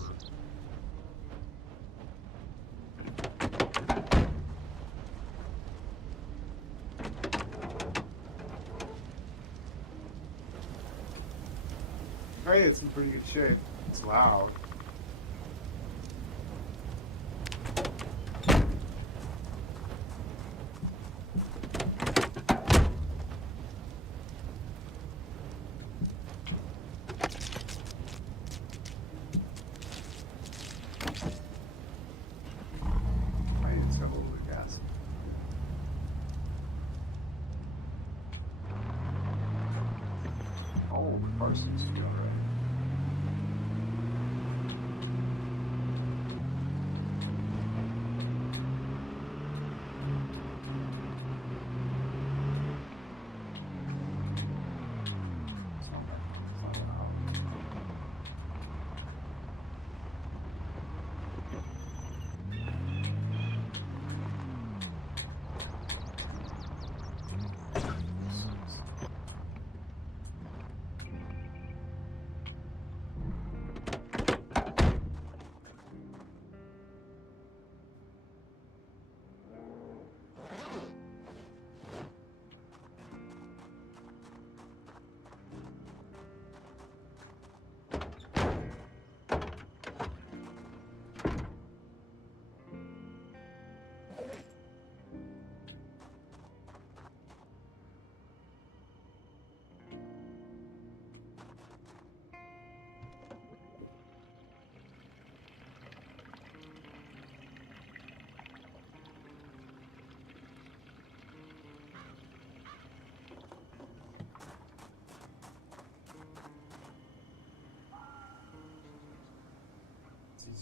Hey, it's in pretty good shape. It's loud.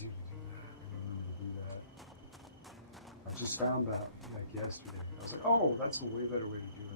easier to do that. I remember to do that. I just found that like yesterday. I was like, oh, that's a way better way to do it.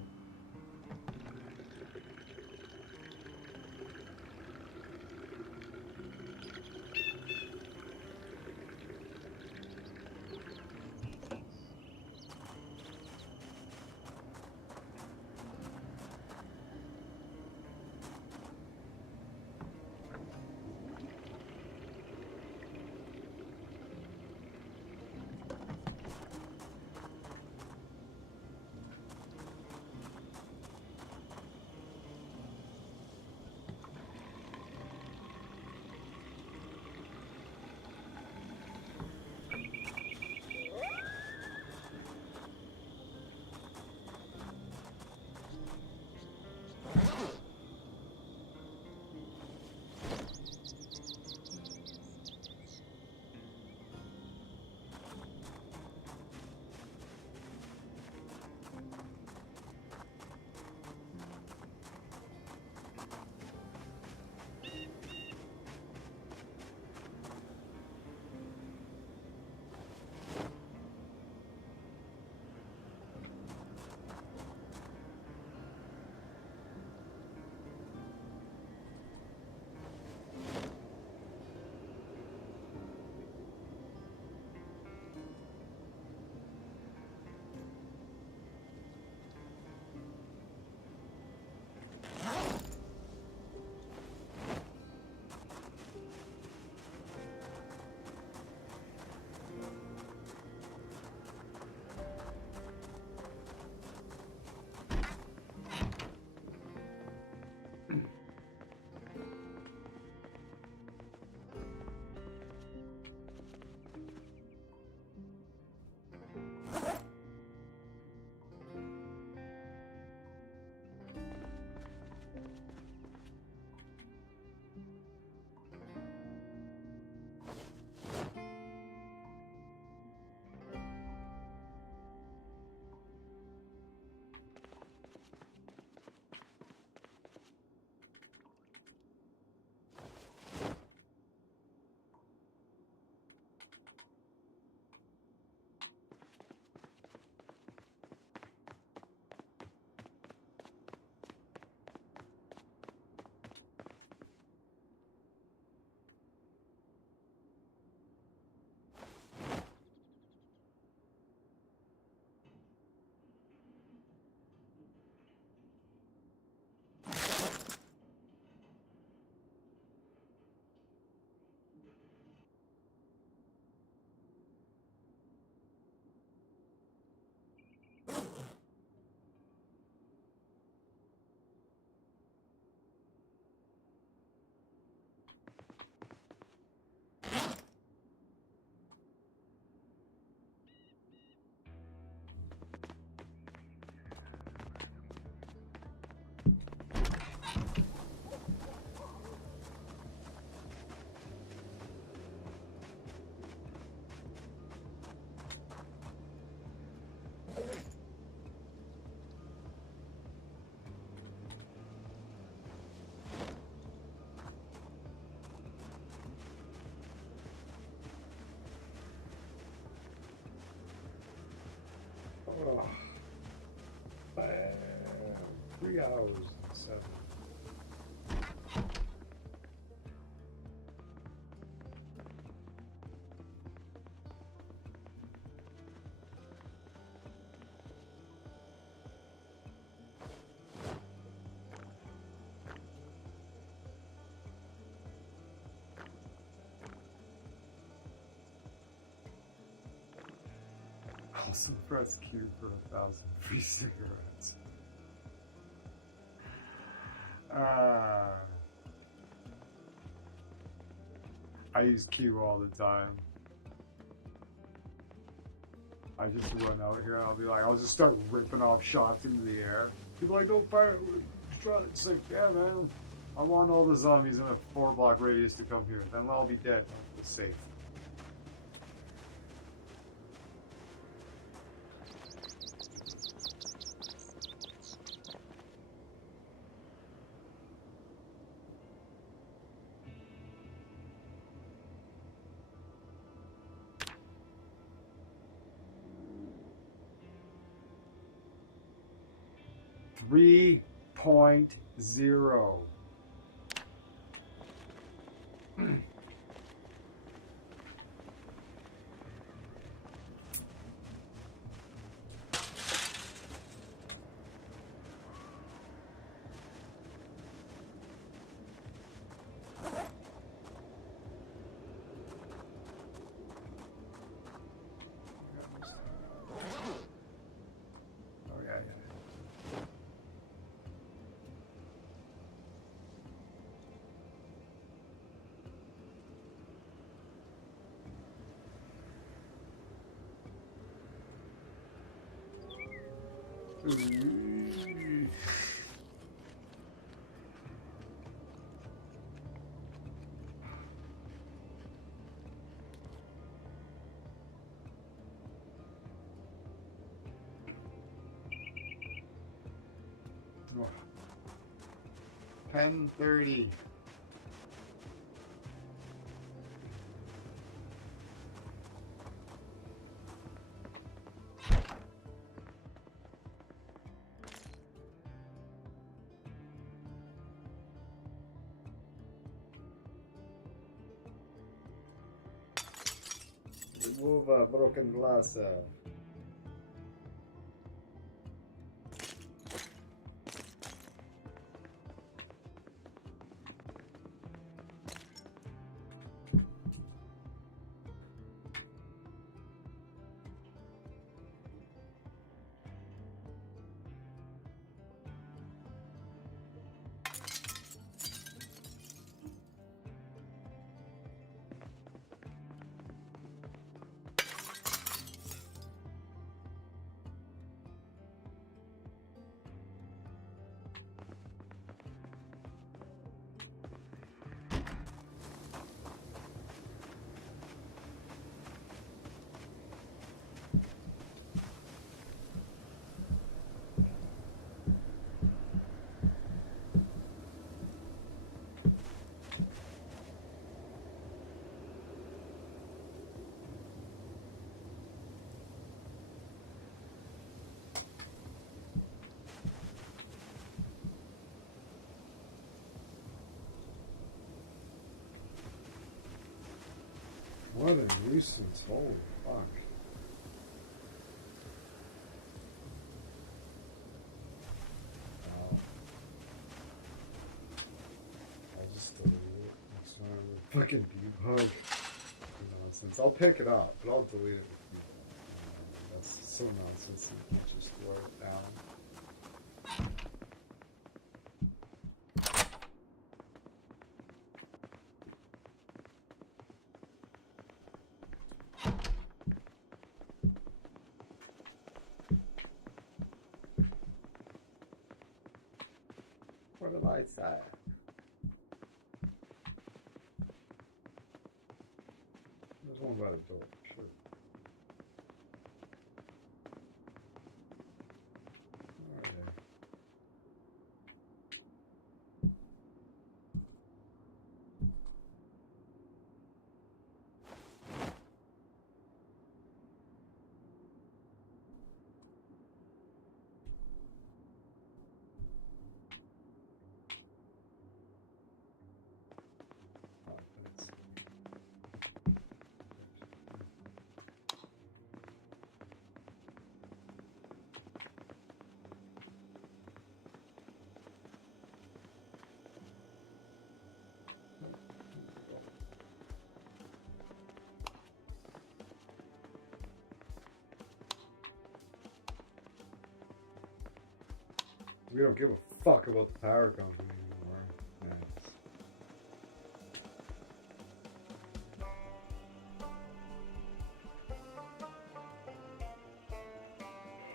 Oh, man. 3 hours and 7. Also press Q for 1,000 free cigarettes. I use Q all the time. I just run out here and I'll be like, I'll just start ripping off shots into the air. People are like, don't fire. It's like, yeah, man. I want all the zombies in a 4-block radius to come here. Then I'll be dead. I'll be safe. 3.0. Oh yeah, yeah. Oh. 10:30. Remove a broken glass. What a nuisance, holy fuck. Wow. I'll just delete it. Next time we fucking debug nonsense. I'll pick it up, but I'll delete it with you. That's so nonsense you can't just throw it down. What am I saying? There's one by the door, sure. Alright. We don't give a fuck about the power company anymore.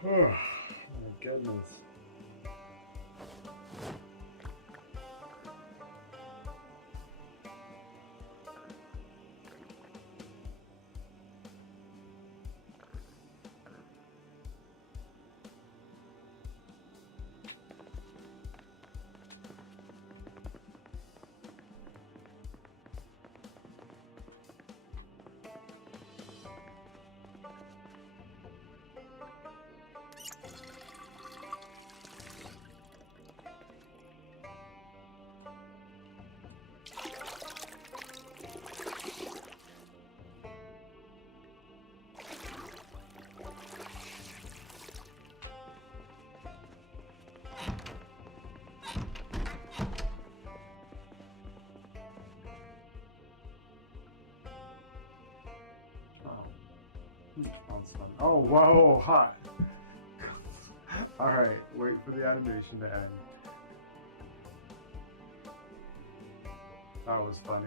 Oh my goodness. Sounds fun. Oh, whoa, hot. Alright, wait for the animation to end. That was funny.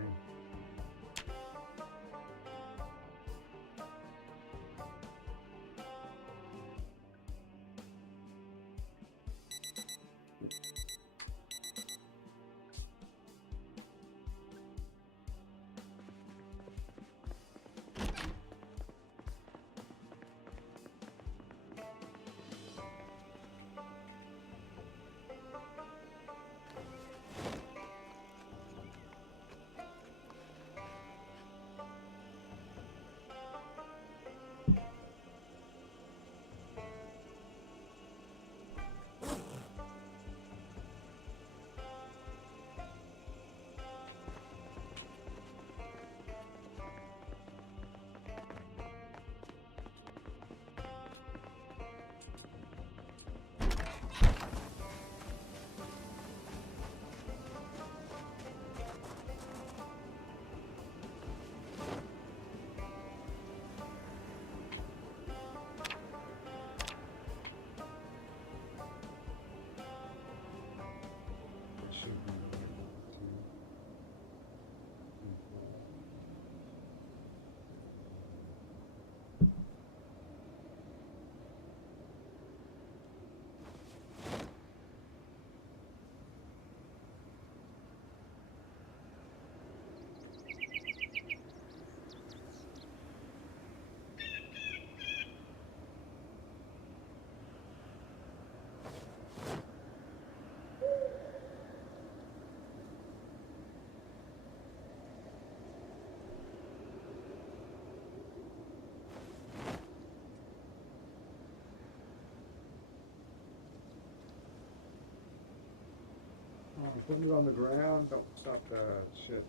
I'm putting it on the ground. Don't stop that shit.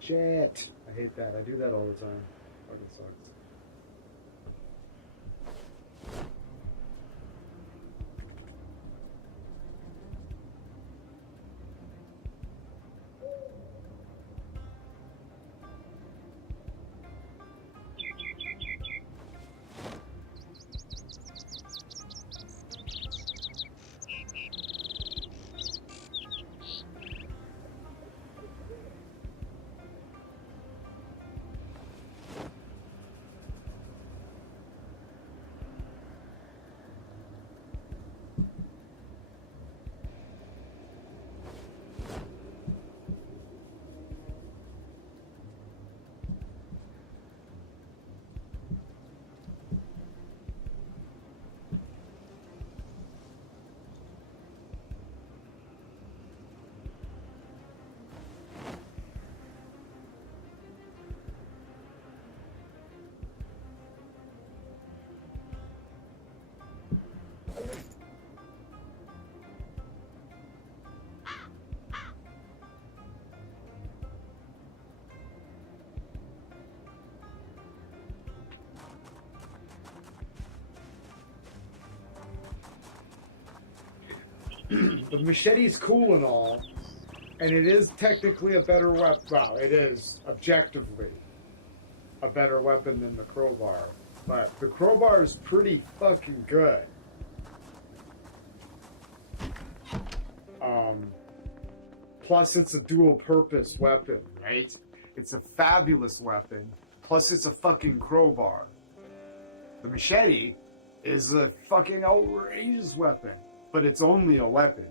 Shit. I hate that. I do that all the time. Fucking sucks. The machete is cool and all, and it is technically a better weapon. Well, it is objectively a better weapon than the crowbar, but the crowbar is pretty fucking good. Plus, it's a dual-purpose weapon, right? It's a fabulous weapon. Plus, it's a fucking crowbar. The machete is a fucking outrageous weapon, but it's only a weapon.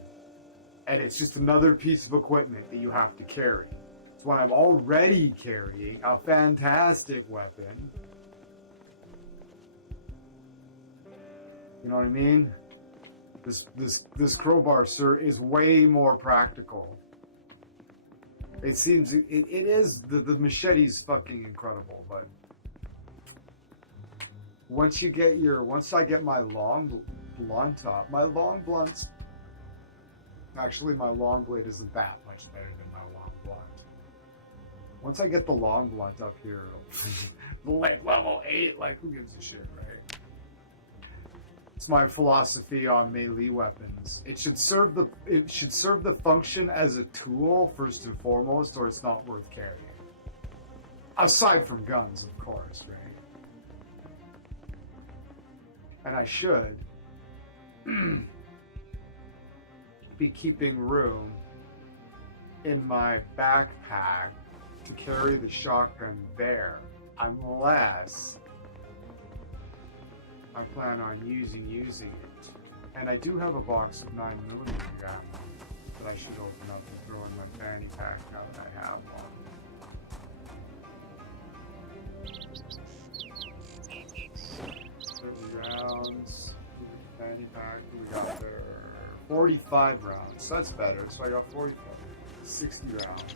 And it's just another piece of equipment that you have to carry. So when I'm already carrying a fantastic weapon, you know what I mean? This crowbar, sir, is way more practical. It seems it is the machete's fucking incredible, but once I get my long blunt up, my long blades isn't that much better than my long blunt. Once I get the long blunt up here, like level 8, like who gives a shit, right? It's my philosophy on melee weapons. It should serve the function as a tool first and foremost, or it's not worth carrying. Aside from guns, of course, right? And I should be keeping room in my backpack to carry the shotgun there, unless I plan on using it. And I do have a box of 9mm ammo that I should open up and throw in my fanny pack now that I have one. Rounds, fanny pack, what we got there? 45 rounds, so that's better. So I got 45, 60 rounds.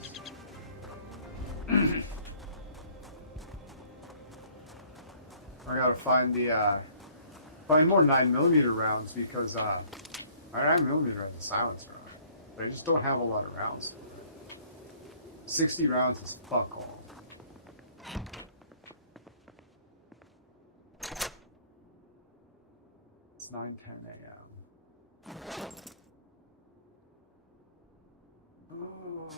I gotta find find more 9mm rounds because my 9mm has a silencer on it, but I just don't have a lot of rounds. 60 rounds is fuck all. It's 9:10 a.m. Oh.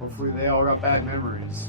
Hopefully they all got bad memories.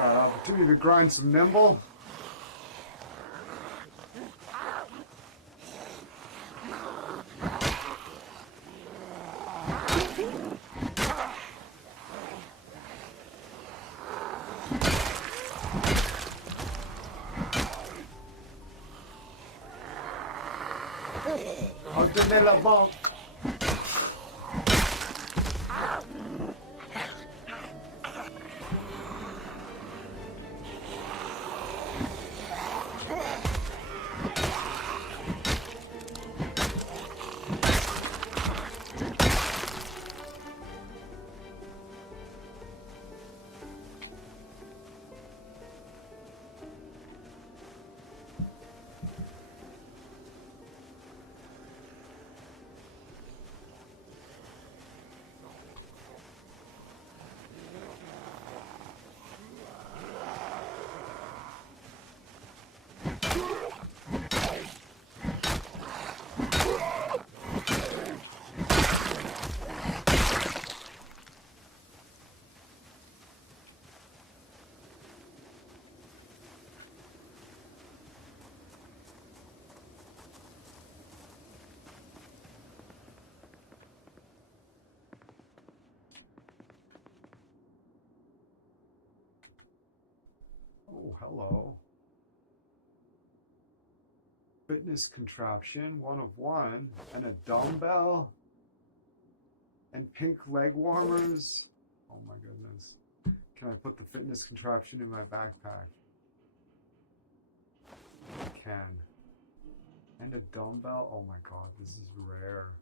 that opportunity to grind some nimble. Ordonnez la banque. Oh, hello. Fitness contraption, 1 of 1, and a dumbbell, and pink leg warmers. Oh my goodness. Can I put the fitness contraption in my backpack? I can. And a dumbbell. Oh my god, this is rare.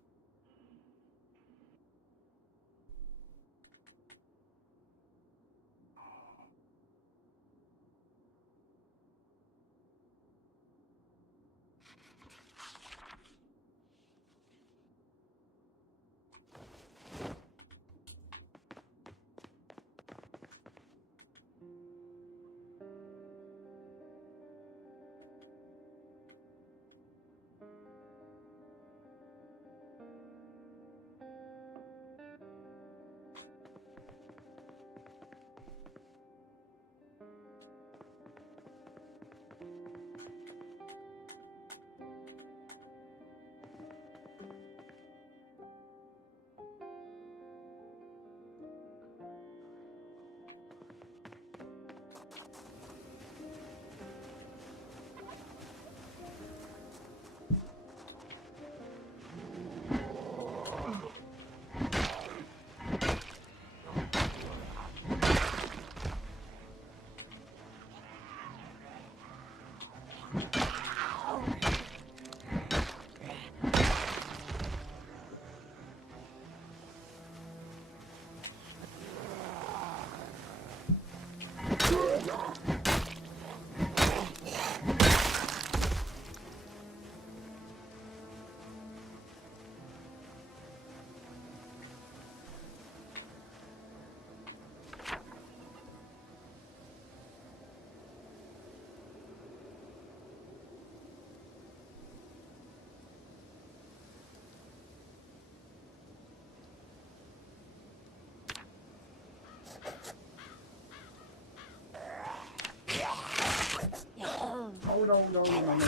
Oh no, no, no, no, no,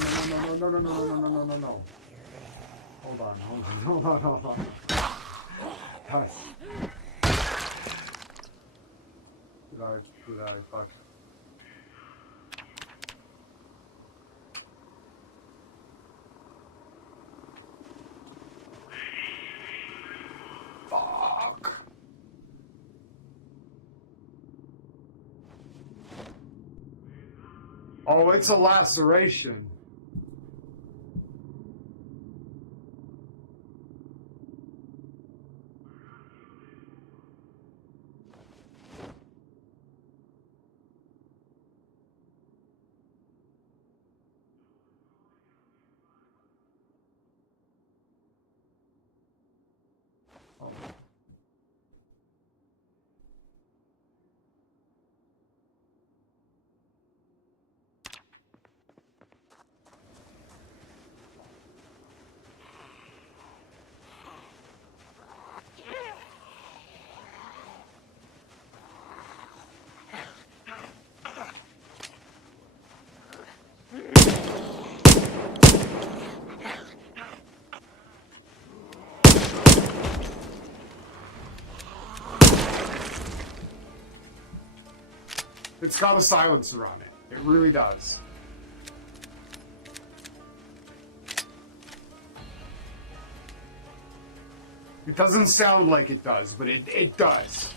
no, no, no, no, no, no, no, no, no, no. Hold on, hold on, hold on. Guys. Did I fuck? Fuck. Oh, it's a laceration. Oh. It's got a silencer on it. It really does. It doesn't sound like it does, but it does.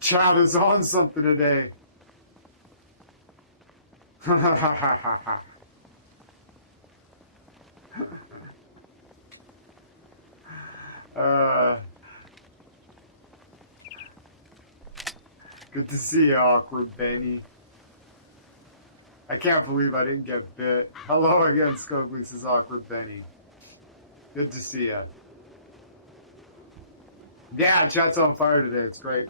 Chad is on something today. Good to see you, awkward Benny. I can't believe I didn't get bit. Hello again, Skogly, says awkward Benny. Good to see you. Yeah, chat's on fire today. It's great.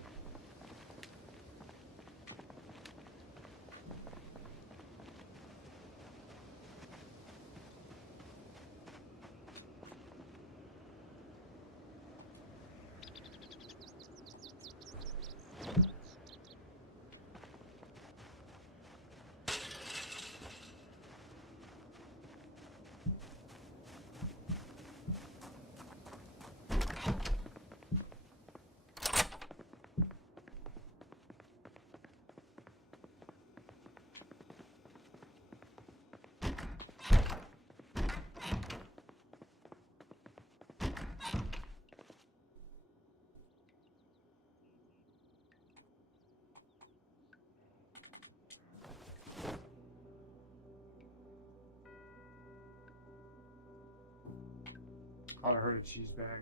I heard a cheese bag.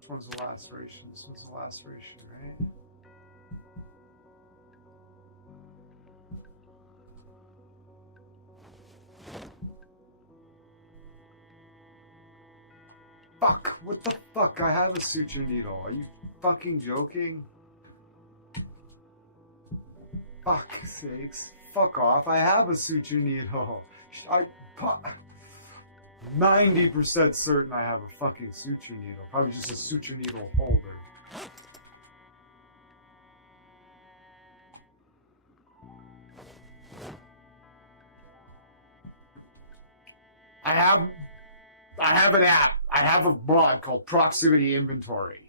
Which one's the laceration? This one's the laceration, right? Fuck! What the fuck? I have a suture needle. Are you fucking joking? Fuck sakes. Fuck off. I have a suture needle. 90% certain I have a fucking suture needle. Probably just a suture needle holder. I have an app. I have a mod called Proximity Inventory.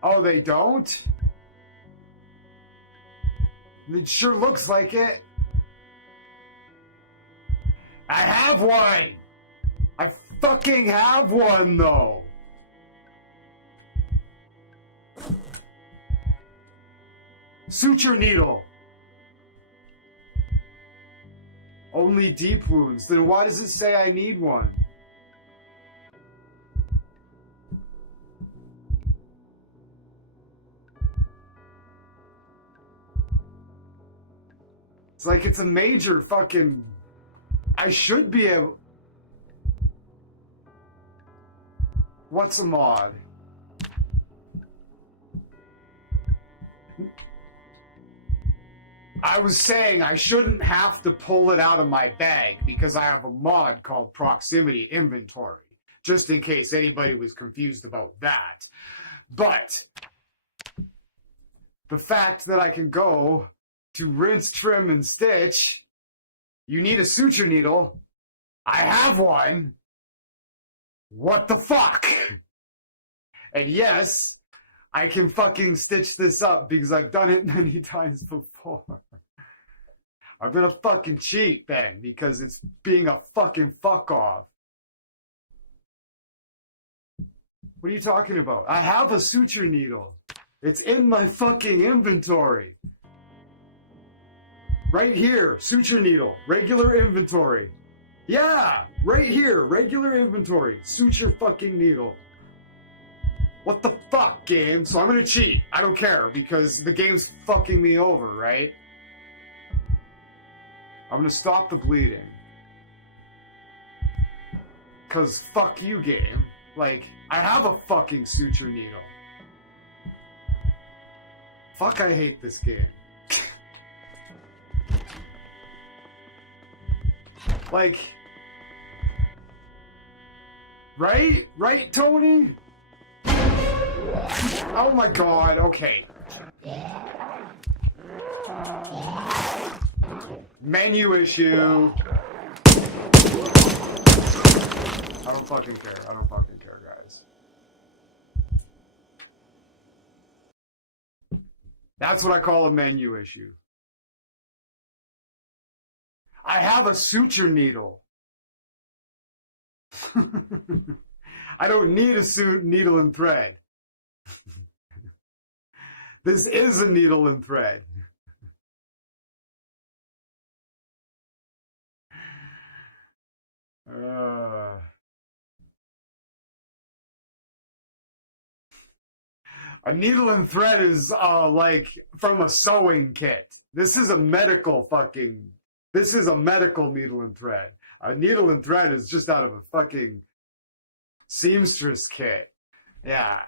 Oh, they don't? It sure looks like it. I have one! I fucking have one, though! Suture needle. Only deep wounds. Then why does it say I need one? It's like it's a major fucking... I should be able... What's a mod? I was saying I shouldn't have to pull it out of my bag because I have a mod called Proximity Inventory. Just in case anybody was confused about that. But the fact that I can go to rinse, trim, and stitch, you need a suture needle. I have one. What the fuck? And yes, I can fucking stitch this up because I've done it many times before. I'm gonna fucking cheat then because it's being a fucking fuck off. What are you talking about? I have a suture needle. It's in my fucking inventory. Right here, suture needle, regular inventory. Yeah, right here, regular inventory. Suture fucking needle. What the fuck, game? So I'm gonna cheat. I don't care, because the game's fucking me over, right? I'm gonna stop the bleeding. Cause fuck you, game. Like, I have a fucking suture needle. Fuck, I hate this game. Like... Right? Right, Tony? Oh my god, okay. Menu issue. I don't fucking care. I don't fucking care, guys. That's what I call a menu issue. I have a suture needle. I don't need a needle and thread. This is a needle and thread. A needle and thread is like from a sewing kit. This is a medical needle and thread. A needle and thread is just out of a fucking seamstress kit. Yeah.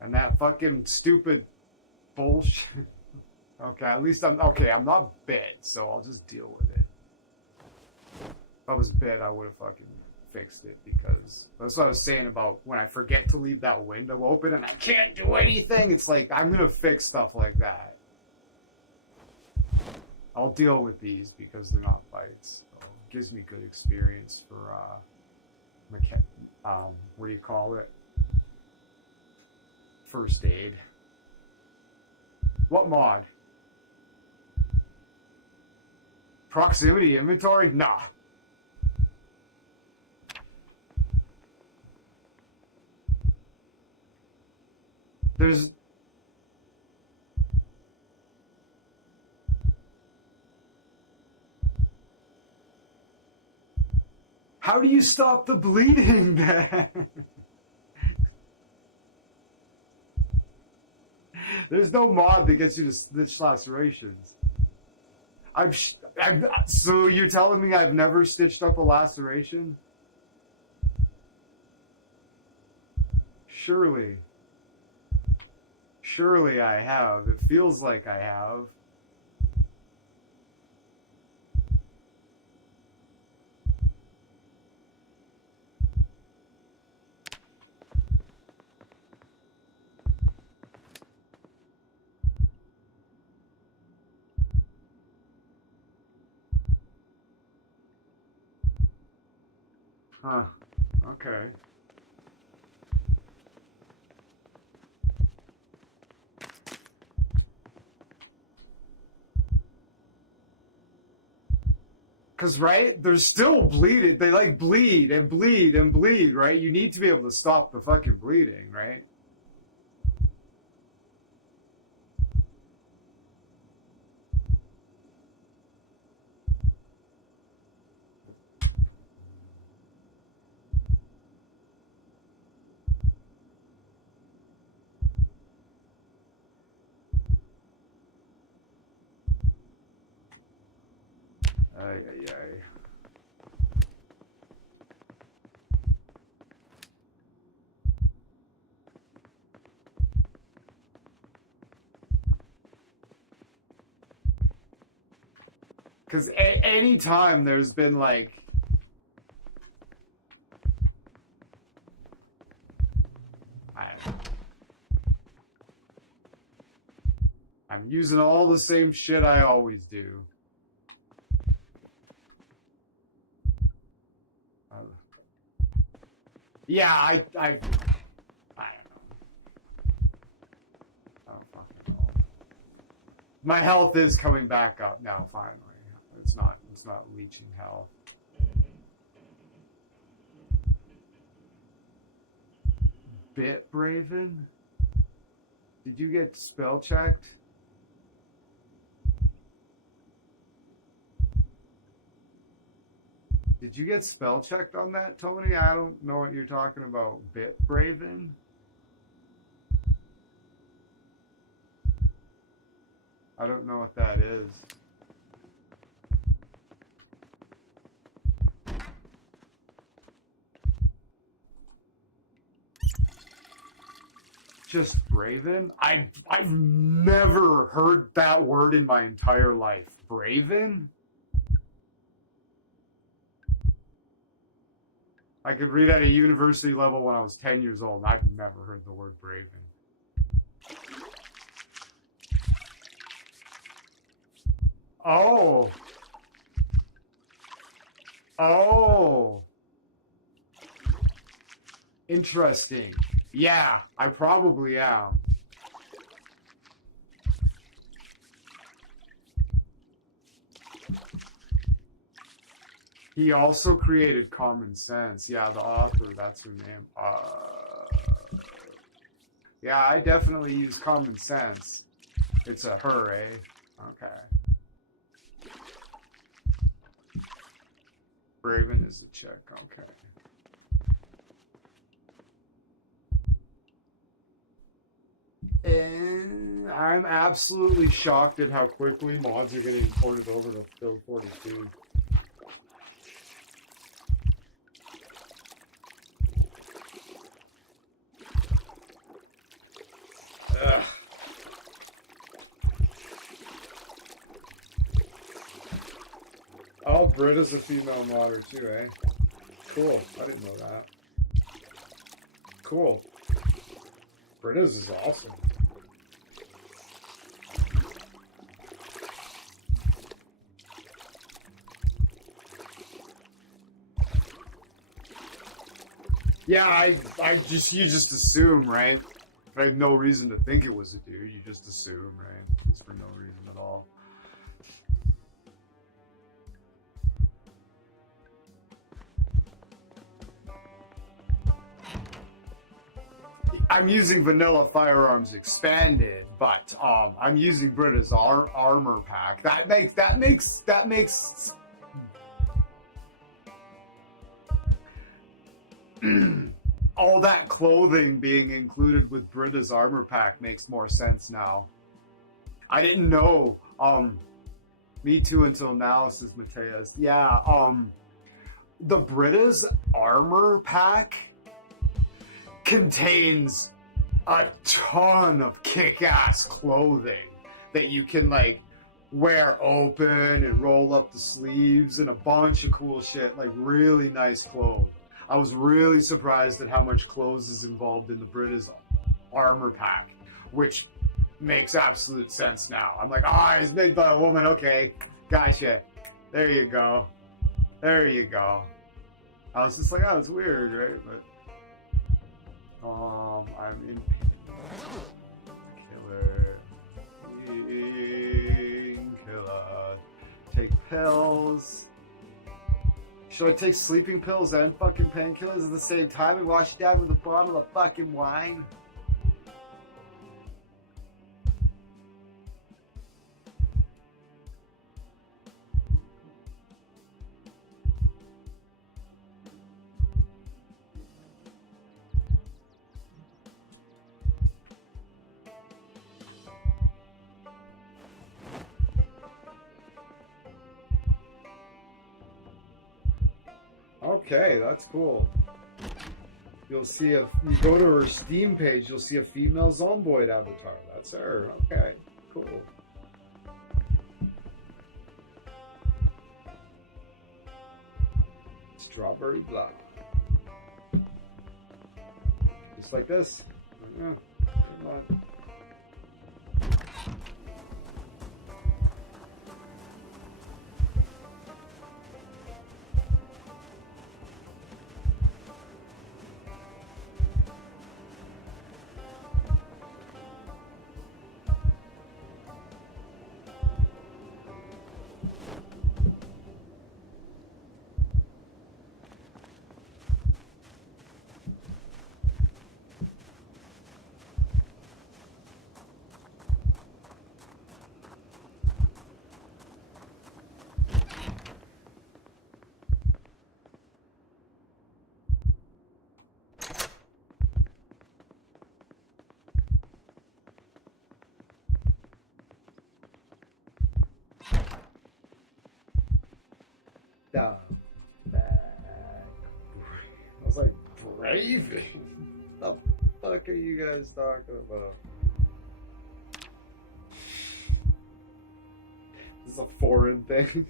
And that fucking stupid bullshit. Okay, at least I'm not bit, so I'll just deal with it. If I was bit, I would have fucking fixed it, because that's what I was saying about when I forget to leave that window open and I can't do anything. It's like, I'm gonna fix stuff like that. I'll deal with these because they're not bites. So it gives me good experience for what do you call it? First aid. What mod? Proximity inventory? Nah. There's... How do you stop the bleeding then? There's no mod that gets you to stitch lacerations. So you're telling me I've never stitched up a laceration? Surely. Surely I have. It feels like I have. Huh. Okay. Because, right, there's still bleeding. They, like, bleed and bleed and bleed, right? You need to be able to stop the fucking bleeding, right? Ay, ay, ay. Because any time there's been, like... I'm using all the same shit I always do. Yeah, I don't know. I don't fucking know. My health is coming back up now, finally. It's not leeching health. Bit Braven? Did you get spell checked? Did you get spell checked on that, Tony? I don't know what you're talking about. Bit Braven? I don't know what that is. Just Braven? I've never heard that word in my entire life. Braven? I could read at a university level when I was 10 years old. I've never heard the word Braven. Oh. Oh. Interesting. Yeah, I probably am. He also created Common Sense. Yeah, the author, that's her name. Yeah, I definitely use Common Sense. It's a her, eh? Okay. Braven is a chick, okay. And I'm absolutely shocked at how quickly mods are getting ported over to Build 42. Ugh. Oh, Britta's a female modder too, eh? Cool. I didn't know that. Cool. Britta's is awesome. Yeah, you just assume, right? I have no reason to think it was a dude. You just assume, right? It's for no reason at all. I'm using Vanilla Firearms Expanded, but I'm using Britta's armor pack. That makes all that clothing being included with Britta's armor pack makes more sense now. I didn't know. Me too until now, says Mateus. Yeah, the Britta's armor pack contains a ton of kick-ass clothing that you can like wear open and roll up the sleeves and a bunch of cool shit, like really nice clothes. I was really surprised at how much clothes is involved in the Britta's armor pack, which makes absolute sense now. I'm like, it's made by a woman. Okay, gotcha. There you go. There you go. I was just like, it's weird, right? But I'm in killer. Killer. Take pills. Should I take sleeping pills and fucking painkillers at the same time and wash it down with a bottle of fucking wine? Okay, that's cool. You'll see you go to her Steam page, you'll see a female Zomboid avatar. That's her. Okay, cool. Strawberry black. Just like this. Yeah, the back. I was like, braving? What the fuck are you guys talking about? This is a foreign thing.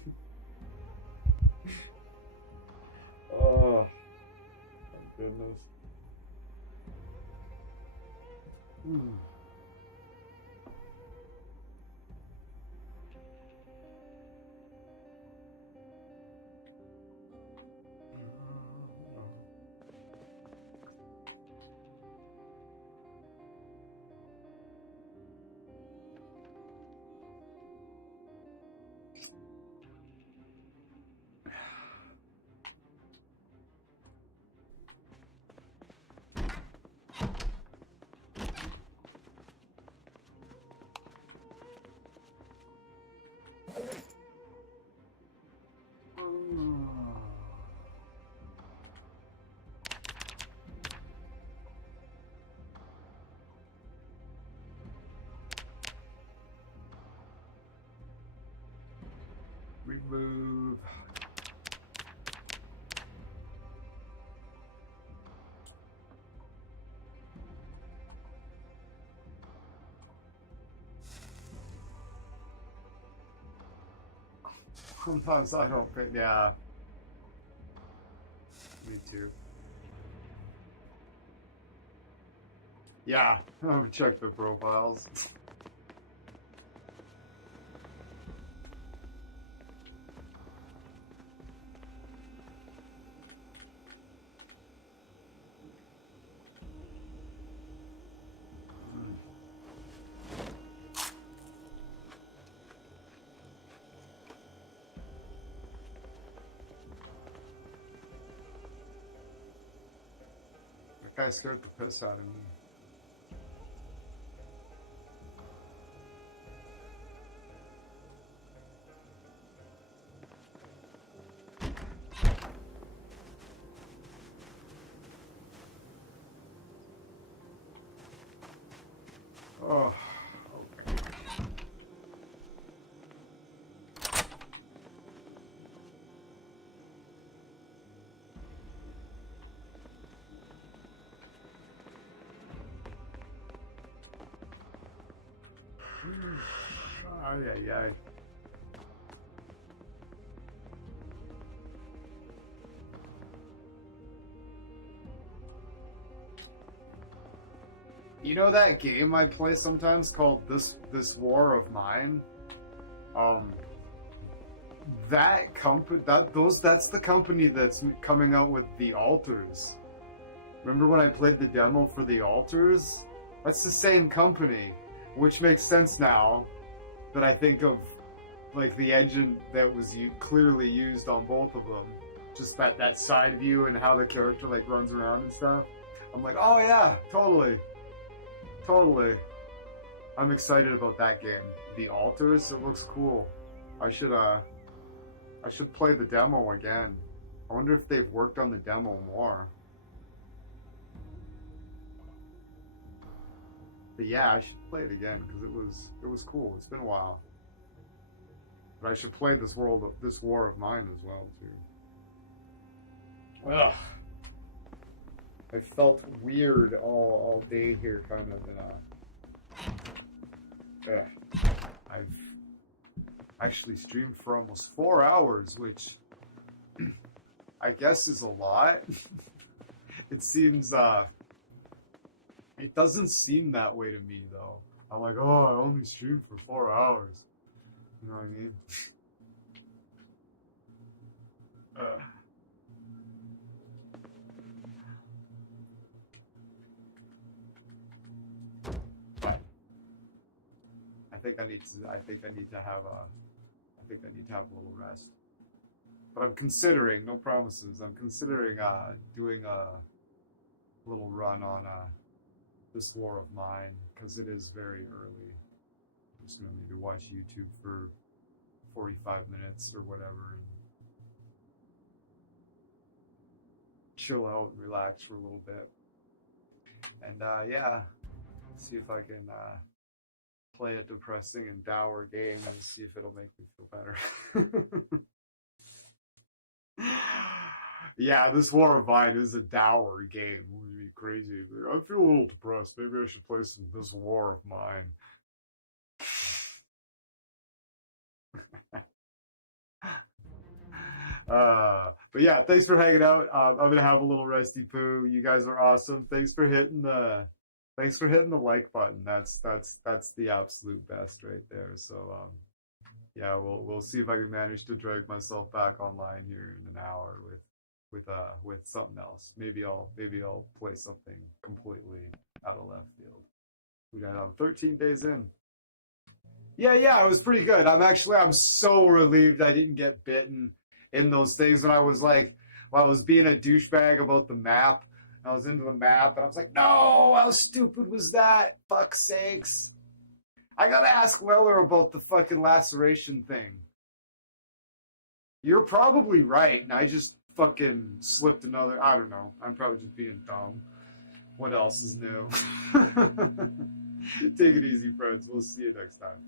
Oh, my goodness. Remove. Sometimes I don't think, yeah. Me too. Yeah, I'm gonna check the profiles. That guy scared the piss out of me. Oh, okay. Ay, ay, ay. You know that game I play sometimes called This War of Mine? That company, that's the company that's coming out with the altars. Remember when I played the demo for the altars? That's the same company, which makes sense now that I think of like the engine that was clearly used on both of them. Just that side view and how the character like runs around and stuff. I'm like, oh yeah, totally. I'm excited about that game. The altars, it looks cool. I should play the demo again. I wonder if they've worked on the demo more. But yeah, I should play it again because it was cool. It's been a while. But I should play this War of Mine as well too. Ugh. I felt weird all day here, kind of in a. I've actually streamed for almost 4 hours, which I guess is a lot. It seems it doesn't seem that way to me though. I'm like, oh, I only streamed for 4 hours. You know what I mean? But I think I need to have a little rest. But I'm considering, no promises. I'm considering doing a little run on this War of Mine because it is very early. I'm just gonna maybe watch YouTube for 45 minutes or whatever and chill out and relax for a little bit. And yeah, see if I can play a depressing and dour game and see if it'll make me feel better. Yeah, this War of Mine is a dour game. It would be crazy. I feel a little depressed. Maybe I should play some This War of Mine. But yeah, thanks for hanging out. I'm gonna have a little resty poo. You guys are awesome. Thanks for hitting the like button. That's the absolute best right there. So yeah, we'll see if I can manage to drag myself back online here in an hour with something else. Maybe I'll play something completely out of left field. We got 13 days in. Yeah, it was pretty good. I'm so relieved I didn't get bitten in those things when I was being a douchebag about the map. I was into the map and I was like, no, how stupid was that? Fuck's sakes. I gotta ask Weller about the fucking laceration thing. You're probably right, and I just fucking slipped another. I don't know. I'm probably just being dumb. What else is new? Take it easy, friends. We'll see you next time.